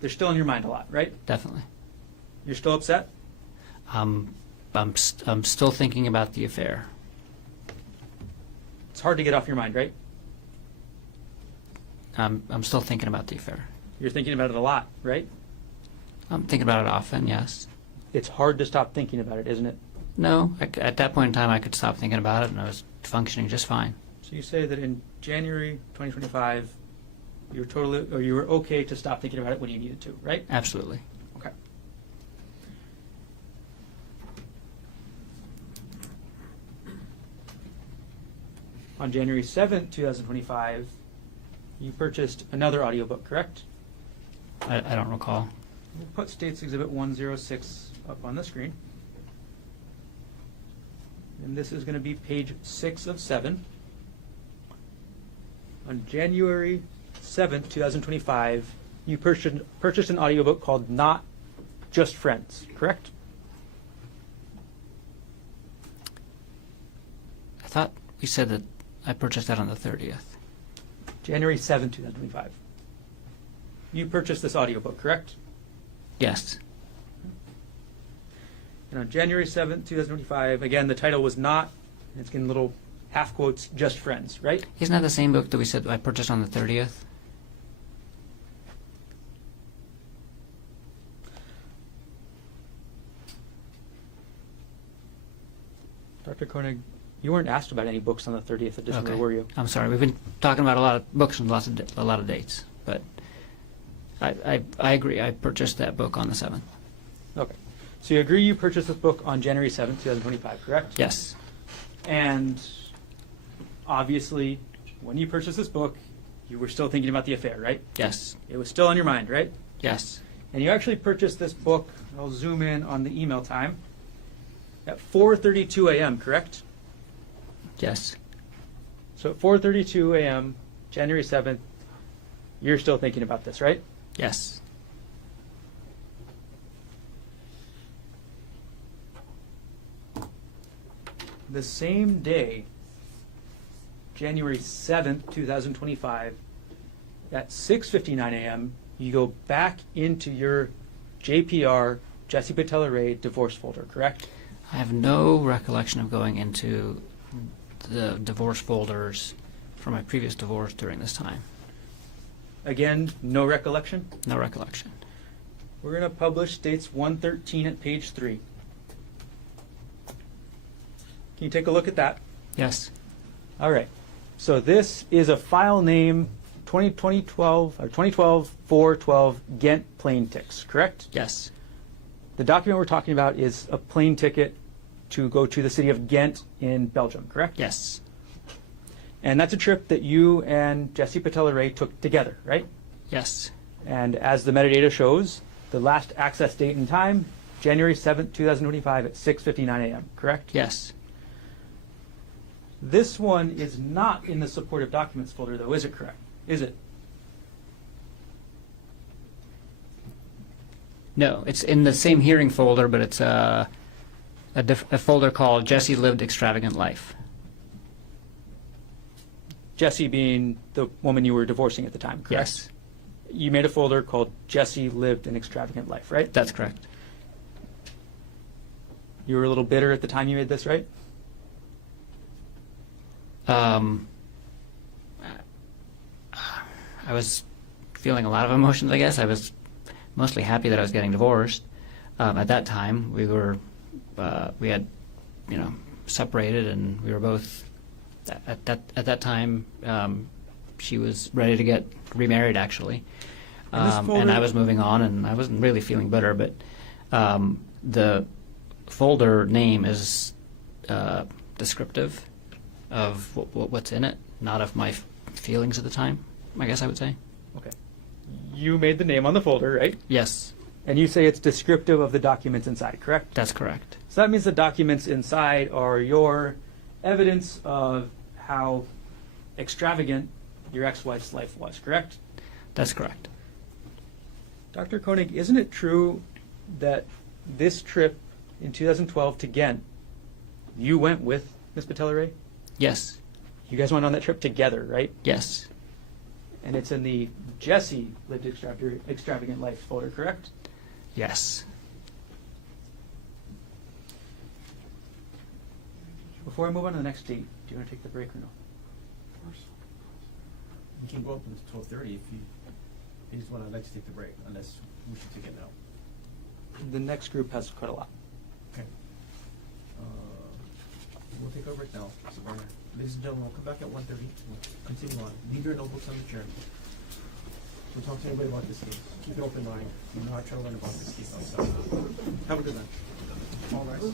They're still in your mind a lot, right? Definitely. You're still upset? I'm still thinking about the affair. It's hard to get off your mind, right? I'm still thinking about the affair. You're thinking about it a lot, right? I'm thinking about it often, yes. It's hard to stop thinking about it, isn't it? No, at that point in time, I could stop thinking about it, and I was functioning just fine. So you say that in January 2025, you were okay to stop thinking about it when you needed to, right? Absolutely. Okay. On January 7th, 2025, you purchased another audiobook, correct? I don't recall. We'll put States Exhibit 106 up on the screen. And this is going to be page 6 of 7. On January 7th, 2025, you purchased an audiobook called Not Just Friends, correct? I thought we said that I purchased that on the 30th. January 7th, 2025. You purchased this audiobook, correct? Yes. And on January 7th, 2025, again, the title was Not, and it's in little half quotes, Just Friends, right? Isn't that the same book that we said I purchased on the 30th? Dr. Konig, you weren't asked about any books on the 30th of December, Okay. were you? I'm sorry. We've been talking about a lot of books and a lot of dates, but I agree. I purchased that book on the 7th. Okay. So you agree you purchased this book on January 7th, 2025, correct? Yes. And obviously, when you purchased this book, you were still thinking about the affair, right? Yes. It was still on your mind, right? Yes. And you actually purchased this book, I'll zoom in on the email time, at 4:32 a.m., correct? Yes. So at 4:32 a.m., January 7th, you're still thinking about this, right? Yes. The same day, January 7th, 2025, at 6:59 a.m., you go back into your JPR, Jesse Patella Ray, divorce folder, correct? I have no recollection of going into the divorce folders from my previous divorce during this time. Again, no recollection? No recollection. We're going to publish dates 113 at page 3. Can you take a look at that? Yes. All right. So this is a file name 2012-412 Ghent plane ticks, correct? Yes. The document we're talking about is a plane ticket to go to the city of Ghent in Belgium, correct? Yes. And that's a trip that you and Jesse Patella-Ray took together, right? Yes. And as the metadata shows, the last access date and time, January 7th, 2025 at 6:59 a.m., correct? Yes. This one is not in the supportive documents folder, though, is it correct? Is it? No, it's in the same hearing folder, but it's a folder called Jesse Lived Extravagant Life. Jesse being the woman you were divorcing at the time, correct? Yes. You made a folder called Jesse Lived an Extravagant Life, right? That's correct. You were a little bitter at the time you made this, right? I was feeling a lot of emotions, I guess. I was mostly happy that I was getting divorced. At that time, we had, separated, and we were both, at that time, she was ready to get remarried, actually. And I was moving on, and I wasn't really feeling bitter, but the folder name is descriptive of what's in it, not of my feelings at the time, I guess I would say. Okay. You made the name on the folder, right? Yes, And you say it's descriptive of the documents inside, correct? that's correct. So that means the documents inside are your evidence of how extravagant your ex-wife's life was, correct? That's correct. Dr. Konig, isn't it true that this trip in 2012 to Ghent, you went with Ms. Patella-Ray? Yes, You guys went on that trip together, right? yes, And it's in the Jesse Lived Extravagant Life folder, correct? yes. Before I move on to the next date, do you want to take the break or no? We can go up until 12:30 if you just want to let you take the break, unless we should take it now. The next group has quite a lot. Okay. We'll take our break now, Mr. Barner. Ladies and gentlemen, we'll come back at 1:30. We'll continue on. Leave your notebooks on the chair. Don't talk to anybody about this case. Keep an open mind. You know, I try to learn about this case outside. Have a good night. All rise.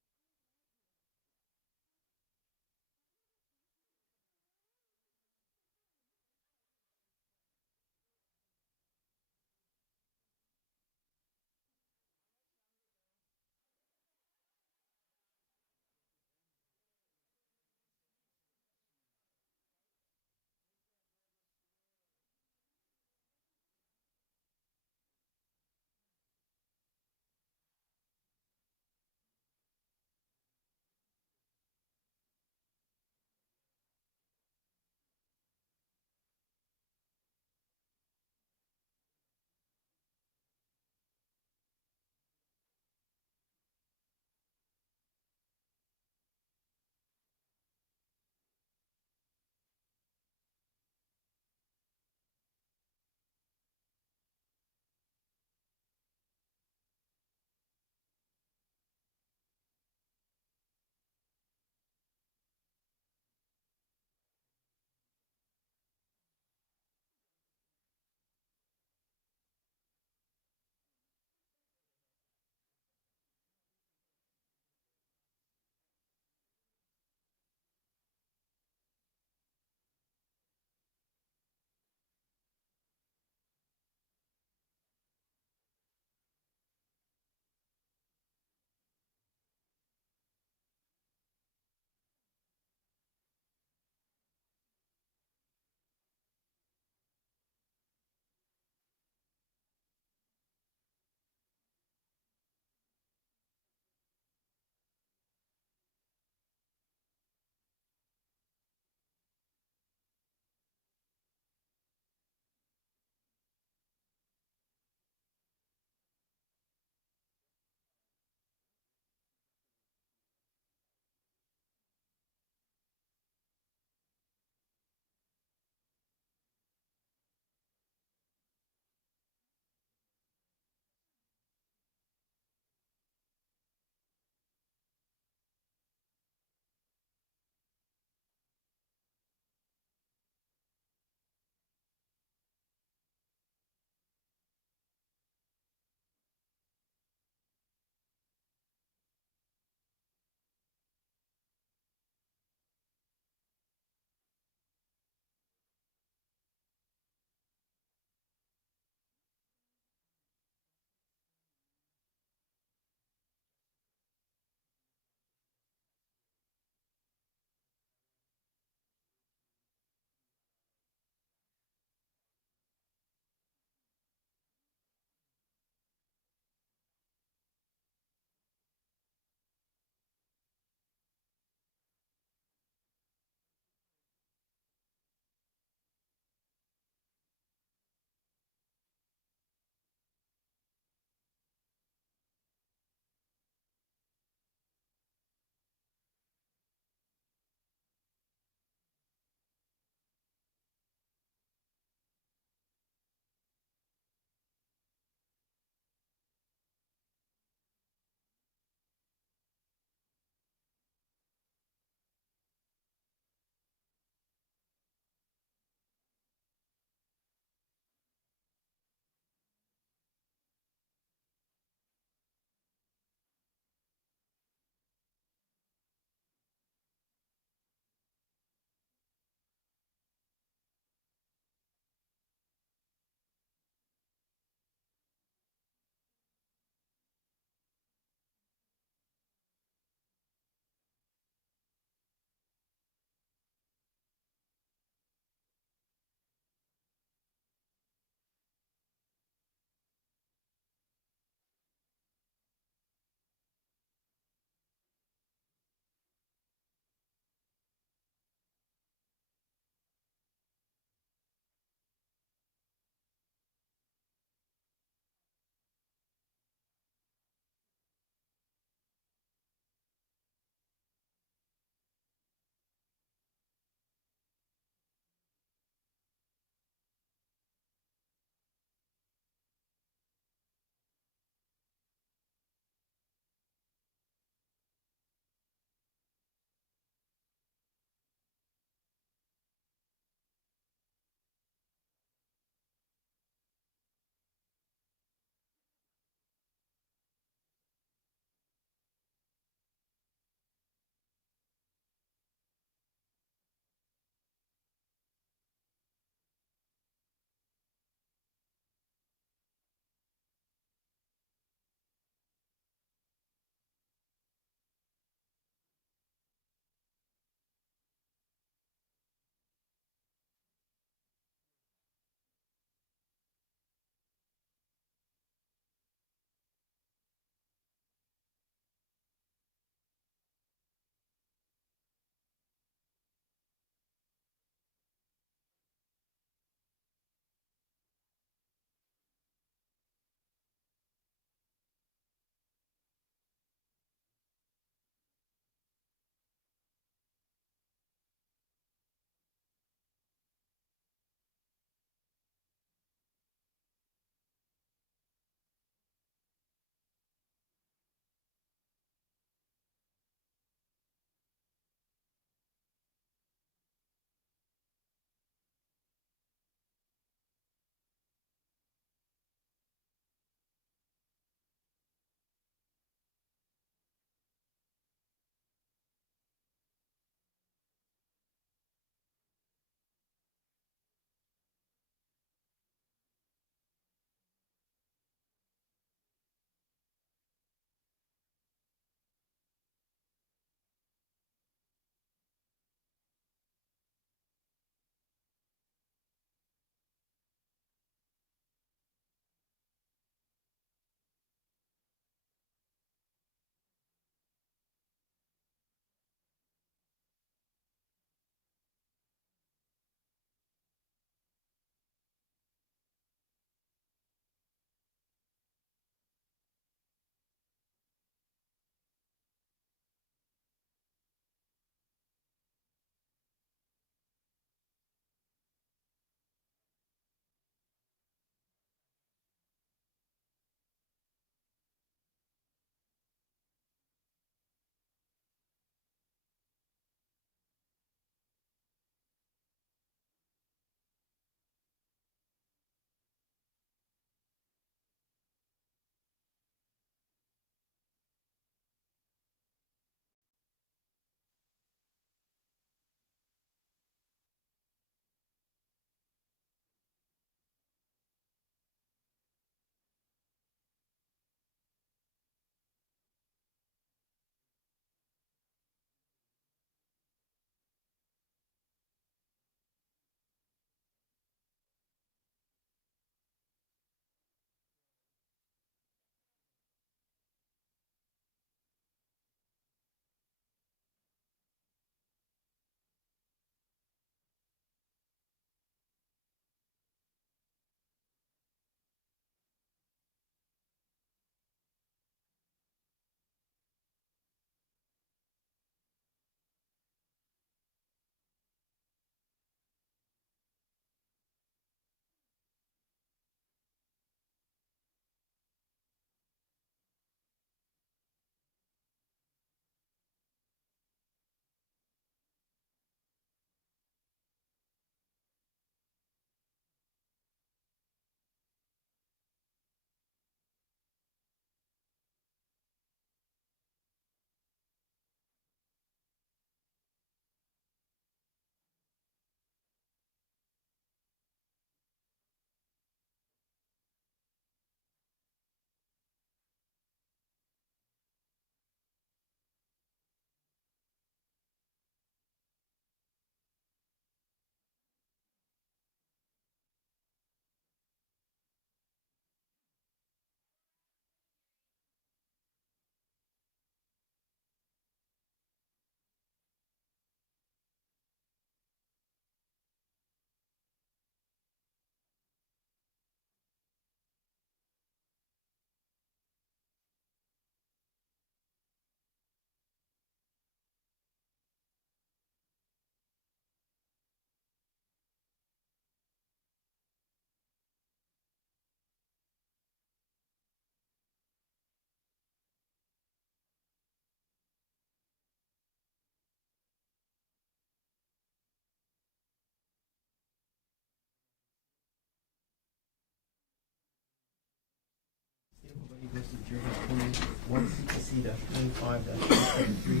Mr. Gerhardt Konig, 1CPC-25-173.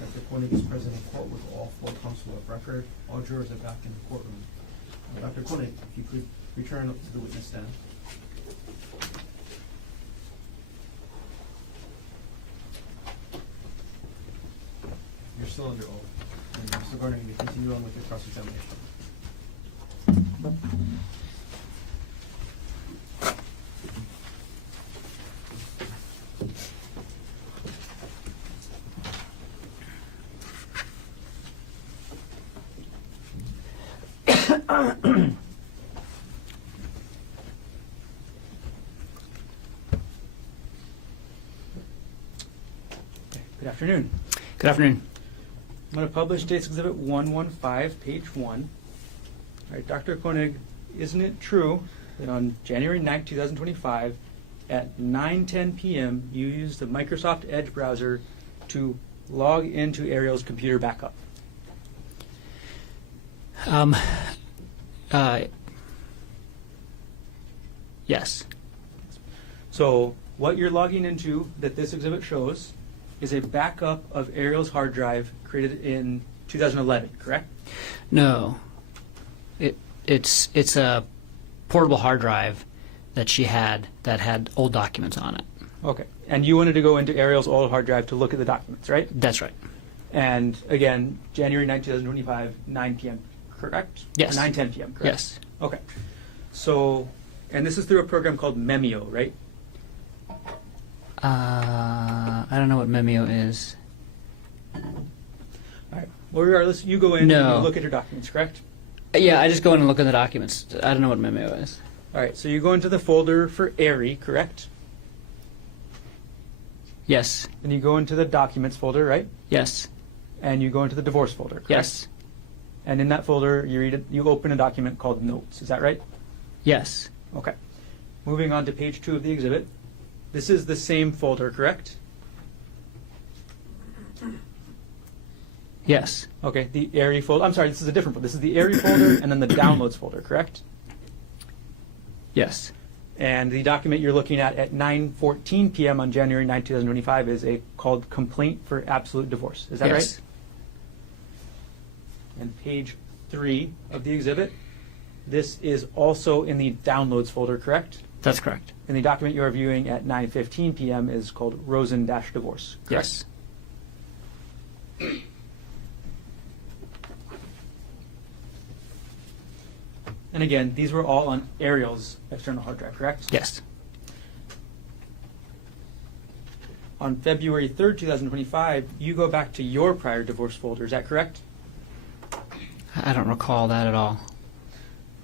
Dr. Konig is present in court with all 4 counsel of record. All jurors are back in the courtroom. Dr. Konig, if you could return to the witness stand. You're still under oath. And Mr. Garner, you may continue on with your cross-examination. Good afternoon. Good afternoon. I'm going to publish State's Exhibit 115, page 1. All right, Dr. Konig, isn't it true that on January 9, 2025, at 9:10 p.m., you used the Microsoft Edge browser to log into Arielle's computer backup? Yes. So what you're logging into that this exhibit shows is a backup of Arielle's hard drive created in 2011, correct? No. It's a portable hard drive that she had that had old documents on it. Okay. And you wanted to go into Arielle's old hard drive to look at the documents, right? That's right. And again, January 9, 2025, 9 p.m., correct? Yes. Or 9:10 p.m., correct? Yes. Okay. So, and this is through a program called Memio, right? I don't know what Memio is. All right. Well, regardless, you go in No. and you look at your documents, correct? Yeah, I just go in and look at the documents. I don't know what Memio is. All right. So you go into the folder for Ari, correct? Yes. And you go into the documents folder, right? Yes. And you go into the divorce folder, correct? Yes. And in that folder, you open a document called Notes. Is that right? Yes. Okay. Moving on to page 2 of the exhibit. This is the same folder, correct? Yes. Okay, the Ari folder. I'm sorry, this is a different folder. This is the Ari folder and then the downloads folder, correct? Yes. And the document you're looking at 9:14 p.m. on January 9, 2025 is called Complaint for Absolute Divorce. Is that Yes. right? And page 3 of the exhibit, this is also in the downloads folder, correct? That's correct. And the document you're viewing at 9:15 p.m. is called Rosen-Divorce, correct? Yes. And again, these were all on Arielle's external hard drive, correct? Yes. On February 3rd, 2025, you go back to your prior divorce folder, is that correct? I don't recall that at all.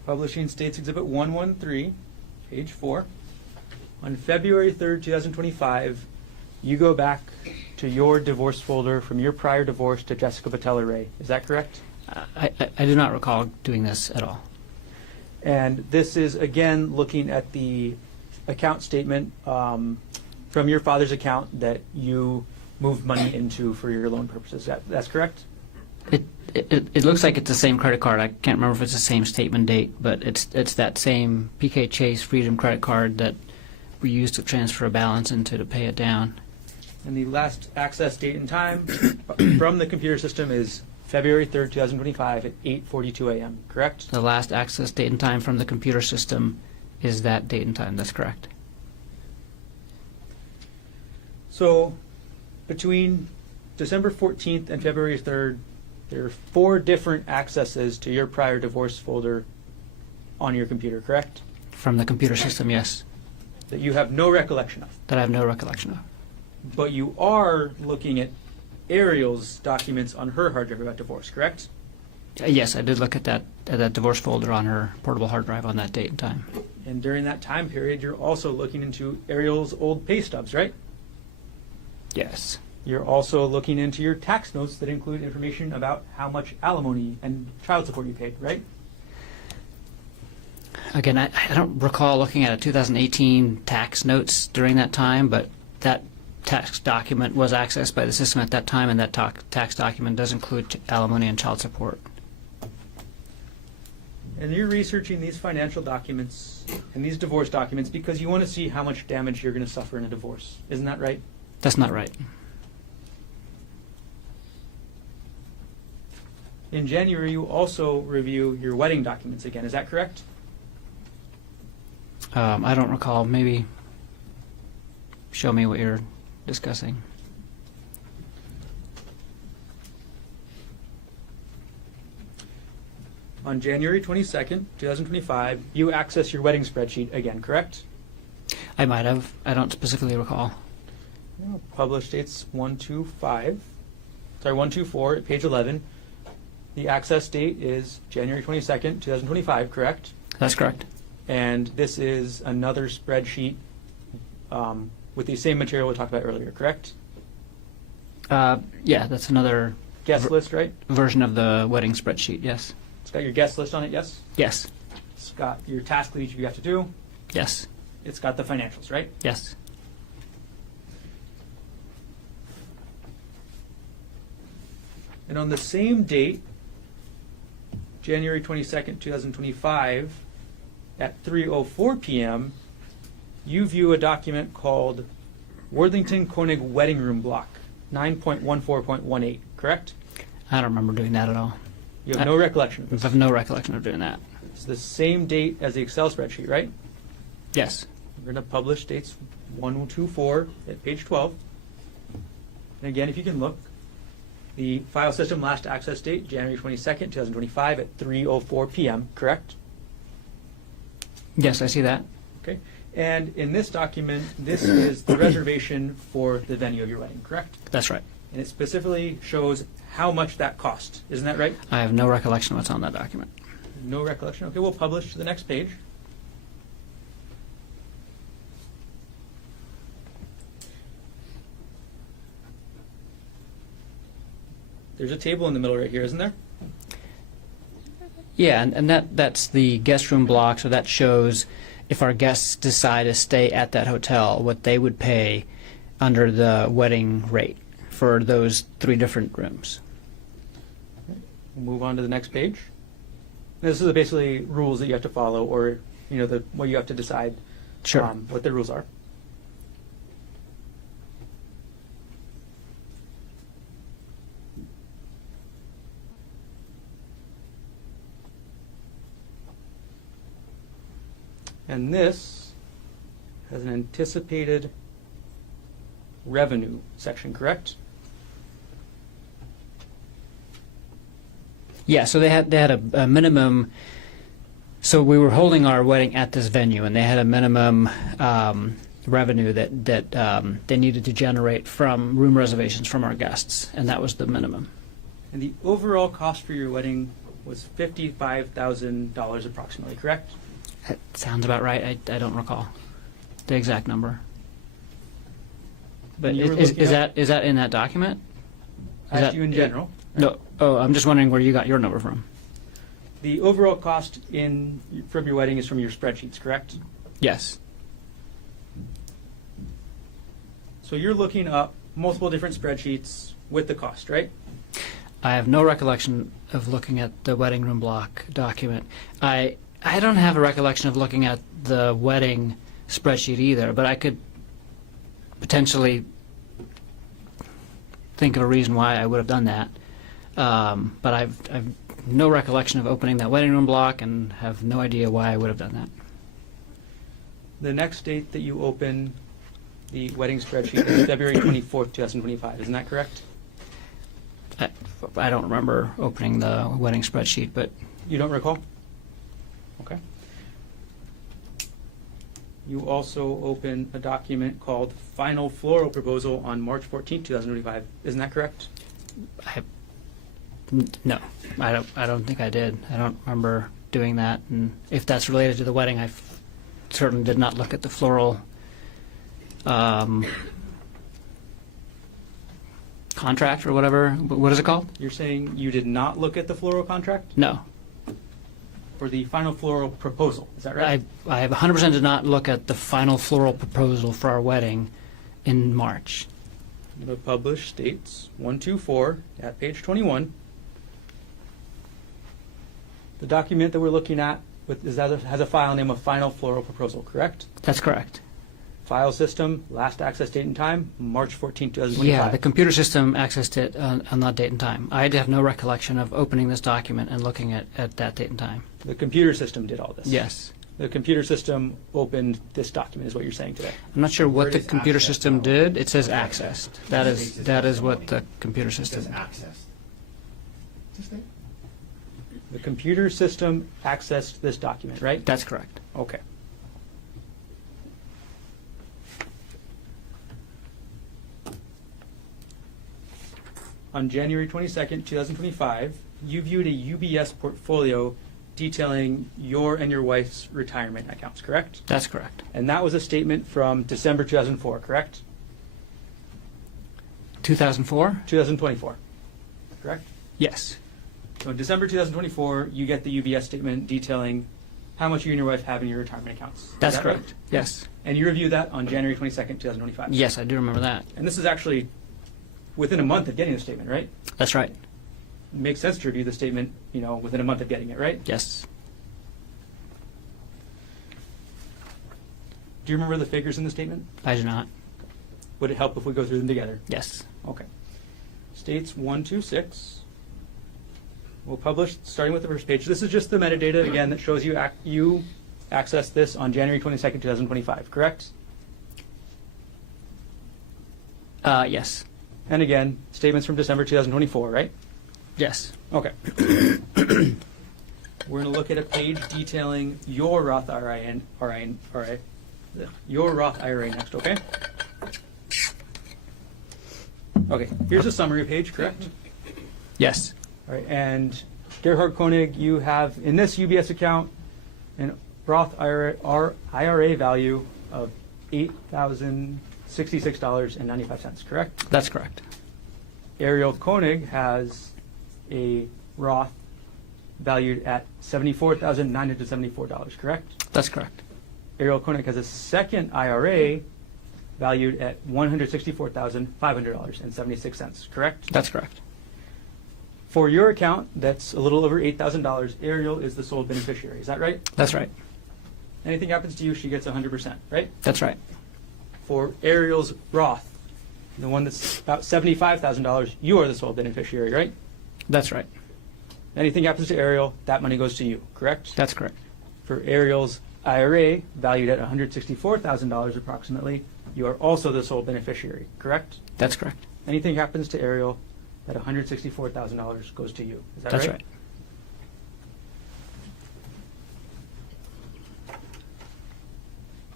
Publishing States Exhibit 113, page 4. On February 3rd, 2025, you go back to your divorce folder from your prior divorce to Jessica Patella Ray. Is that correct? I do not recall doing this at all. And this is, again, looking at the account statement from your father's account that you moved money into for your loan purposes. That's correct? It looks like it's the same credit card. I can't remember if it's the same statement date, but it's that same PK Chase Freedom credit card that we used to transfer a balance into to pay it down. And the last access date and time from the computer system is February 3rd, 2025 at 8:42 a.m., correct? The last access date and time from the computer system is that date and time. That's correct. So between December 14th and February 3rd, there are 4 different accesses to your prior divorce folder on your computer, correct? From the computer system, yes. That you have no recollection of. That I have no recollection of. But you are looking at Arielle's documents on her hard drive about divorce, correct? Yes, I did look at that divorce folder on her portable hard drive on that date and time. And during that time period, you're also looking into Arielle's old pay stubs, right? Yes. You're also looking into your tax notes that include information about how much alimony and child support you paid, right? Again, I don't recall looking at a 2018 tax notes during that time, but that tax document was accessed by the system at that time, and that tax document does include alimony and child support. And you're researching these financial documents and these divorce documents because you want to see how much damage you're going to suffer in a divorce. Isn't that right? That's not right. In January, you also review your wedding documents again. Is that correct? I don't recall. Maybe show me what you're discussing. On January 22nd, 2025, you access your wedding spreadsheet again, correct? I might have. I don't specifically recall. Published dates 124 at page 11. The access date is January 22nd, 2025, correct? That's correct. And this is another spreadsheet with the same material we talked about earlier, correct? Yeah, that's another Guest list, right? version of the wedding spreadsheet. Yes. It's got your guest list on it, yes? Yes. It's got your task that each of you have to do. Yes. It's got the financials, right? Yes. And on the same date, January 22nd, 2025, at 3:04 p.m., you view a document called Worthington Konig Wedding Room Block, 9.14.18, correct? I don't remember doing that at all. You have no recollection of I this. have no recollection of doing that. It's the same date as the Excel spreadsheet, right? Yes. We're going to publish dates 124 at page 12. And again, if you can look, the file system last access date, January 22nd, 2025 at 3:04 p.m., correct? Yes, I see that. Okay. And in this document, this is the reservation for the venue of your wedding, correct? That's right. And it specifically shows how much that cost. Isn't that right? I have no recollection of what's on that document. No recollection. Okay, we'll publish to the next page. There's a table in the middle right here, isn't there? Yeah, and that's the guest room block, so that shows if our guests decide to stay at that hotel, what they would pay under the wedding rate for those 3 different rooms. We'll move on to the next page. This is basically rules that you have to follow, or what you have to decide Sure. what the rules are. And this has an anticipated revenue section, correct? Yeah, so they had a minimum. So we were holding our wedding at this venue, and they had a minimum revenue that they needed to generate from room reservations from our guests, and that was the minimum. And the overall cost for your wedding was $55,000 approximately, correct? That sounds about right. I don't recall the exact number. But And you were is looking that in that document? I asked you in general. No. Oh, I'm just wondering where you got your number from. The overall cost from your wedding is from your spreadsheets, correct? Yes. So you're looking up multiple different spreadsheets with the cost, right? I have no recollection of looking at the wedding room block document. I don't have a recollection of looking at the wedding spreadsheet either, but I could potentially think of a reason why I would have done that. But I've no recollection of opening that wedding room block and have no idea why I would have done that. The next date that you open the wedding spreadsheet is February 24th, 2025. Isn't that correct? I don't remember opening the wedding spreadsheet, but You don't recall? Okay. You also open a document called Final Floral Proposal on March 14th, 2025. Isn't that correct? no, I don't think I did. I don't remember doing that. And if that's related to the wedding, I certainly did not look at the floral contract or whatever. What is it called? You're saying you did not look at the floral contract No. or the Final Floral Proposal. Is that right? I 100% did not look at the final floral proposal for our wedding in March. The published dates 124 at page 21. The document that we're looking at has a file name of Final Floral Proposal, correct? That's correct. File system, last access date and time, March 14, 2025. Yeah, the computer system accessed it on that date and time. I have no recollection of opening this document and looking at that date and time. The computer system did all this? Yes. The computer system opened this document, is what you're saying today? I'm not sure what Where the does computer access system go? did. It says accessed. That is what the computer It says system. access. Just there. The computer system accessed this document, right? That's correct. Okay. On January 22nd, 2025, you viewed a UBS portfolio detailing your and your wife's retirement accounts, correct? That's correct. And that was a statement from December 2004, correct? 2004? 2024, correct? Yes. So in December 2024, you get the UBS statement detailing how much you and your wife have in your retirement accounts. Is That's that correct. right? Yes. And you review that on January 22nd, 2025. Yes, I do remember that. And this is actually within a month of getting the statement, right? That's right. It makes sense to review the statement, within a month of getting it, right? Yes. Do you remember the figures in the statement? I do not. Would it help if we go through them together? Yes. Okay. States 126. We'll publish starting with the first page. This is just the metadata again that shows you you accessed this on January 22nd, 2025, correct? Yes. And again, statements from December 2024, right? Yes. Okay. We're going to look at a page detailing your Roth IRA next, okay? Okay, here's a summary page, correct? Yes. All right, and Gerhardt Konig, you have in this UBS account an Roth IRA value of $8,066.95, correct? That's correct. Arielle Konig has a Roth valued at $74,974, correct? That's correct. Arielle Konig has a second IRA valued at $164,500.76, correct? That's correct. For your account, that's a little over $8,000. Arielle is the sole beneficiary. Is that right? That's right. Anything happens to you, she gets 100%, right? That's right. For Arielle's Roth, the one that's about $75,000, you are the sole beneficiary, right? That's right. Anything happens to Arielle, that money goes to you, correct? That's correct. For Arielle's IRA, valued at $164,000 approximately, you are also the sole beneficiary, correct? That's correct. Anything happens to Arielle, that $164,000 goes to you. Is that That's right? right.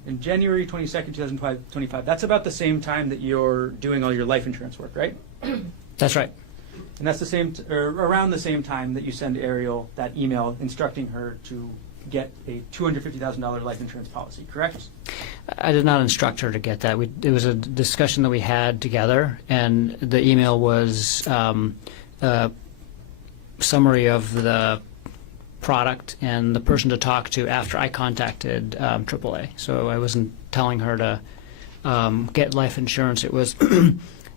In January 22nd, 2025, that's about the same time that you're doing all your life insurance work, right? That's right. And that's the same, or around the same time that you send Arielle that email instructing her to get a $250,000 life insurance policy, correct? I did not instruct her to get that. It was a discussion that we had together, and the email was a summary of the product and the person to talk to after I contacted AAA. So I wasn't telling her to get life insurance. It was,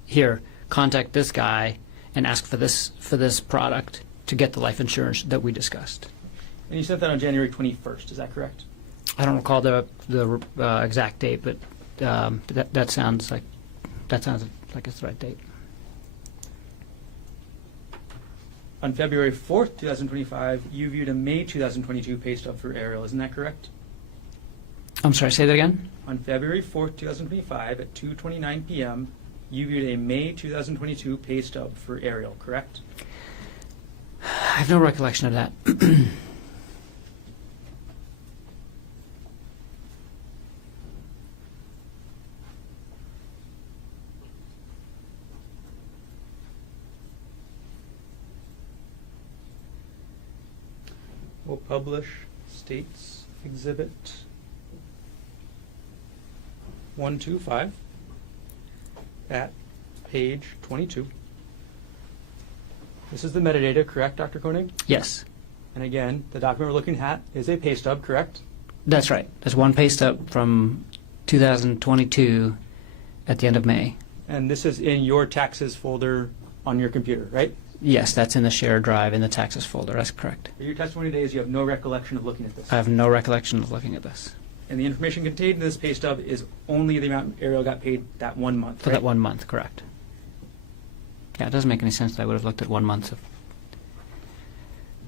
here, contact this guy and ask for this product to get the life insurance that we discussed. And you sent that on January 21st, is that correct? I don't recall the exact date, but that sounds like it's the right date. On February 4th, 2025, you viewed a May 2022 pay stub for Arielle, isn't that correct? I'm sorry, say that again? On February 4th, 2025, at 2:29 p.m., you viewed a May 2022 pay stub for Arielle, correct? I have no recollection of that. We'll publish States Exhibit 125 at page 22. This is the metadata, correct, Dr. Konig? Yes, And again, the document we're looking at is a pay stub, correct? that's right. There's one pay stub from 2022 at the end of May. And this is in your taxes folder on your computer, right? Yes, that's in the shared drive in the taxes folder. That's correct. Your testimony today is you have no recollection of looking at this. I have no recollection of looking at this. And the information contained in this pay stub is only the amount Arielle got paid that 1 month, For right? that 1 month, correct. Yeah, it doesn't make any sense that I would have looked at 1 month of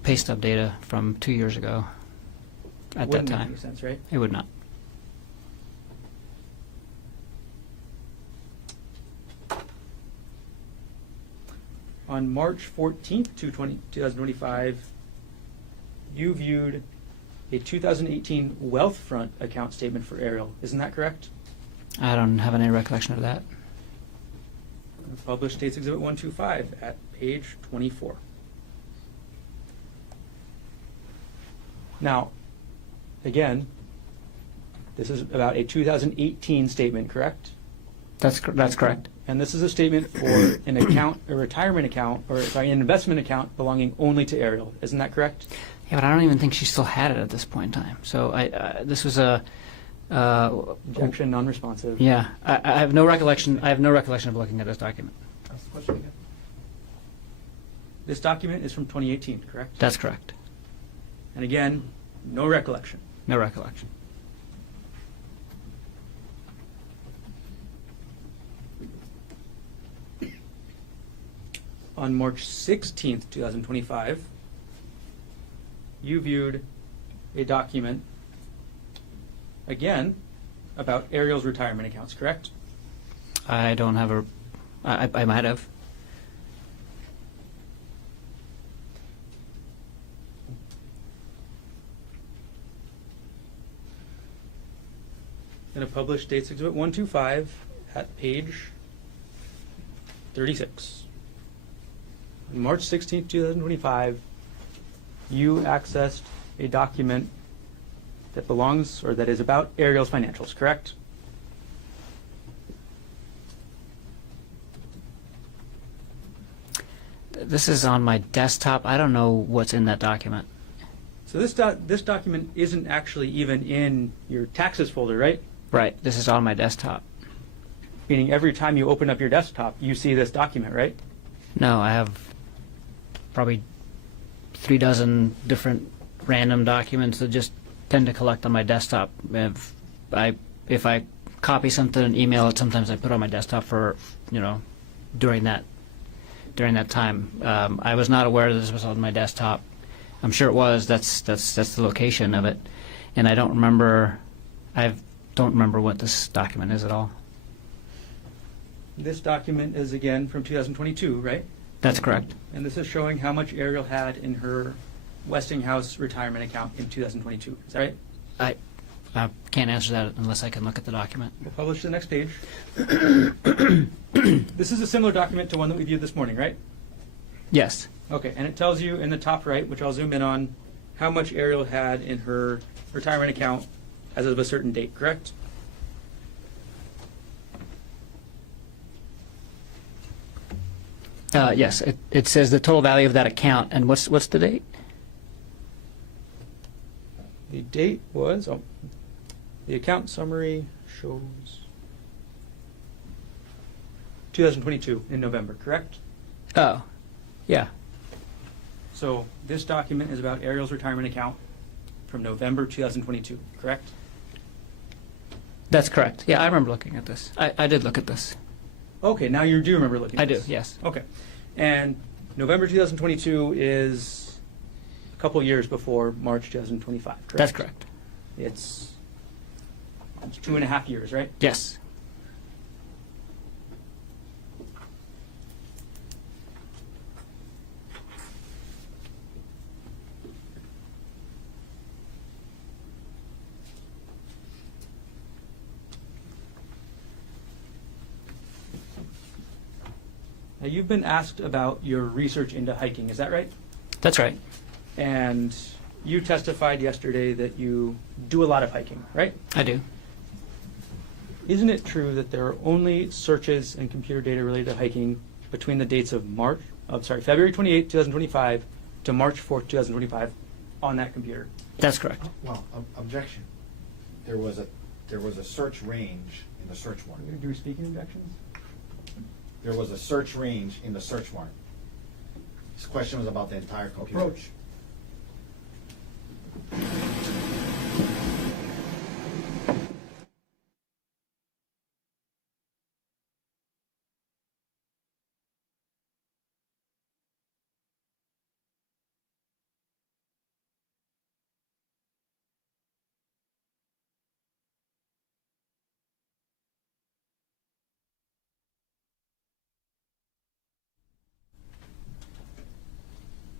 pay stub data from 2 years ago at Wouldn't that make time. any sense, right? It would not. On March 14th, 2025, you viewed a 2018 Wealthfront account statement for Arielle. Isn't that correct? I don't have any recollection of that. Published States Exhibit 125 at page 24. Now, again, this is about a 2018 statement, correct? That's correct. And this is a statement for an account, a retirement account, or sorry, an investment account belonging only to Arielle. Isn't that correct? Yeah, but I don't even think she still had it at this point in time. So this was a. Objection, non-responsive. Yeah, I have no recollection. I have no recollection of looking at this document. Ask the question again. This document is from 2018, correct? That's correct. And again, no recollection. No recollection. On March 16th, 2025, you viewed a document, again, about Arielle's retirement accounts, correct? I don't have a. I might have. In a published States Exhibit 125 at page 36. On March 16th, 2025, you accessed a document that belongs, or that is about Arielle's financials, correct? This is on my desktop. I don't know what's in that document. So this document isn't actually even in your taxes folder, right? Right. This is on my desktop. Meaning every time you open up your desktop, you see this document, right? No, I have probably 3 dozen different random documents that just tend to collect on my desktop. If I copy something and email it, sometimes I put it on my desktop for, during that time. I was not aware that this was on my desktop. I'm sure it was. That's the location of it, and I don't remember. I don't remember what this document is at all. This document is again from 2022, right? That's correct. And this is showing how much Arielle had in her Westinghouse retirement account in 2022. Is that right? I can't answer that unless I can look at the document. We'll publish the next page. This is a similar document to one that we viewed this morning, right? Yes. Okay, and it tells you in the top right, which I'll zoom in on, how much Arielle had in her retirement account as of a certain date, correct? Yes. It says the total value of that account, and what's the date? The date was, the account summary shows 2022 in November, correct? Oh, yeah. So this document is about Arielle's retirement account from November 2022, correct? That's correct. Yeah, I remember looking at this. I did look at this. Okay, now you do remember looking I at do, this. yes. Okay. And November 2022 is a couple years before March 2025, correct? That's correct. It's 2.5 years, right? Yes. Now, you've been asked about your research into hiking, is that right? That's right. And you testified yesterday that you do a lot of hiking, right? I do. Isn't it true that there are only searches and computer data related to hiking between the dates of February 28, 2025 to March 4, 2025 on that computer? That's correct. Well, objection. There was a search range in the search warrant. Do we speak in objections? there was a search range in the search warrant. This question was about the entire computer. Approach.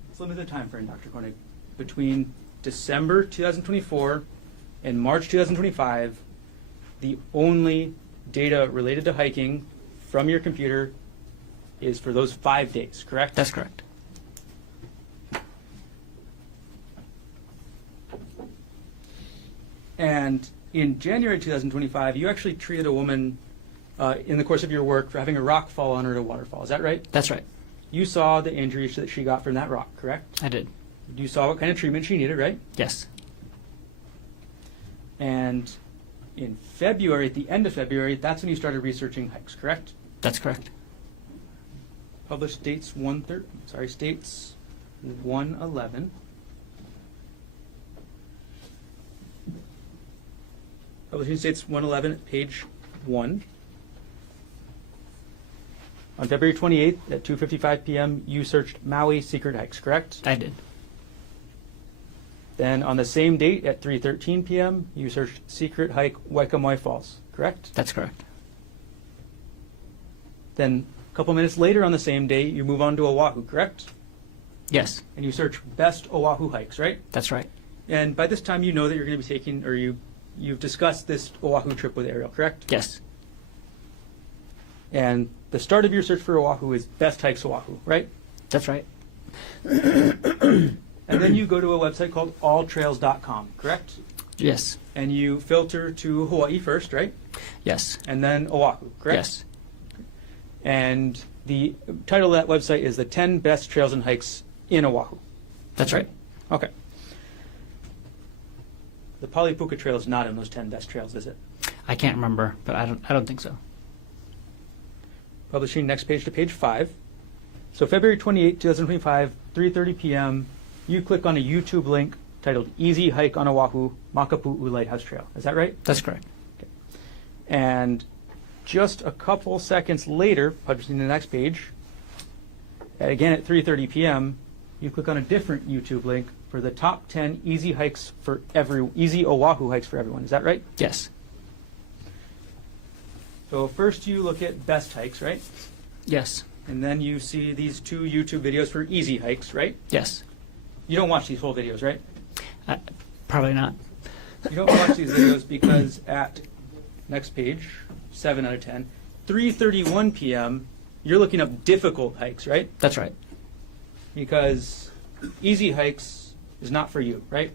Let's limit the time frame, Dr. Konig. Between December 2024 and March 2025, the only data related to hiking from your computer is for those 5 days, correct? That's correct. And in January 2025, you actually treated a woman in the course of your work for having a rock fall on her at a waterfall. Is that right? That's right. You saw the injury that she got from that rock, correct? I did. You saw what kind of treatment she needed, right? Yes. And in February, at the end of February, that's when you started researching hikes, correct? That's correct. Published states 111. Publishing states 111 at page 1. On February 28th at 2:55 p.m., you searched Maui secret hikes, correct? I did. Then on the same date at 3:13 p.m., you searched secret hike Waikamai Falls, correct? That's correct. Then a couple minutes later on the same day, you move on to Oahu, correct? Yes. And you search best Oahu hikes, right? That's right. And by this time, you know that you're going to be taking, or you've discussed this Oahu trip with Arielle, correct? Yes. And the start of your search for Oahu is best hikes Oahu, right? That's right. And then you go to a website called alltrails.com, correct? Yes. And you filter to Hawaii first, right? Yes. And then Oahu, correct? Yes. And the title of that website is the 10 best trails and hikes in Oahu. That's right. Okay. The Palipuka Trail is not in those 10 best trails, is it? I can't remember, but I don't think so. Publishing next page to page 5. So February 28, 2025, 3:30 p.m., you click on a YouTube link titled Easy Hike on Oahu, Makapu'u Lighthouse Trail. Is that right? That's correct. Okay. And just a couple seconds later, publishing the next page, again at 3:30 p.m., you click on a different YouTube link for the top 10 easy Oahu hikes for everyone. Is that right? Yes. So first you look at best hikes, right? Yes. And then you see these 2 YouTube videos for easy hikes, right? Yes. You don't watch these full videos, right? Probably not. You don't watch these videos because at next page, 7 out of 10, 3:31 p.m., you're looking up difficult hikes, right? That's right. Because easy hikes is not for you, right?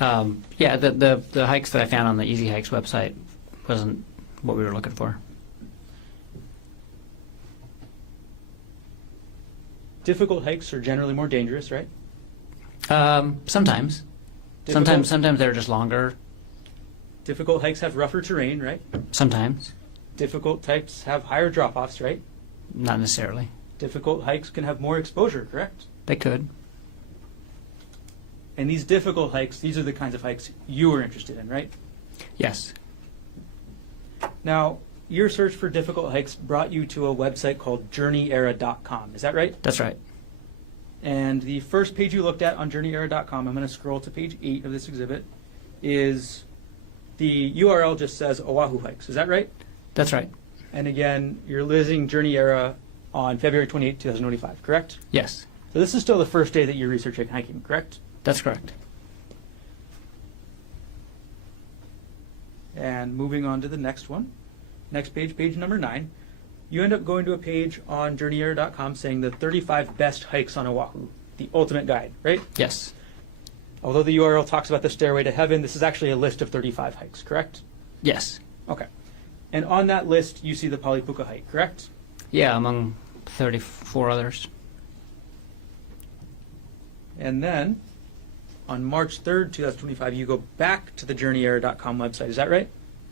Yeah, the hikes that I found on the Easy Hikes website wasn't what we were looking for. Difficult hikes are generally more dangerous, right? Sometimes. Difficult- Sometimes they're just longer. Difficult hikes have rougher terrain, right? Sometimes. Difficult hikes have higher drop-offs, right? Not necessarily. Difficult hikes can have more exposure, correct? They could. And these difficult hikes, these are the kinds of hikes you were interested in, right? Yes. Now, your search for difficult hikes brought you to a website called journeyera.com. Is that right? That's right. And the first page you looked at on journeyera.com, I'm going to scroll to page 8 of this exhibit, is the URL just says Oahu hikes. Is that right? That's right. And again, you're listing Journey Era on February 28, 2025, correct? Yes. So this is still the first day that you're researching hiking, correct? That's correct. And moving on to the next one, next page, page number 9, you end up going to a page on journeyera.com saying the 35 best hikes on Oahu, the ultimate guide, right? Yes. Although the URL talks about the Stairway to Heaven, this is actually a list of 35 hikes, correct? Yes. Okay. And on that list, you see the Palipuka hike, correct? Yeah, among 34 others. And then on March 3rd, 2025, you go back to the journeyera.com website. Is that right?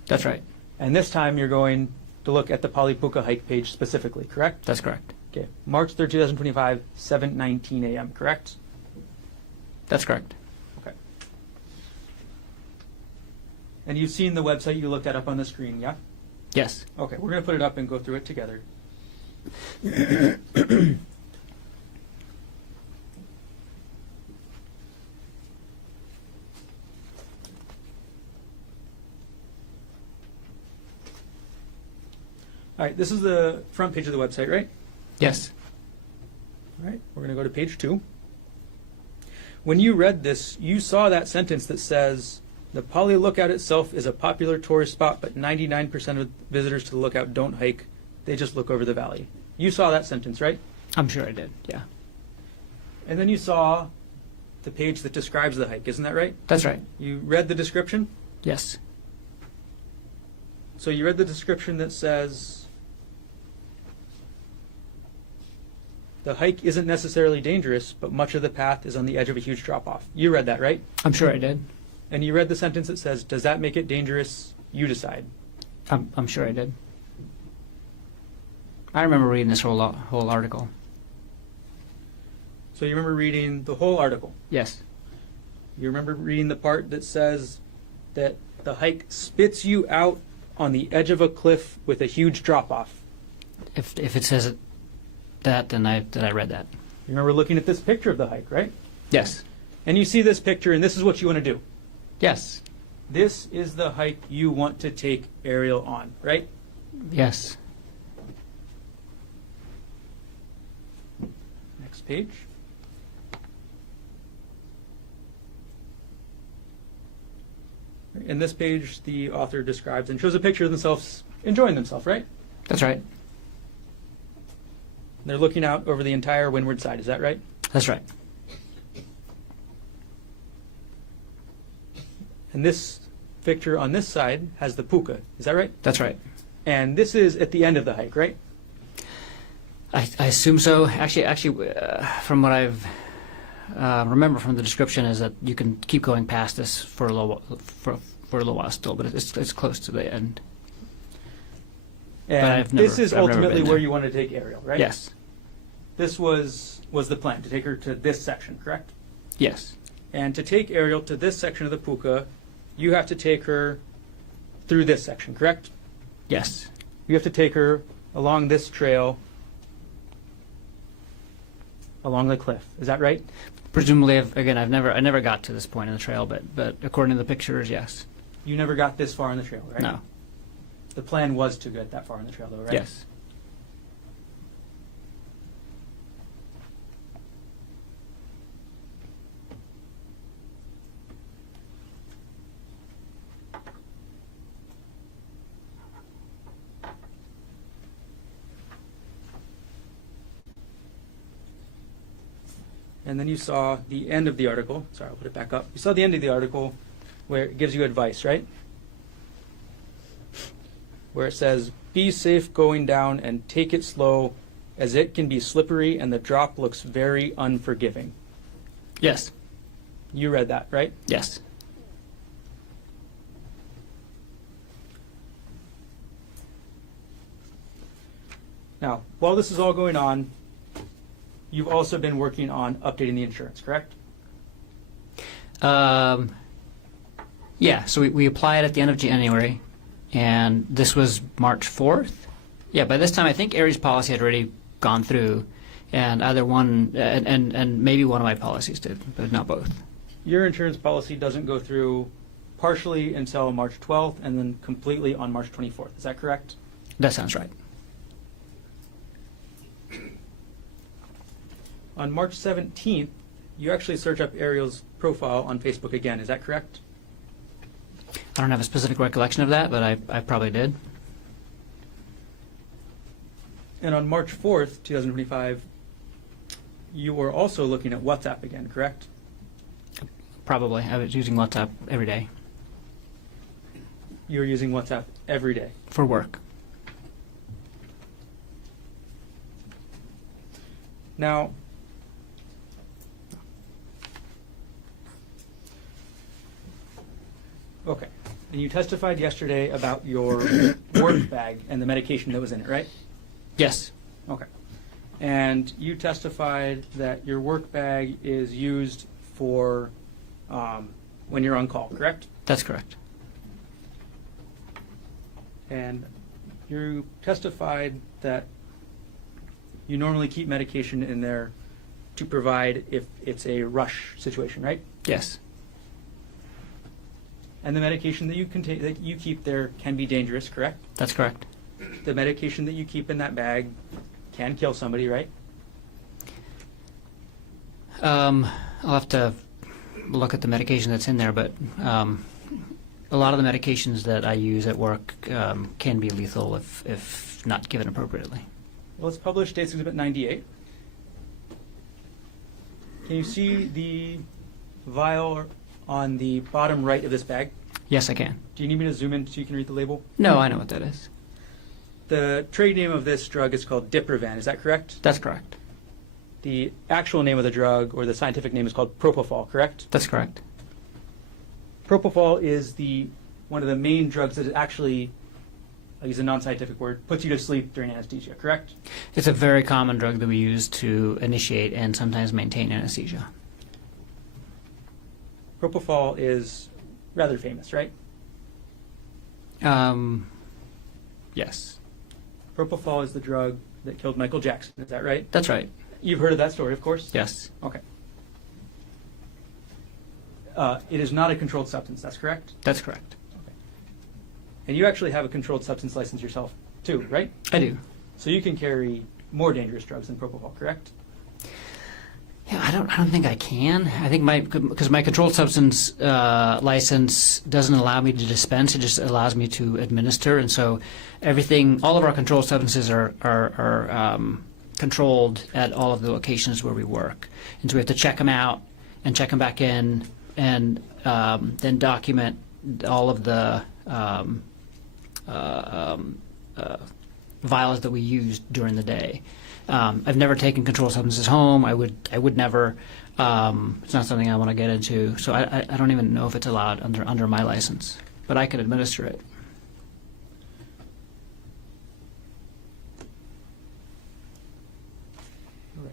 That's right. And this time you're going to look at the Polypuka hike page specifically, correct? That's correct. Okay. March 3rd, 2025, 7:19 a.m., correct? That's correct. Okay. And you've seen the website you looked at up on the screen, yeah? Yes. Okay, we're going to put it up and go through it together. All right, this is the front page of the website, right? Yes. All right, we're going to go to page 2. When you read this, you saw that sentence that says, the Poly Lookout itself is a popular tourist spot, but 99% of visitors to the lookout don't hike. They just look over the valley. You saw that sentence, right? I'm sure I did. Yeah. And then you saw the page that describes the hike, isn't that right? That's right. You read the description? Yes. So you read the description that says, the hike isn't necessarily dangerous, but much of the path is on the edge of a huge drop-off. You read that, right? I'm sure I did. And you read the sentence that says, does that make it dangerous? You decide. I'm sure I did. I remember reading this whole article. So you remember reading the whole article. Yes. You remember reading the part that says that the hike spits you out on the edge of a cliff with a huge drop-off. If it says that, then I read that. You remember looking at this picture of the hike, right? Yes. And you see this picture, and this is what you want to do. Yes. This is the hike you want to take Arielle on, right? Yes. Next page. In this page, the author describes and shows a picture of themselves enjoying themselves, right? That's right. They're looking out over the entire windward side, is that right? That's right. And this picture on this side has the puka, is that right? That's right. And this is at the end of the hike, right? I assume so. Actually, from what I've remember from the description is that you can keep going past this for a little while still, but it's close to the end. And I've never- this is I've never ultimately been where there. you want to take Arielle, right? Yes. This was the plan, to take her to this section, correct? Yes. And to take Arielle to this section of the puka, you have to take her through this section, correct? Yes. You have to take her along this trail, along the cliff. Is that right? Presumably, I never got to this point in the trail, but according to the pictures, yes. You never got this far in the trail, right? No. The plan was to get that far in the trail, though, right? Yes. And then you saw the end of the article. Sorry, I'll put it back up. You saw the end of the article where it gives you advice, right? Where it says, be safe going down and take it slow, as it can be slippery and the drop looks very unforgiving. Yes. You read that, right? Yes. Now, while this is all going on, you've also been working on updating the insurance, correct? Yeah, so we applied at the end of January, and this was March 4th. Yeah, by this time I think Aries' policy had already gone through, and either one, and maybe one of my policies did, but not both. Your insurance policy doesn't go through partially until March 12th and then completely on March 24th. Is that correct? That sounds right. On March 17th, you actually search up Arielle's profile on Facebook again. Is that correct? I don't have a specific recollection of that, but I probably did. And on March 4th, 2025, you were also looking at WhatsApp again, correct? Probably. I was using WhatsApp every day You were using WhatsApp every day. for work. Now, okay. And you testified yesterday about your work bag and the medication that was in it, right? Yes. Okay. And you testified that your work bag is used for when you're on call, correct? That's correct. And you testified that you normally keep medication in there to provide if it's a rush situation, right? Yes. And the medication that you keep there can be dangerous, correct? That's correct. The medication that you keep in that bag can kill somebody, right? I'll have to look at the medication that's in there, but a lot of the medications that I use at work can be lethal if not given appropriately. Well, let's publish State's Exhibit 98. Can you see the vial on the bottom right of this bag? Yes, I can. Do you need me to zoom in so you can read the label? No, I know what that is. The trade name of this drug is called Diprivan, is that correct? That's correct. The actual name of the drug, or the scientific name, is called propofol, correct? That's correct. Propofol is one of the main drugs that actually, I'll use a non-scientific word, puts you to sleep during anesthesia, correct? It's a very common drug that we use to initiate and sometimes maintain anesthesia. Propofol is rather famous, right? Yes. Propofol is the drug that killed Michael Jackson, is that right? That's right. You've heard of that story, of course? Yes. Okay. It is not a controlled substance, that's correct? That's correct. Okay. And you actually have a controlled substance license yourself, too, right? I do. So you can carry more dangerous drugs than propofol, correct? Yeah, I don't think I can. I think because my controlled substance license doesn't allow me to dispense; it just allows me to administer. And so, all of our controlled substances are controlled at all of the locations where we work. And so we have to check them out and check them back in, and then document all of the vials that we used during the day. I've never taken controlled substances home. I would never. It's not something I want to get into. So I don't even know if it's allowed under my license, but I can administer it. All right.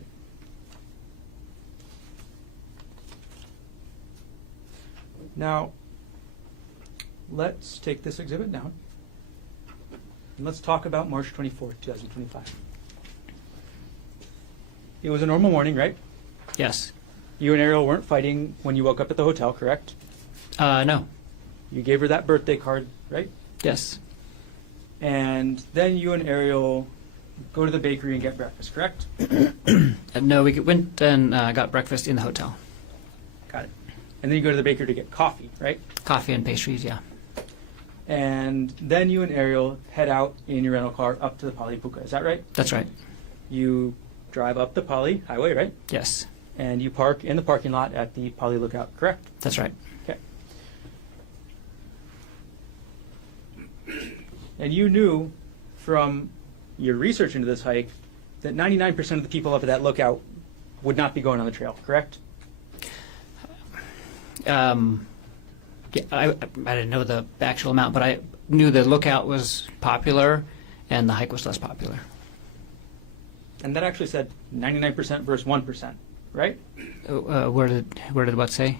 Now, let's take this exhibit down, and let's talk about March 24th, 2025. It was a normal morning, right? Yes. You and Arielle weren't fighting when you woke up at the hotel, correct? No. You gave her that birthday card, right? Yes. And then you and Arielle go to the bakery and get breakfast, correct? No, we went and got breakfast in the hotel. Got it. And then you go to the bakery to get coffee, right? Coffee and pastries, yeah. And then you and Arielle head out in your rental car up to the Palipuka, is that right? That's right. You drive up the Pali Highway, right? Yes. And you park in the parking lot at the Pali Lookout, correct? That's right. Okay. And you knew from your research into this hike that 99% of the people up at that lookout would not be going on the trail, correct? Yeah, I didn't know the actual amount, but I knew the lookout was popular and the hike was less popular. And that actually said 99% versus 1%, right? Where did what say?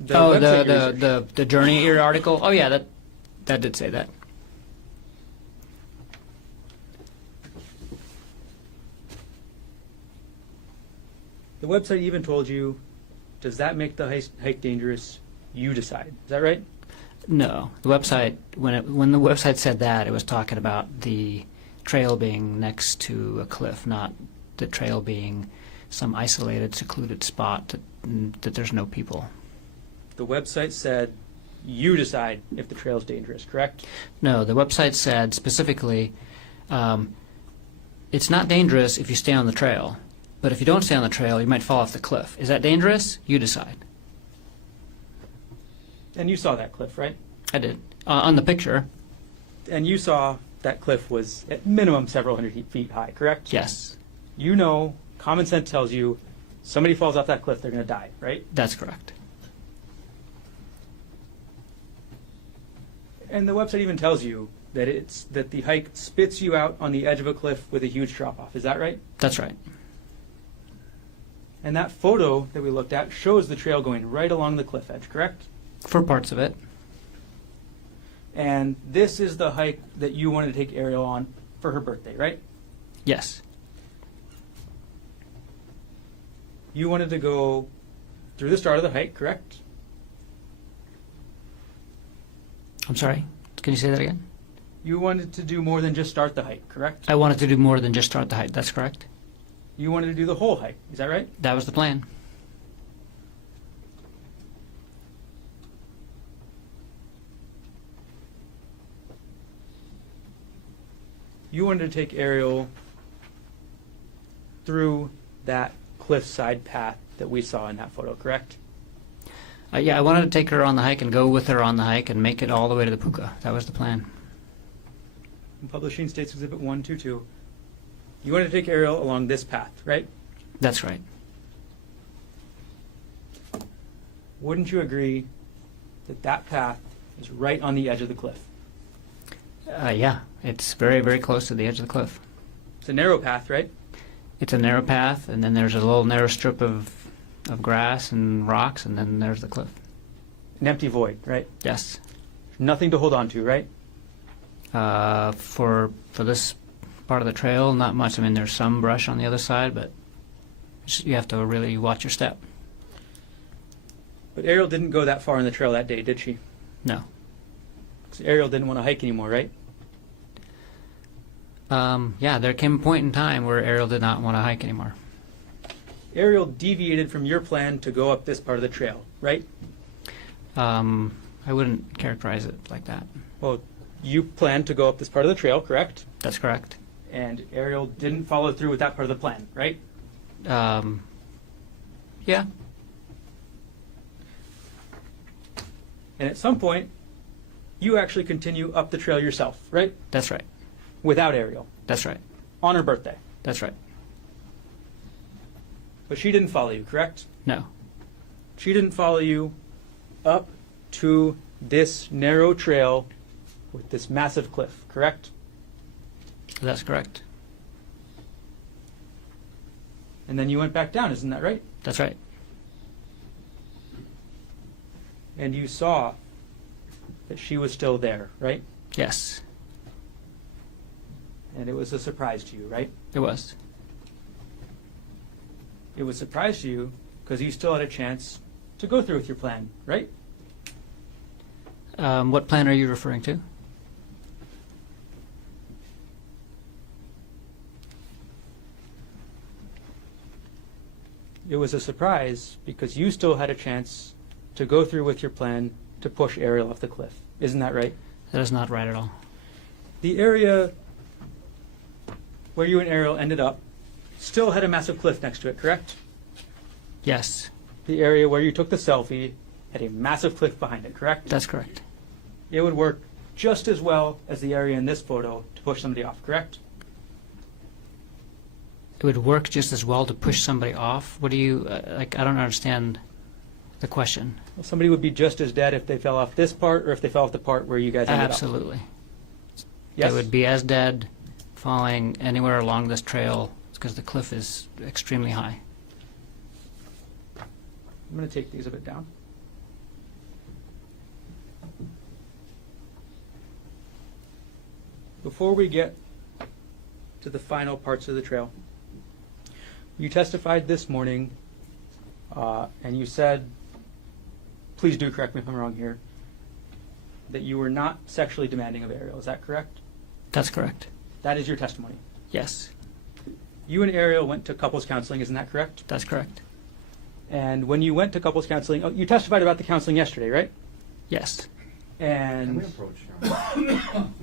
The Oh, website the Journey Ear article. Oh yeah, that did say that. The website even told you, does that make the hike dangerous? You decide. Is that right? No, the website when the website said that, it was talking about the trail being next to a cliff, not the trail being some isolated, secluded spot that there's no people. The website said you decide if the trail is dangerous, correct? No, the website said specifically, it's not dangerous if you stay on the trail, but if you don't stay on the trail, you might fall off the cliff. Is that dangerous? You decide. And you saw that cliff, right? I did. On the picture, And you saw that cliff was at minimum several hundred feet high, correct? yes, You know, common sense tells you somebody falls off that cliff, they're going to die, right? that's correct. And the website even tells you that the hike spits you out on the edge of a cliff with a huge drop off. Is that right? That's right. And that photo that we looked at shows the trail going right along the cliff edge, correct? For parts of it. And this is the hike that you wanted to take Arielle on for her birthday, right? Yes. You wanted to go through the start of the hike, correct? I'm sorry. Can you say that again? You wanted to do more than just start the hike, correct? I wanted to do more than just start the hike. That's correct. You wanted to do the whole hike, is that right? That was the plan. You wanted to take Arielle through that cliffside path that we saw in that photo, correct? Yeah, I wanted to take her on the hike and go with her on the hike and make it all the way to the puka. That was the plan. In Publishing States Exhibit 122, you wanted to take Arielle along this path, right? That's right. Wouldn't you agree that that path is right on the edge of the cliff? Yeah, it's very, very close to the edge of the cliff. It's a narrow path, right? It's a narrow path, and then there's a little narrow strip of grass and rocks, and then there's the cliff. An empty void, right? Yes. Nothing to hold on to, right? For this part of the trail, not much. I mean, there's some brush on the other side, but you have to really watch your step. But Arielle didn't go that far on the trail that day, did she? No. 'Cause Arielle didn't want to hike anymore, right? Yeah, there came a point in time where Arielle did not want to hike anymore. Arielle deviated from your plan to go up this part of the trail, right? I wouldn't characterize it like that. Well, you planned to go up this part of the trail, correct? That's correct. And Arielle didn't follow through with that part of the plan, right? Yeah. And at some point, you actually continue up the trail yourself, right? That's right. Without Arielle, That's right. on her birthday. That's right. But she didn't follow you, correct? No. She didn't follow you up to this narrow trail with this massive cliff, correct? That's correct. And then you went back down, isn't that right? That's right. And you saw that she was still there, right? Yes, And it was a surprise to you, right? it was. It was a surprise to you because you still had a chance to go through with your plan, right? What plan are you referring to? It was a surprise because you still had a chance to go through with your plan to push Arielle off the cliff. Isn't that right? That is not right at all. The area where you and Arielle ended up still had a massive cliff next to it, correct? Yes, The area where you took the selfie had a massive cliff behind it, correct? that's correct. It would work just as well as the area in this photo to push somebody off, correct? It would work just as well to push somebody off. What do you, like, I don't understand the question. Well, somebody would be just as dead if they fell off this part or if they fell off the part where you guys ended up. Absolutely. Yes? They would be as dead falling anywhere along this trail because the cliff is extremely high. I'm going to take the exhibit down. Before we get to the final parts of the trail, you testified this morning, and you said, please do correct me if I'm wrong here, that you were not sexually demanding of Arielle. Is that correct? That's correct. That is your testimony. Yes, You and Arielle went to couples counseling, isn't that correct? that's correct. And when you went to couples counseling, you testified about the counseling yesterday, right? Yes. Can we And approach him?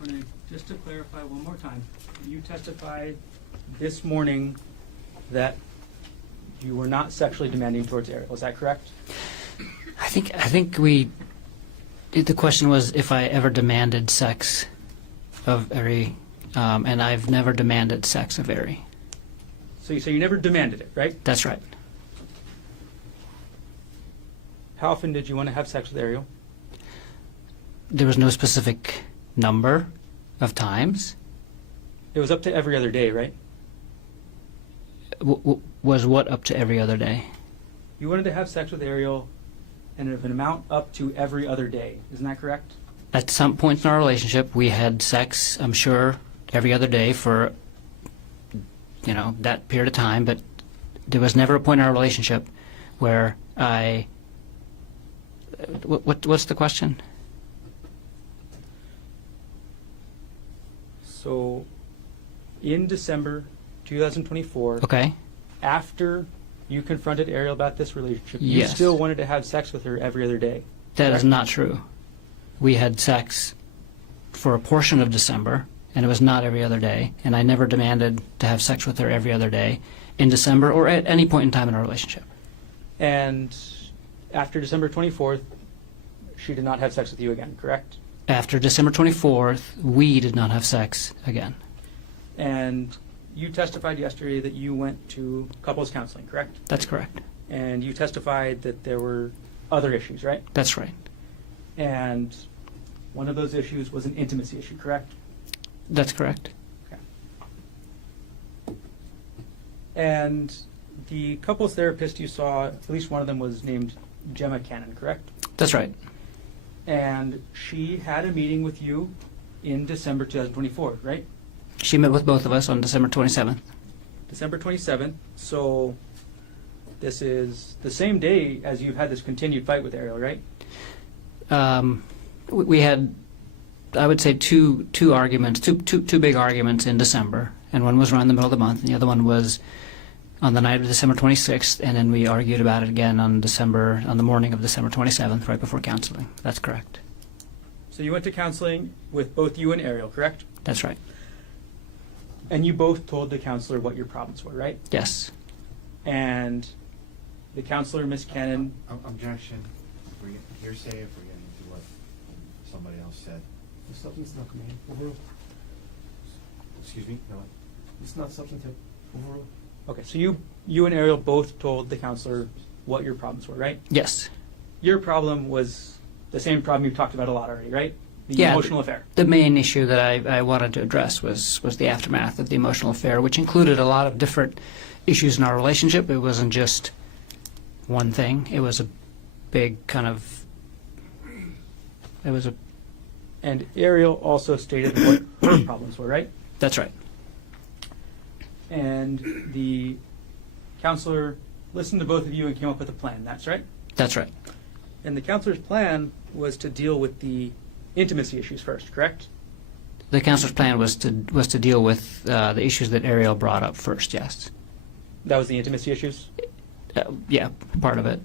Konig, just to clarify one more time, you testified this morning that you were not sexually demanding towards Arielle. Is that correct? I think the question was if I ever demanded sex of Ari, and I've never demanded sex of Ari. So you say you never demanded it, right? That's right. How often did you want to have sex with Arielle? There was no specific number of times. It was up to every other day, right? Was what up to every other day? You wanted to have sex with Arielle and of an amount up to every other day. Isn't that correct? At some point in our relationship, we had sex, I'm sure, every other day for, that period of time, but there was never a point in our relationship where I... What's the question? So, in December 2024, Okay. after you confronted Arielle about this relationship, you Yes. still wanted to have sex with her every other day. That is correct? not true. We had sex for a portion of December, and it was not every other day, and I never demanded to have sex with her every other day in December or at any point in time in our relationship. And after December 24th, she did not have sex with you again, correct? After December 24th, we did not have sex again. And you testified yesterday that you went to couples counseling, correct? That's correct. And you testified that there were other issues, right? That's right. And one of those issues was an intimacy issue, correct? That's correct. Okay. And the couples therapist you saw, at least one of them was named Gemma Cannon, correct? That's right. And she had a meeting with you in December 2024, right? She met with both of us on December 27th. December 27th. So this is the same day as you've had this continued fight with Arielle, right? We had, I would say, two arguments, two big arguments in December, and one was around the middle of the month, and the other one was on the night of December 26th, and then we argued about it again on the morning of December 27th, right before counseling. That's correct. So you went to counseling with both you and Arielle, correct? That's right. And you both told the counselor what your problems were, right? Yes. And the counselor, Ms. Cannon, Objection. If we're getting hearsay, if we're getting into what somebody else said. The substance not coming in. Overrule. Excuse me? No. It's not substantive. Overrule. okay, so you and Arielle both told the counselor what your problems were, right? Yes. Your problem was the same problem you've talked about a lot already, right? The Yeah, emotional affair. The main issue that I wanted to address was the aftermath of the emotional affair, which included a lot of different issues in our relationship. It wasn't just one thing. It was a big kind of... It was a... And Arielle also stated what her problems were, right? That's right. And the counselor listened to both of you and came up with a plan, that's right? That's right. And the counselor's plan was to deal with the intimacy issues first, correct? The counselor's plan was to deal with the issues that Arielle brought up first, yes. That was the intimacy issues? Yeah, part of it.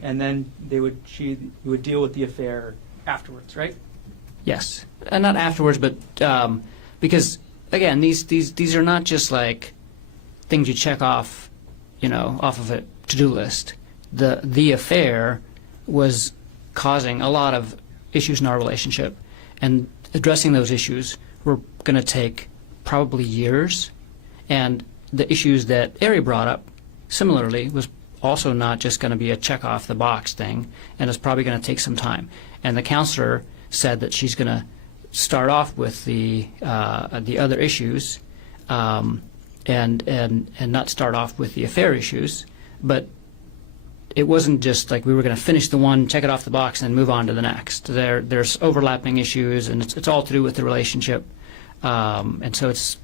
And then she would deal with the affair afterwards, right? Yes. Not afterwards, but because, again, these are not just like things you check off, off of a to-do list. The affair was causing a lot of issues in our relationship, and addressing those issues were going to take probably years. And the issues that Ari brought up, similarly, was also not just going to be a check-off-the-box thing, and it's probably going to take some time. And the counselor said that she's going to start off with the other issues, and not start off with the affair issues, but it wasn't just like we were going to finish the one, check it off the box, and then move on to the next. There's overlapping issues, and it's all to do with the relationship. And so it's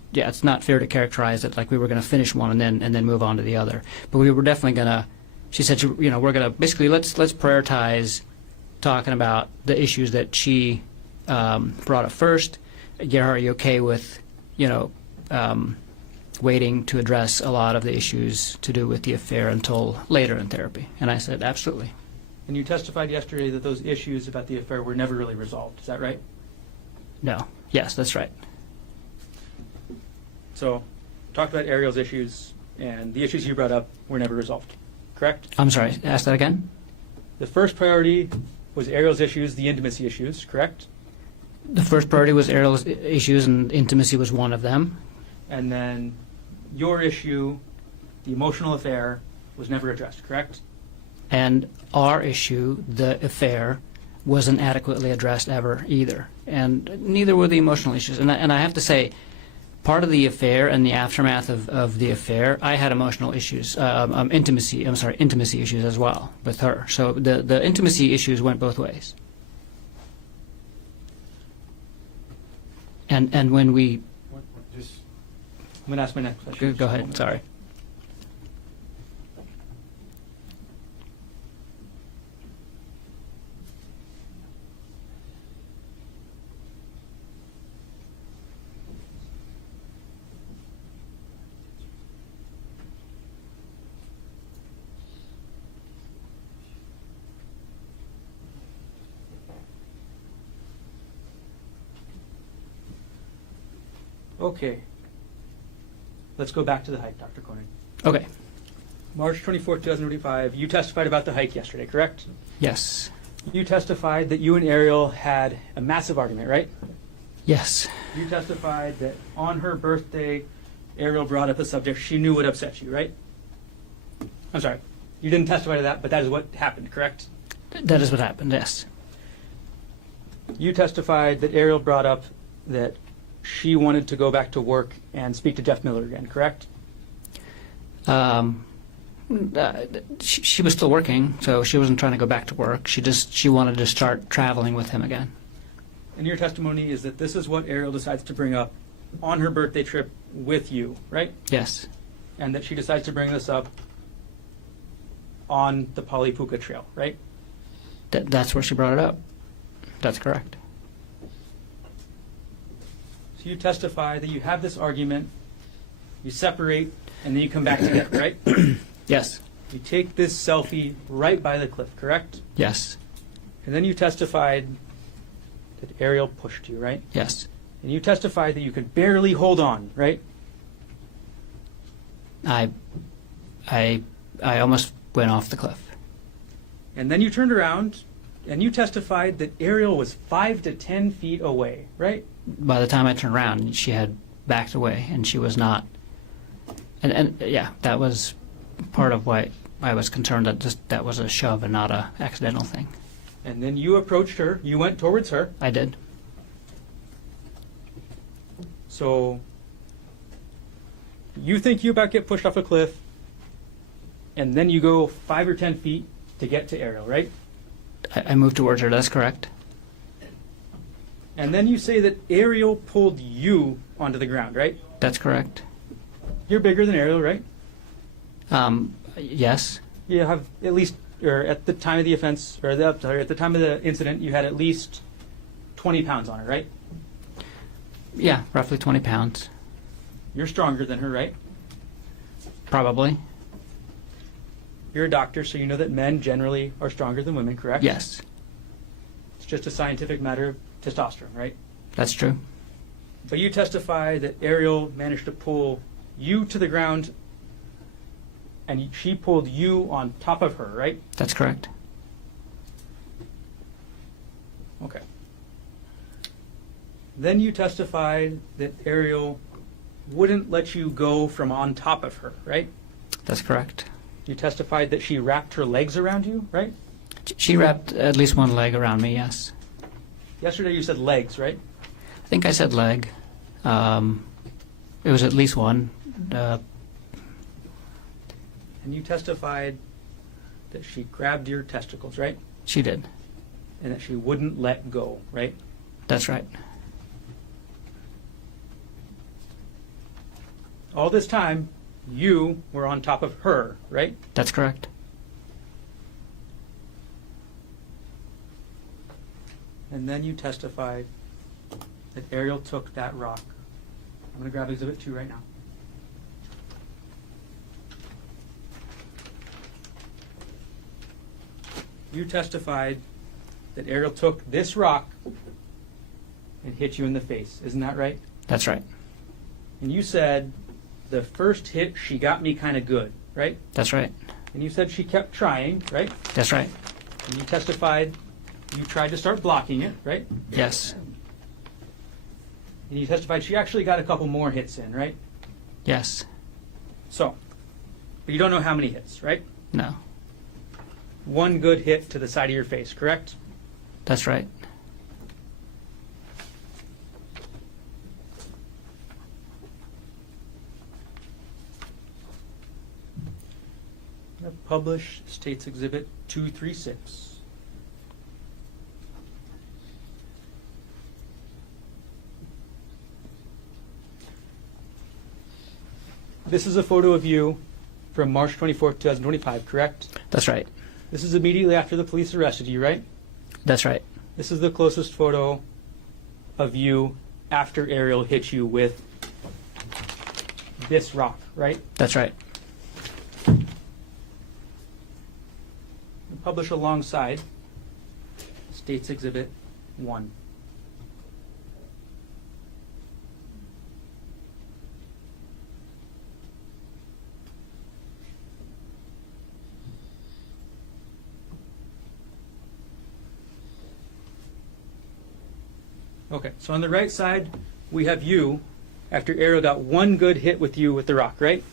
not fair to characterize it like we were going to finish one and then move on to the other. But we were definitely going to. She said, we're going to basically let's prioritize talking about the issues that she brought up first. Gerhardt, are you okay with waiting to address a lot of the issues to do with the affair until later in therapy? And I said, absolutely. And you testified yesterday that those issues about the affair were never really resolved. Is that right? No. Yes, that's right. So, talked about Arielle's issues, and the issues you brought up were never resolved, correct? I'm sorry, ask that again? The first priority was Arielle's issues, the intimacy issues, correct? The first priority was Ariel's issues, and intimacy was one of them. And then your issue, the emotional affair, was never addressed, correct? And our issue, the affair, wasn't adequately addressed ever either. And neither were the emotional issues. And I have to say, part of the affair and the aftermath of the affair, I had emotional issues, intimacy issues as well with her. So the intimacy issues went both ways. And when we... Just I'm going to ask my next question. Go ahead, sorry. Okay. Let's go back to the hike, Dr. Konig. Okay, March 24, 2025, you testified about the hike yesterday, correct? yes. You testified that you and Arielle had a massive argument, right? Yes, You testified that on her birthday, Arielle brought up a subject she knew would upset you, right? I'm sorry. You didn't testify to that, but that is what happened, correct? that is what happened, yes. You testified that Arielle brought up that she wanted to go back to work and speak to Jeff Miller again, correct? She was still working, so she wasn't trying to go back to work. She wanted to start traveling with him again. And your testimony is that this is what Arielle decides to bring up on her birthday trip with you, right? Yes, And that she decides to bring this up on the Palipuka Trail, right? that's where she brought it up. That's correct. So you testify that you have this argument, you separate, and then you come back together, right? Yes, You take this selfie right by the cliff, correct? yes, And then you testified that Arielle pushed you, right? yes. And you testified that you could barely hold on, right? I almost went off the cliff. And then you turned around and you testified that Arielle was 5 to 10 feet away, right? By the time I turned around, she had backed away, and she was not. And yeah, that was part of why I was concerned that that was a shove and not a accidental thing. And then you approached her, you went towards her. I did. So you think you about get pushed off a cliff, and then you go 5 or 10 feet to get to Arielle, right? I moved towards her. That's correct. And then you say that Arielle pulled you onto the ground, right? That's correct. You're bigger than Arielle, right? Yes. You have at least, or at the time of the offense, or at the time of the incident, you had at least 20 pounds on her, right? Yeah, roughly 20 pounds. You're stronger than her, right? Probably. You're a doctor, so you know that men generally are stronger than women, correct? Yes, It's just a scientific matter of testosterone, right? that's true. But you testify that Arielle managed to pull you to the ground, and she pulled you on top of her, right? That's correct. Okay. Then you testified that Arielle wouldn't let you go from on top of her, right? That's correct. You testified that she wrapped her legs around you, right? She wrapped at least one leg around me, yes. Yesterday you said legs, right? I think I said leg. It was at least one. And you testified that she grabbed your testicles, right? She did. And that she wouldn't let go, right? That's right. All this time, you were on top of her, right? That's correct. And then you testified that Arielle took that rock. I'm going to grab Exhibit 2 right now. You testified that Arielle took this rock and hit you in the face. Isn't that right? That's right. And you said the first hit, she got me kind of good, right? That's right. And you said she kept trying, right? That's right. And you testified you tried to start blocking it, right? Yes. And you testified she actually got a couple more hits in, right? Yes. So, but you don't know how many hits, right? No. One good hit to the side of your face, correct? That's right. Publish States Exhibit 236. This is a photo of you from March 24th, 2025, correct? That's right. This is immediately after the police arrested you, right? That's right. This is the closest photo of you after Arielle hit you with this rock, right? That's right. Publish alongside States Exhibit 1. Okay, so on the right side, we have you after Arielle got one good hit with you with the rock, right?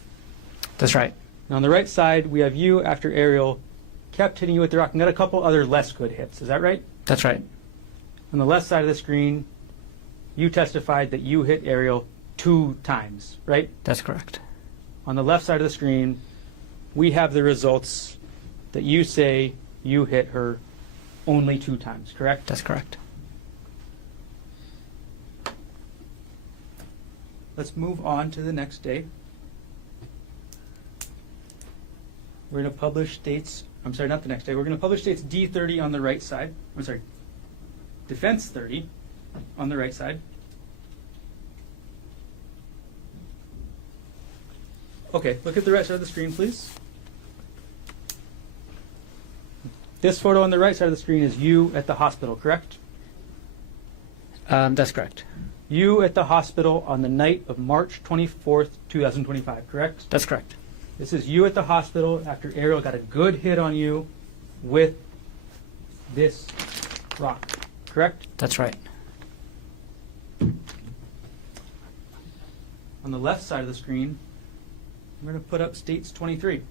That's right. And on the right side, we have you after Arielle kept hitting you with the rock and got a couple other less good hits. Is that right? That's right. On the left side of the screen, you testified that you hit Arielle 2 times, right? That's correct. On the left side of the screen, we have the results that you say you hit her only 2 times, correct? That's correct. Let's move on to the next day. We're going to publish states, I'm sorry, not the next day. We're going to publish states D30 on the right side. I'm sorry, defense 30 on the right side. Okay, look at the right side of the screen, please. This photo on the right side of the screen is you at the hospital, correct? That's correct. You at the hospital on the night of March 24th, 2025, correct? That's correct. This is you at the hospital after Arielle got a good hit on you with this rock, correct? That's right. On the left side of the screen, I'm going to put up states 23.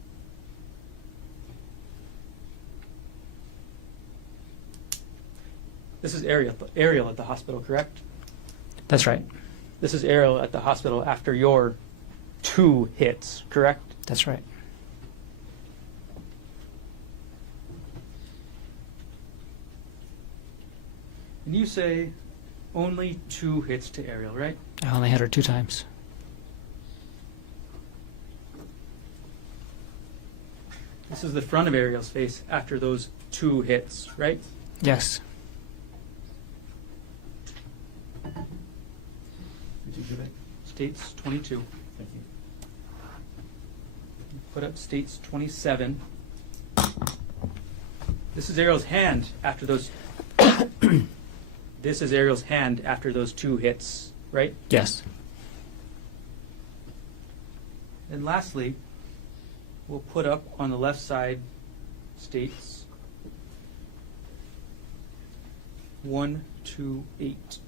This is Arielle at the hospital, correct? That's right. This is Arielle at the hospital after your 2 hits, correct? That's right. And you say only 2 hits to Arielle, right? I only hit her 2 times. This is the front of Arielle's face after those 2 hits, right? Yes. Which exhibit? States 22. Thank you. Put up states 27. This is Arielle's hand after those. This is Arielle's hand after those 2 hits, right? Yes. And lastly, we'll put up on the left side states 1, 2, 8.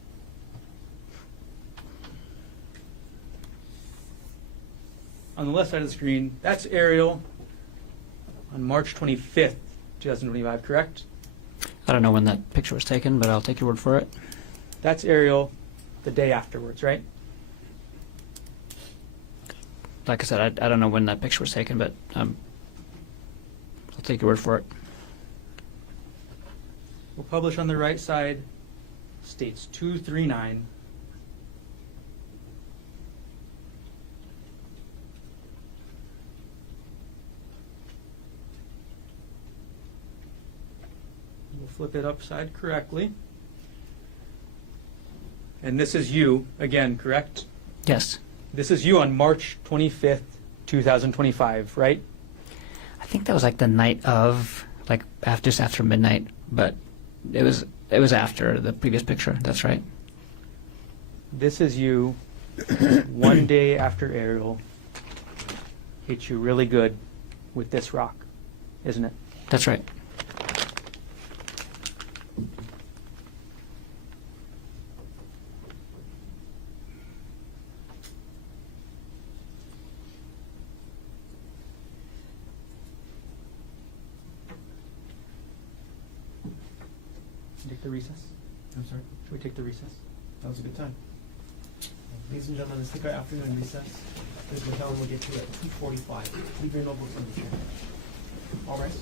On the left side of the screen, that's Arielle on March 25th, 2025, correct? I don't know when that picture was taken, but I'll take your word for it. That's Arielle the day afterwards, right? Like I said, I don't know when that picture was taken, but I'll take your word for it. We'll publish on the right side states 239. We'll flip it upside correctly. And this is you again, correct? Yes. This is you on March 25th, 2025, right? I think that was like the night of, like just after midnight, but it was after the previous picture. That's right. This is you one day after Arielle hit you really good with this rock, isn't it? That's right. Take the recess. I'm sorry. Should we take the recess? That was a good time. Ladies and gentlemen, let's take our afternoon recess. Ms. McKellen will get to it at 2:45. Leave your notebooks on the chair. All rise.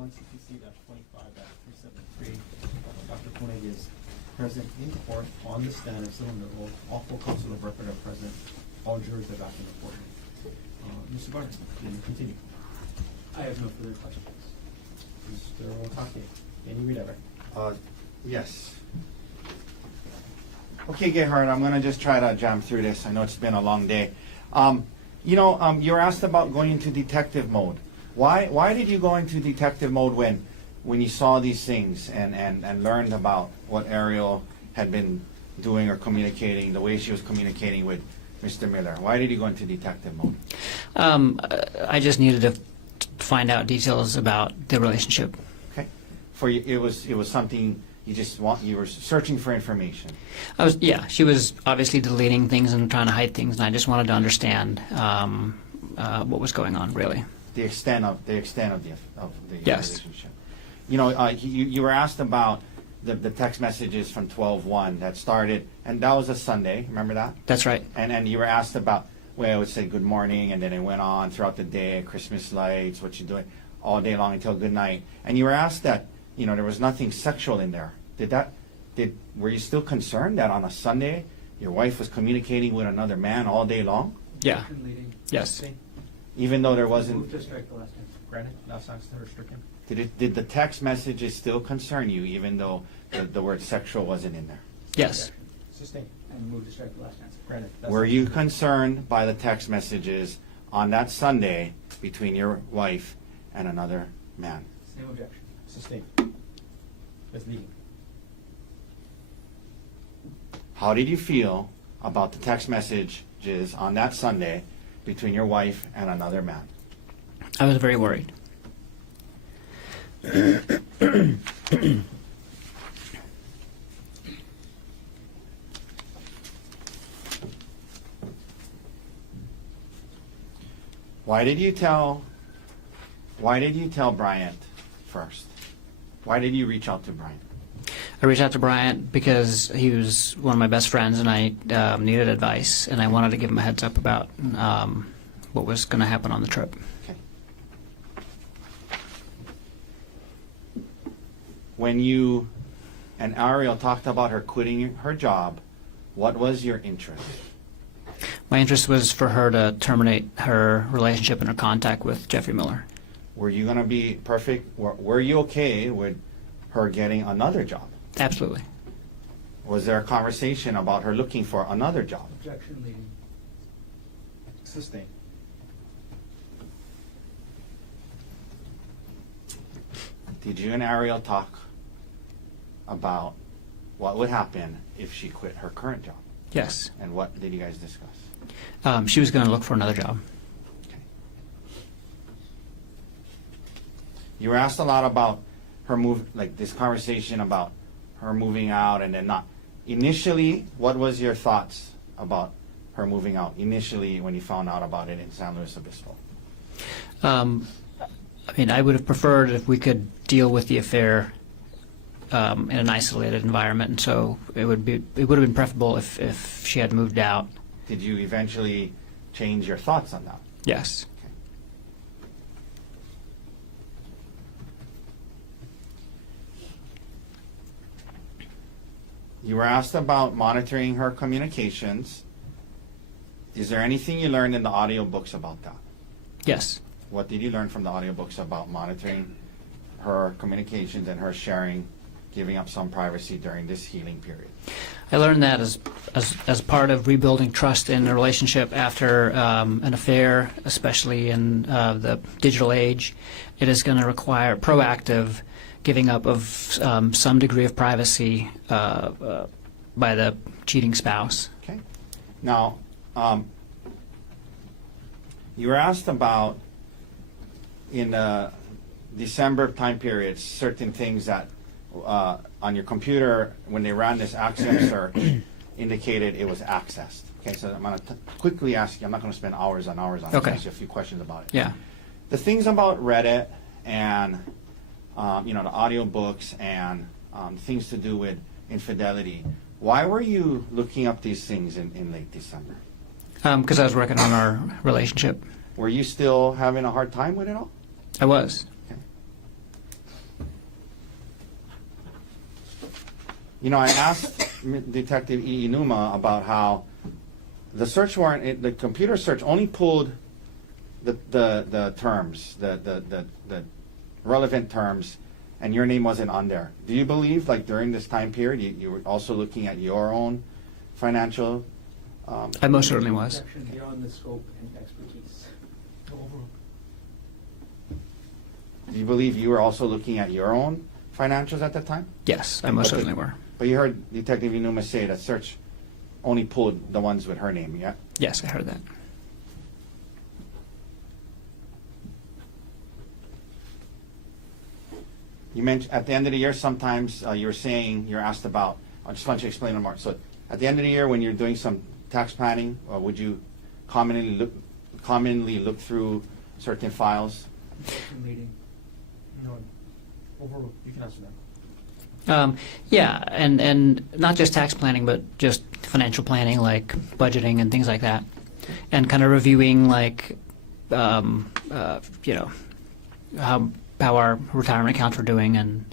160-25-373. Dr. Konig is present in court on the stand of civil oath. All full counsel of record are present. All jurors are back in the courtroom. Mr. Garner, can you continue? I have no further questions. Mr. Otake, can you read that right? Yes. Okay, Gerhardt, I'm going to just try to jam through this. I know it's been a long day. You were asked about going into detective mode. Why did you go into detective mode when you saw these things and learned about what Arielle had been doing or communicating, the way she was communicating with Mr. Miller? Why did you go into detective mode? I just needed to find out details about the relationship. Okay. For you, it was something you were searching for information. She was obviously deleting things and trying to hide things, and I just wanted to understand what was going on, really. The extent of the Yes. relationship. You were asked about the text messages from 12/1 that started, and that was a Sunday. Remember that? That's right. And you were asked about, well, it would say good morning, and then it went on throughout the day, Christmas lights, what you doing, all day long until good night. And you were asked that, there was nothing sexual in there. Were you still concerned that on a Sunday your wife was communicating with another man all day long? Yeah. Objection leading. Yes. Even though there wasn't. Move to strike the last answer. Granted, last answer stricken. Did the text messages still concern you, even though the word sexual wasn't in there? Yes. Objection. Sustained. And move to strike the last answer. Granted. Were you concerned by the text messages on that Sunday between your wife and another man? Same objection. Sustained. Misleading. How did you feel about the text messages on that Sunday between your wife and another man? I was very worried. Why did you tell Bryant first? Why did you reach out to Bryant? I reached out to Bryant because he was one of my best friends, and I needed advice, and I wanted to give him a heads up about what was going to happen on the trip. Okay. When you and Arielle talked about her quitting her job, what was your interest? My interest was for her to terminate her relationship and her contact with Jeffrey Miller. Were you going to be perfect? Were you okay with her getting another job? Absolutely. Was there a conversation about her looking for another job? Objection leading. Sustained. Did you and Arielle talk about what would happen if she quit her current job? Yes. And what did you guys discuss? She was going to look for another job. Okay. You were asked a lot about her this conversation about her moving out and then not. Initially, what was your thoughts about her moving out? Initially, when you found out about it in San Luis Obispo? I would have preferred if we could deal with the affair in an isolated environment, and so it would have been preferable if she had moved out. Did you eventually change your thoughts on that? Yes. You were asked about monitoring her communications. Is there anything you learned in the audiobooks about that? Yes. What did you learn from the audiobooks about monitoring her communications and her sharing, giving up some privacy during this healing period? I learned that as part of rebuilding trust in a relationship after an affair, especially in the digital age, it is going to require proactive giving up of some degree of privacy by the cheating spouse. Okay. Now, you were asked about in the December time period certain things that on your computer when they ran this Axiom search indicated it was accessed. Okay, so I'm going to quickly ask you. I'm not going to spend hours on it. Okay. Ask you a few questions about it. Yeah. The things about Reddit and the audiobooks and things to do with infidelity. Why were you looking up these things in late December? Because I was working on our relationship. Were you still having a hard time with it all? I was. Okay. I asked Detective Inuma about how the search warrant, the computer search only pulled the terms, the relevant terms, and your name wasn't on there. Do you believe, like during this time period, you were also looking at your own financial? I most certainly was. Objection beyond the scope and expertise. Do you believe you were also looking at your own financials at that time? Yes, I most Okay. certainly were. But you heard Detective Inuma say that search only pulled the ones with her name, yeah? Yes, I heard that. You mentioned at the end of the year, sometimes you were saying, you're asked about, I just want you to explain it more. So at the end of the year, when you're doing some tax planning, would you commonly look through certain files? Meeting. No, overall, you can answer that. Yeah, and not just tax planning, but just financial planning, like budgeting and things like that, and kind of reviewing, like, how our retirement accounts were doing, and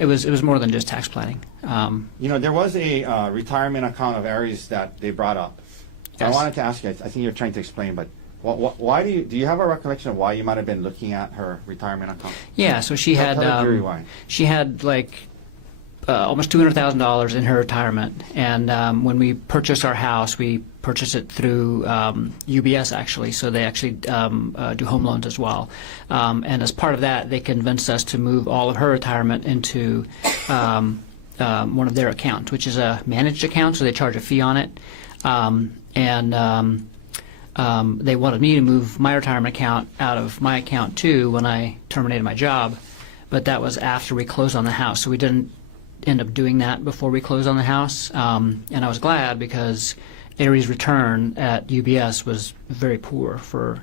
it was more than just tax planning. There was a retirement account of Aries that they brought up. So I Yes. wanted to ask you, I think you're trying to explain, but why do you have a recollection of why you might have been looking at her retirement account? Yeah, so she had Tell the jury why. she had like almost $200,000 in her retirement, and when we purchased our house, we purchased it through UBS actually. So they actually do home loans as well, and as part of that, they convinced us to move all of her retirement into one of their accounts, which is a managed account. So they charge a fee on it, they wanted me to move my retirement account out of my account too when I terminated my job, but that was after we closed on the house. So we didn't end up doing that before we closed on the house, and I was glad because Aries' return at UBS was very poor for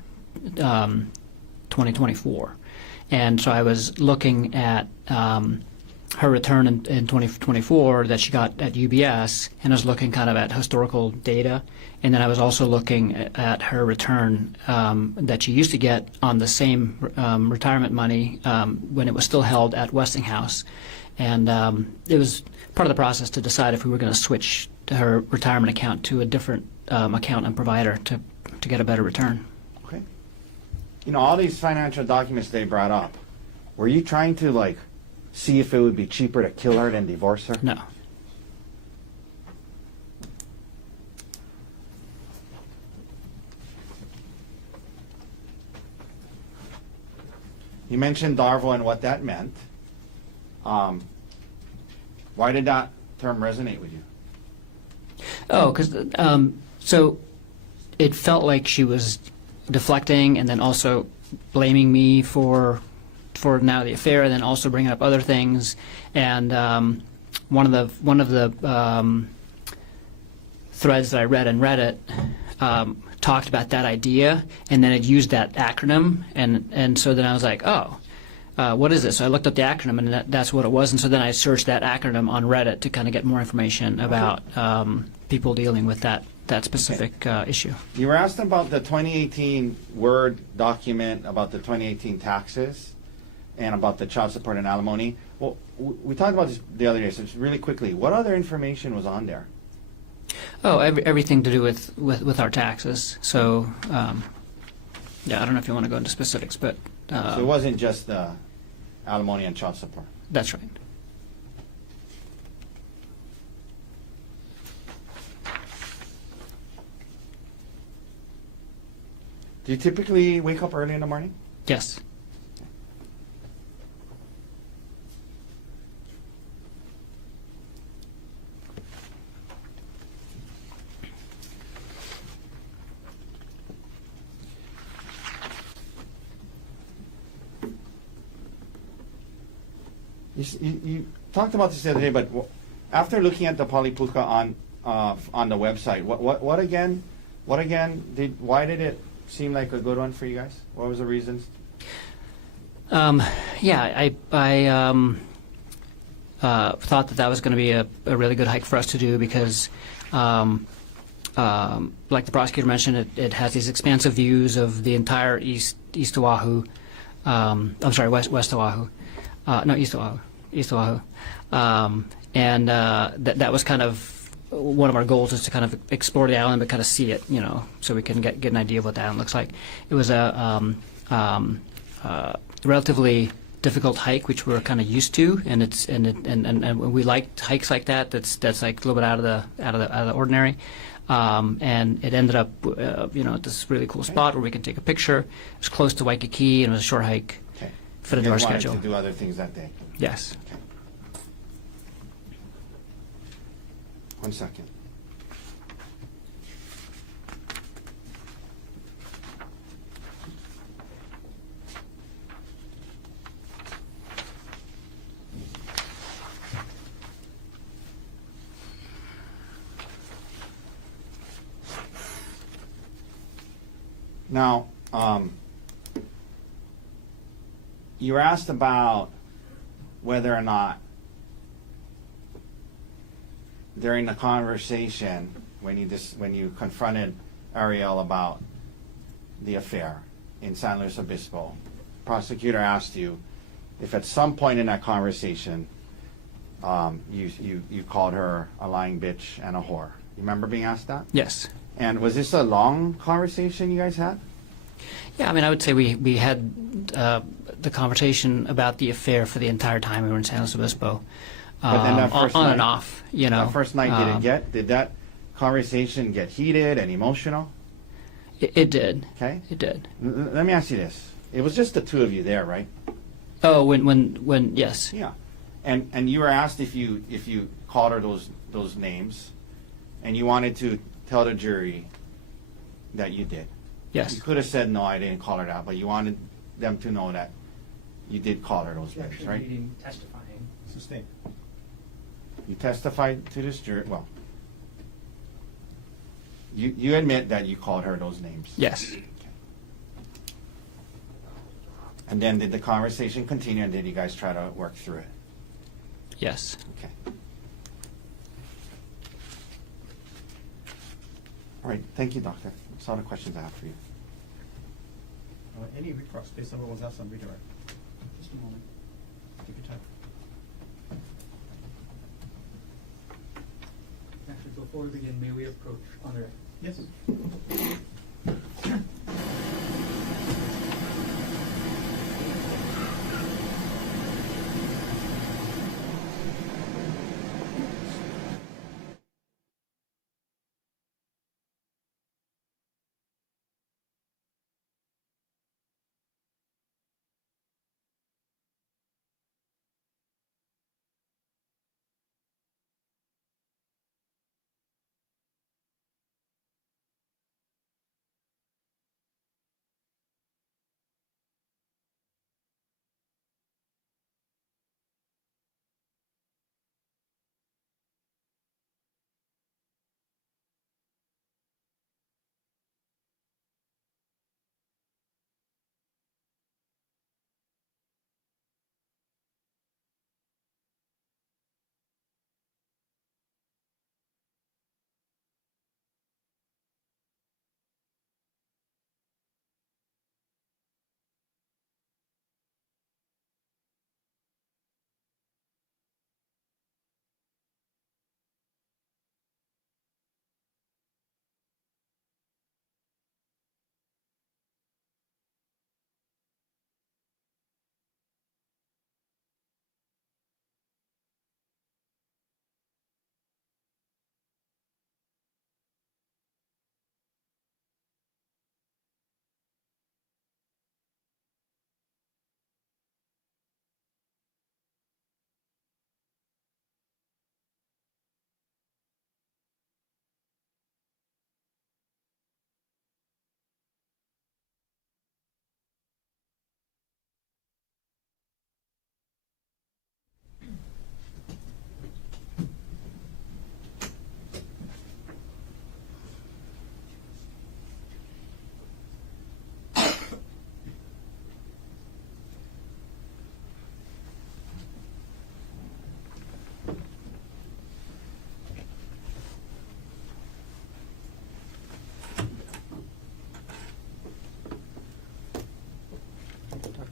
2024, and so I was looking at her return in 2024 that she got at UBS, and I was looking kind of at historical data, and then I was also looking at her return that she used to get on the same retirement money when it was still held at Westinghouse. And it was part of the process to decide if we were going to switch to her retirement account to a different account and provider to get a better return. Okay. All these financial documents they brought up, were you trying to see if it would be cheaper to kill her than divorce her? No. You mentioned Darvo and what that meant. Why did that term resonate with you? Oh, because so it felt like she was deflecting and then also blaming me for now the affair, and then also bringing up other things. And one of the threads that I read in Reddit talked about that idea, and then it used that acronym, and so then I was like, oh. What is this? So I looked up the acronym, and that's what it was. And so then I searched that acronym on Reddit to kind of get more information about people dealing with that specific issue. You were asked about the 2018 Word document about the 2018 taxes and about the child support and alimony. Well, we talked about this the other day, so just really quickly, what other information was on there? Oh, everything to do with our taxes. So, yeah, I don't know if you want to go into specifics, but... So it wasn't just alimony and child support. That's right. Do you typically wake up early in the morning? Yes. You talked about this the other day, but after looking at the Palipuka on the website, what again? Why did it seem like a good one for you guys? What was the reasons? Yeah, I thought that was going to be a really good hike for us to do because, like the prosecutor mentioned, it has these expansive views of the entire East Oahu. I'm sorry, West Oahu. No, East Oahu. and that was kind of one of our goals, is to kind of explore the island but kind of see it, so we can get an idea of what the island looks like. It was a relatively difficult hike, which we're kind of used to, and we liked hikes like that. That's like a little bit out of the ordinary. And it ended up, at this really cool spot where we can take a picture. It was close to Waikiki, and it was a short hike. Okay. Fit You into our guys wanted schedule. to do other things that day. Yes. Okay. 1 second. Now, you were asked about whether or not during the conversation when you confronted Arielle about the affair in San Luis Obispo, prosecutor asked you if at some point in that conversation you called her a lying bitch and a whore. You remember being asked that? Yes. And was this a long conversation you guys had? Yeah, I mean, I would say we had the conversation about the affair for the entire time we were in San Luis Obispo. But then that first on night, and off, That first night, did that conversation get heated and emotional? It did. Okay. It did. Let me ask you this. It was just the two of you there, right? Oh, when yes. Yeah. And you were asked if you called her those names, and you wanted to tell the jury that you did. Yes. You could have said, no, I didn't call her that, but you wanted them to know that you did call her those names, Actually right? reading, testifying. Sustained. You testified to this jury, well, you admit that you called her those names. Yes. Okay. And then did the conversation continue, and did you guys try to work through it? Yes. Okay. All right, thank you, doctor. That's all the questions I have for you. Any recross based on what was asked on redirect? Just a moment. Take your time. Actually, before we begin, may we approach on the right? Yes.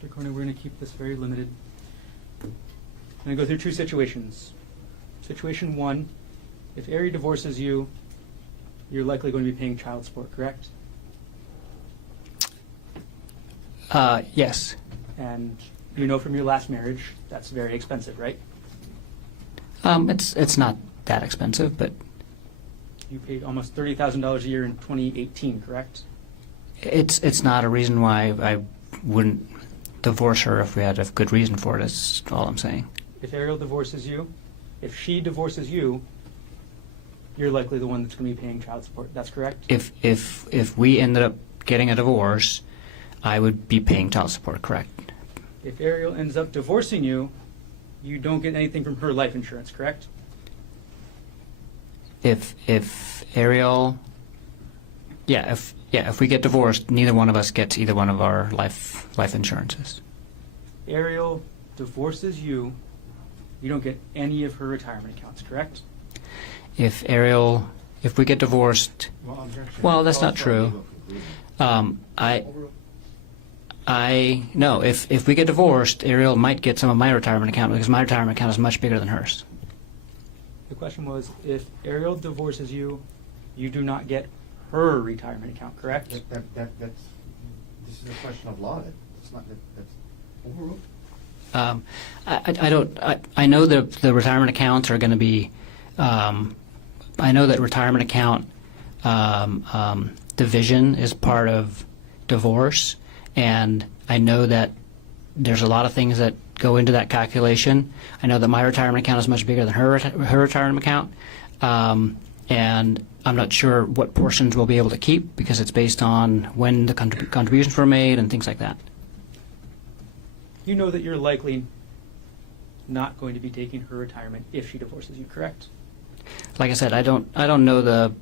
Dr. Konig, we're going to keep this very limited. I'm going to go through two situations. Situation 1, if Ari divorces you, you're likely going to be paying child support, correct? Yes. And you know from your last marriage, that's very expensive, right? It's not that expensive, but You paid almost $30,000 a year in 2018, correct? it's not a reason why I wouldn't divorce her if we had a good reason for it. That's all I'm saying. If Arielle divorces you, if she divorces you, you're likely the one that's going to be paying child support. That's correct? If we ended up getting a divorce, I would be paying child support. Correct. If Arielle ends up divorcing you, you don't get anything from her life insurance, correct? If Arielle, if we get divorced, neither one of us gets either one of our life insurances. Arielle divorces you, you don't get any of her retirement accounts, correct? If we get divorced, well, that's not true. No. If we get divorced, Arielle might get some of my retirement account because my retirement account is much bigger than hers. The question was, if Arielle divorces you, you do not get her retirement account, correct? That's this is a question of law. It's not that's overruled. I know that the retirement accounts are going to be. I know that retirement account division is part of divorce, and I know that there's a lot of things that go into that calculation. I know that my retirement account is much bigger than her retirement account, and I'm not sure what portions we'll be able to keep because it's based on when the contributions were made and things like that. You know that you're likely not going to be taking her retirement if she divorces you, correct? Like I said, I don't know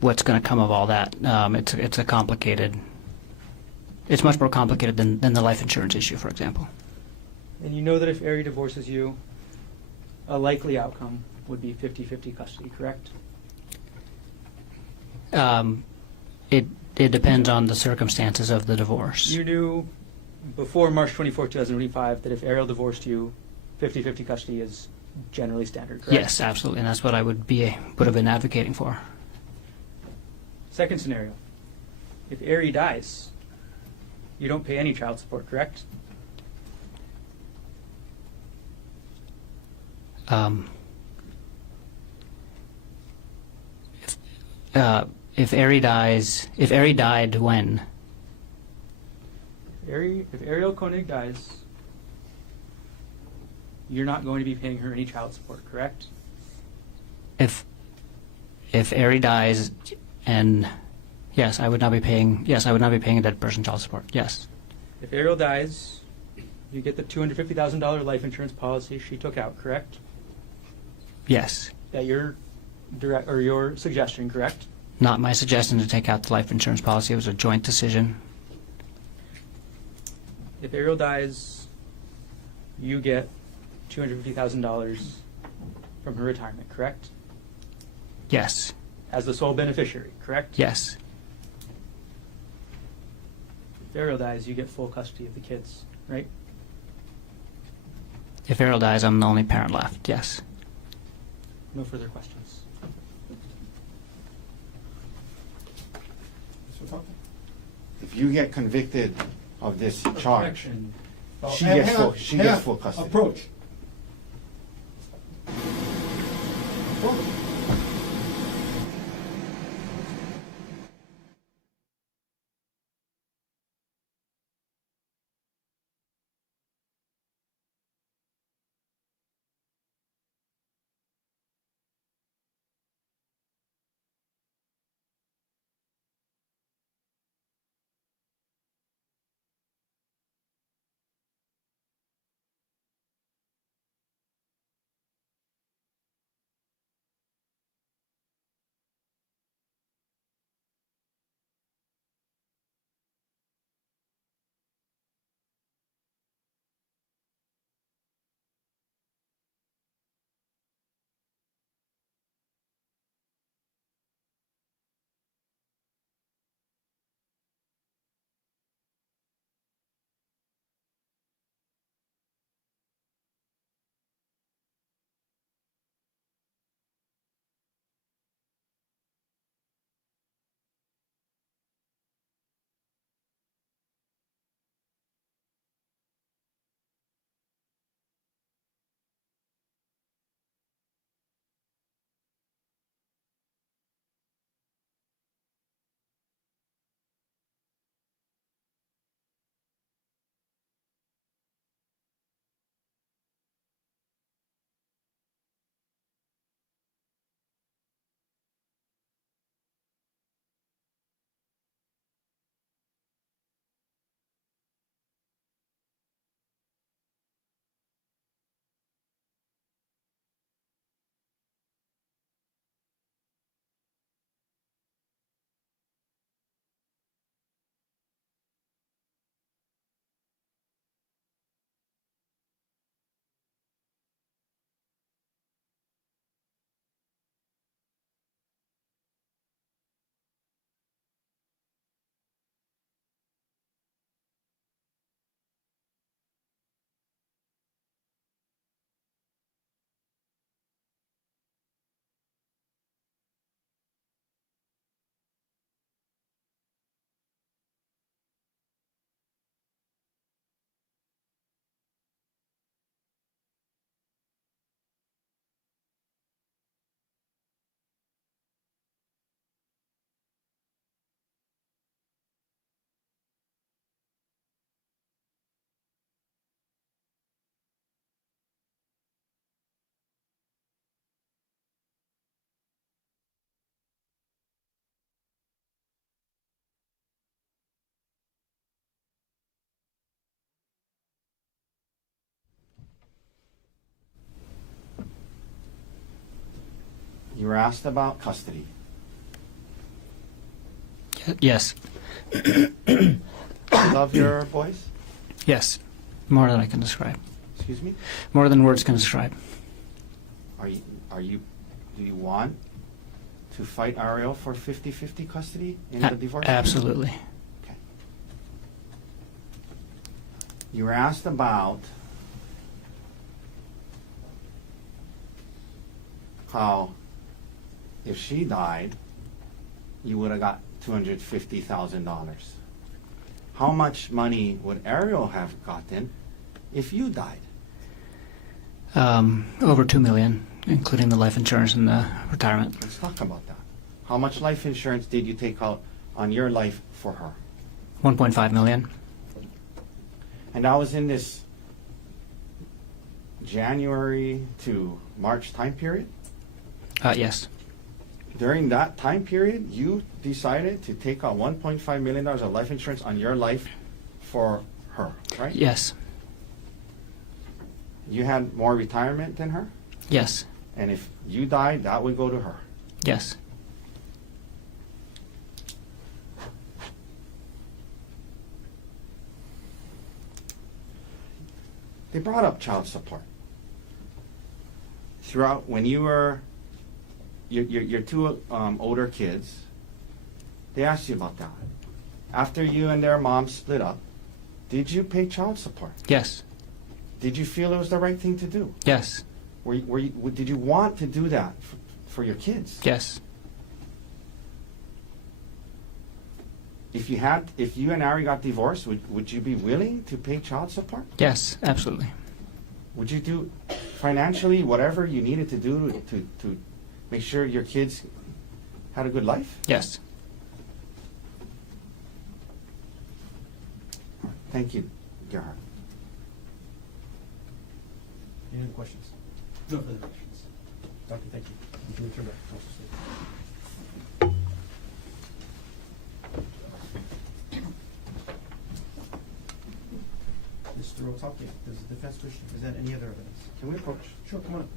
what's going to come of all that. It's a complicated. It's much more complicated than the life insurance issue, for example. And you know that if Ari divorces you, a likely outcome would be 50-50 custody, correct? It depends on the circumstances of the divorce. You knew before March 24, 2025 that if Arielle divorced you, 50-50 custody is generally standard, correct? Yes, absolutely, and that's what I would have been advocating for. Second scenario, if Ari dies, you don't pay any child support, correct? If Ari died when? If Arielle Konig dies, you're not going to be paying her any child support, correct? If Ari dies, and yes, I would not be paying. Yes, I would not be paying a dead person child support. Yes. If Arielle dies, you get the $250,000 life insurance policy she took out, correct? Yes. That your suggestion, correct? Not my suggestion to take out the life insurance policy. It was a joint decision. If Arielle dies, you get $250,000 from her retirement, correct? Yes. As the sole beneficiary, correct? Yes. If Arielle dies, you get full custody of the kids, right? If Arielle dies, I'm the only parent left. Yes. No further questions. If you get convicted of this charge, Objection. she gets full custody. Approach. were asked about custody. Yes. You love your boys? Yes. More than I can describe. Excuse me? More than words can describe. Do you want to fight Arielle for 50-50 custody in the divorce? Absolutely. Okay. You were asked about how if she died, you would have got $250,000. How much money would Arielle have gotten if you died? Over $2 million, including the life insurance and the retirement. Let's talk about that. How much life insurance did you take out on your life for her? 1.5 million. And that was in this January to March time period? Yes. During that time period, you decided to take out $1.5 million of life insurance on your life for her, right? Yes. You had more retirement than her? Yes. And if you died, that would go to her. Yes. They brought up child support. Throughout, when you were your two older kids, they asked you about that. After you and their mom split up, did you pay child support? Yes. Did you feel it was the right thing to do? Yes. Did you want to do that for your kids? Yes. If you and Ari got divorced, would you be willing to pay child support? Yes, absolutely. Would you do financially whatever you needed to do to make sure your kids had a good life? Yes. Thank you, Gerhardt. Any other questions? No further questions. Doctor, thank you. You can return back to counsel state. Mr. Otake, does the defense wish to present any other evidence? Can we approach? Sure, come on.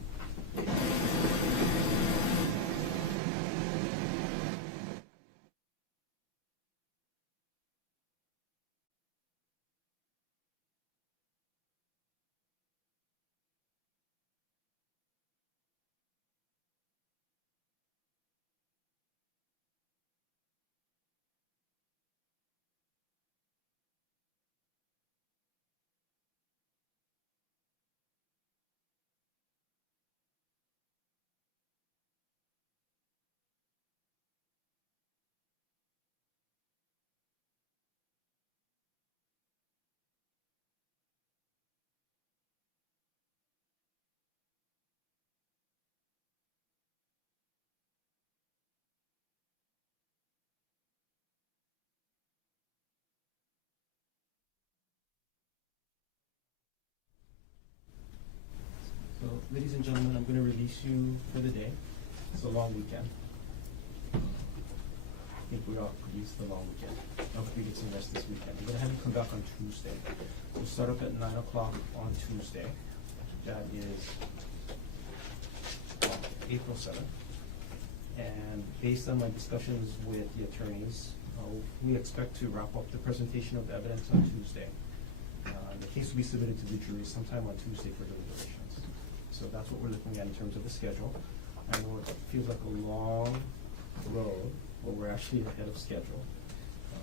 So, ladies and gentlemen, I'm going to release you for the day. It's a long weekend. I think we all could use the long weekend. I hope you get some rest this weekend. I'm going to have you come back on Tuesday. We'll start up at 9 o'clock on Tuesday. That is April 7th. And based on my discussions with the attorneys, we expect to wrap up the presentation of the evidence on Tuesday. The case will be submitted to the jury sometime on Tuesday for deliberations. So that's what we're looking at in terms of the schedule. I know it feels like a long road, but we're actually ahead of schedule.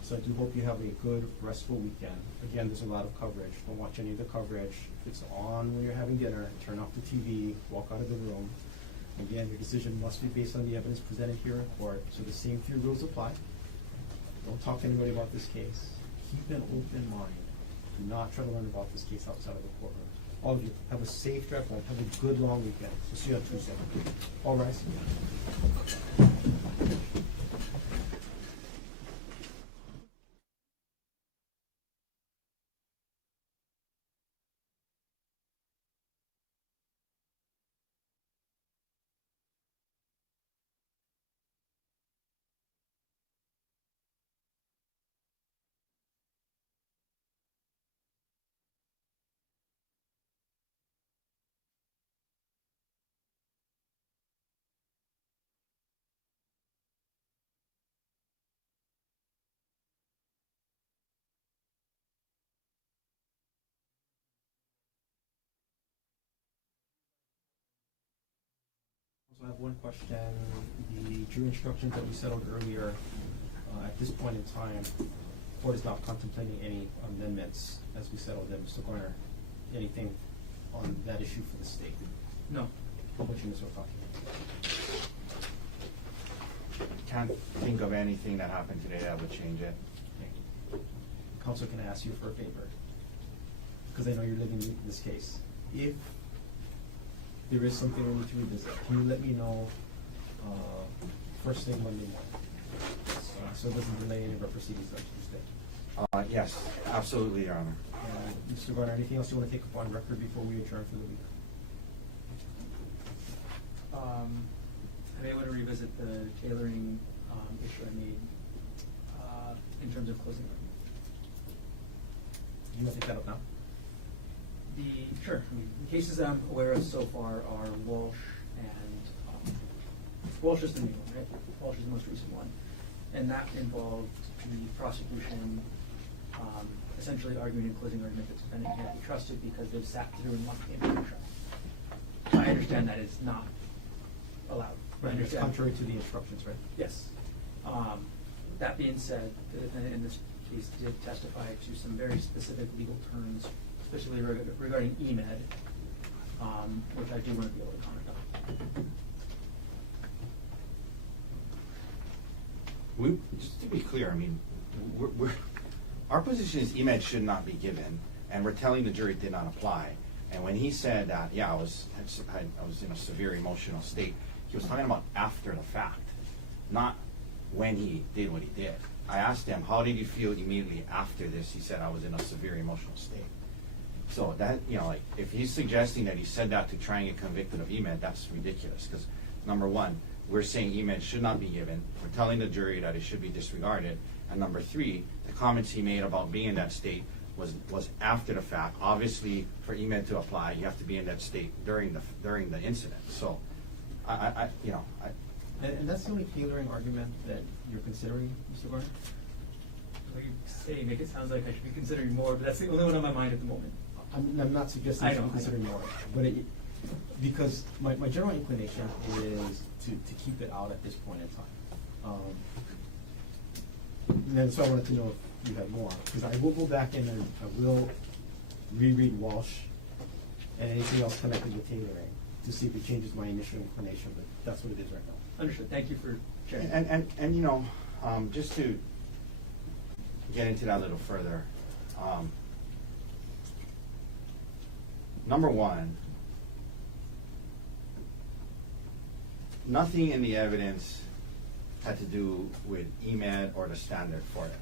So I do hope you have a good, restful weekend. Again, there's a lot of coverage. Don't watch any of the coverage. If it's on when you're having dinner, turn off the TV, walk out of the room. Again, your decision must be based on the evidence presented here in court, so the same 3 rules apply. Don't talk to anybody about this case. Keep an open mind. Do not try to learn about this case outside of the courtroom. All of you, have a safe drive home. Have a good long weekend. We'll see you on Tuesday. All rise. So I have one question. The jury instructions that we settled earlier, at this point in time, court is not contemplating any amendments as we settle them. Mr. Garner, anything on that issue for the state? No. What you, Mr. Otake? Can't think of anything that happened today that would change it. Thank you. Counsel, can I ask you for a favor? Because I know you're living this case. If there is something we need to revisit, can you let me know first thing Monday morning? So it doesn't delay any of our proceedings on Tuesday. Yes, absolutely, Your Honor. Mr. Garner, anything else you want to take up on record before we adjourn for the week? I may want to revisit the tailoring issue I made in terms of closing argument. You want to take that up now? Sure. I mean, the cases that I'm aware of so far are Walsh and Walsh is the new one, right? Walsh is the most recent one, and that involved the prosecution essentially arguing in closing argument that the defendant can't be trusted because they've sat through and one came to trial. I understand that is not allowed. Right, it's contrary to the instructions, right? Yes. That being said, the defendant in this case did testify to some very specific legal terms, especially regarding EMED, which I do want to be able to comment on. Just to be clear, I mean, our position is EMED should not be given, and we're telling the jury it did not apply. And when he said that, yeah, I was in a severe emotional state, he was talking about after the fact, not when he did what he did. I asked him, how did you feel immediately after this? He said, I was in a severe emotional state. So that, like, if he's suggesting that he said that to try and get convicted of EMED, that's ridiculous. Because number one, we're saying EMED should not be given. We're telling the jury that it should be disregarded. And number three, the comments he made about being in that state was after the fact. Obviously, for EMED to apply, you have to be in that state during the incident. So, And that's the only tailoring argument that you're considering, Mr. Garner? What you say make it sound like I should be considering more, but that's the only one on my mind at the moment. I'm not suggesting you should be considering more, but because my general inclination is to keep it out at this point in time. And then so I wanted to know if you had more, because I will go back in and I will reread Walsh and anything else connected with tailoring to see if it changes my initial inclination, but that's what it is right now. Understood. Thank you for sharing. And just to get into that a little further, number one, nothing in the evidence had to do with EMED or the standard for it,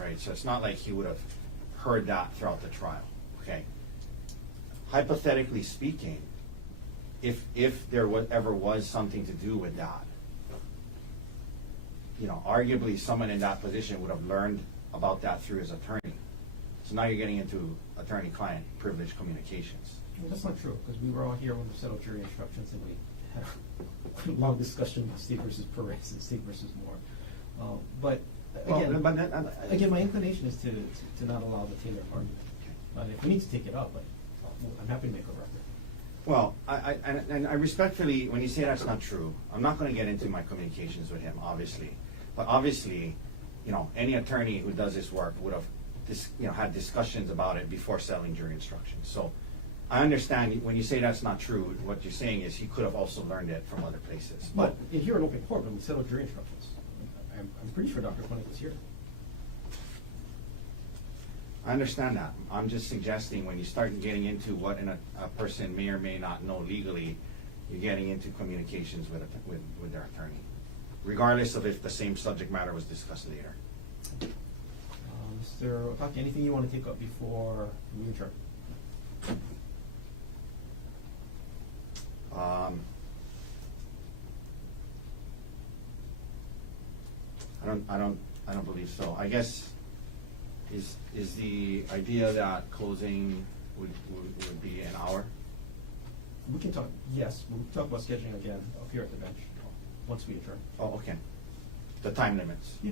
right? So it's not like he would have heard that throughout the trial, okay? Hypothetically speaking, if there ever was something to do with that, arguably someone in that position would have learned about that through his attorney. So now you're getting into attorney-client privileged communications. Well, that's not true, because we were all here when we settled jury instructions and we had a long discussion about State versus Perez and State versus Moore. But again, my inclination is to not allow the Taylor argument. If we need to take it up, I'm happy to make a record. Well, I respectfully, when you say that's not true, I'm not going to get into my communications with him, obviously. But obviously, any attorney who does this work would have had discussions about it before settling jury instructions. So I understand when you say that's not true, what you're saying is he could have also learned it from other places. But here in open court, when we settled jury instructions, I'm pretty sure Dr. Konig was here. I understand that. I'm just suggesting when you start getting into what a person may or may not know legally, you're getting into communications with their attorney, regardless of if the same subject matter was discussed later. Mr. Otake, anything you want to take up before we adjourn? I don't believe so. I guess is the idea that closing would be an hour? We can talk. Yes, we'll talk about scheduling again up here at the bench once we adjourn. Oh, okay. The time limits. Yeah.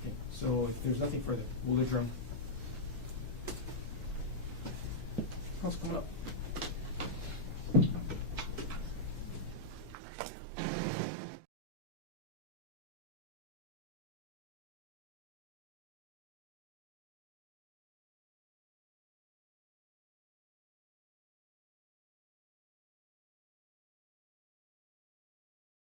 Okay. So if there's nothing further, we'll adjourn. How's it coming up?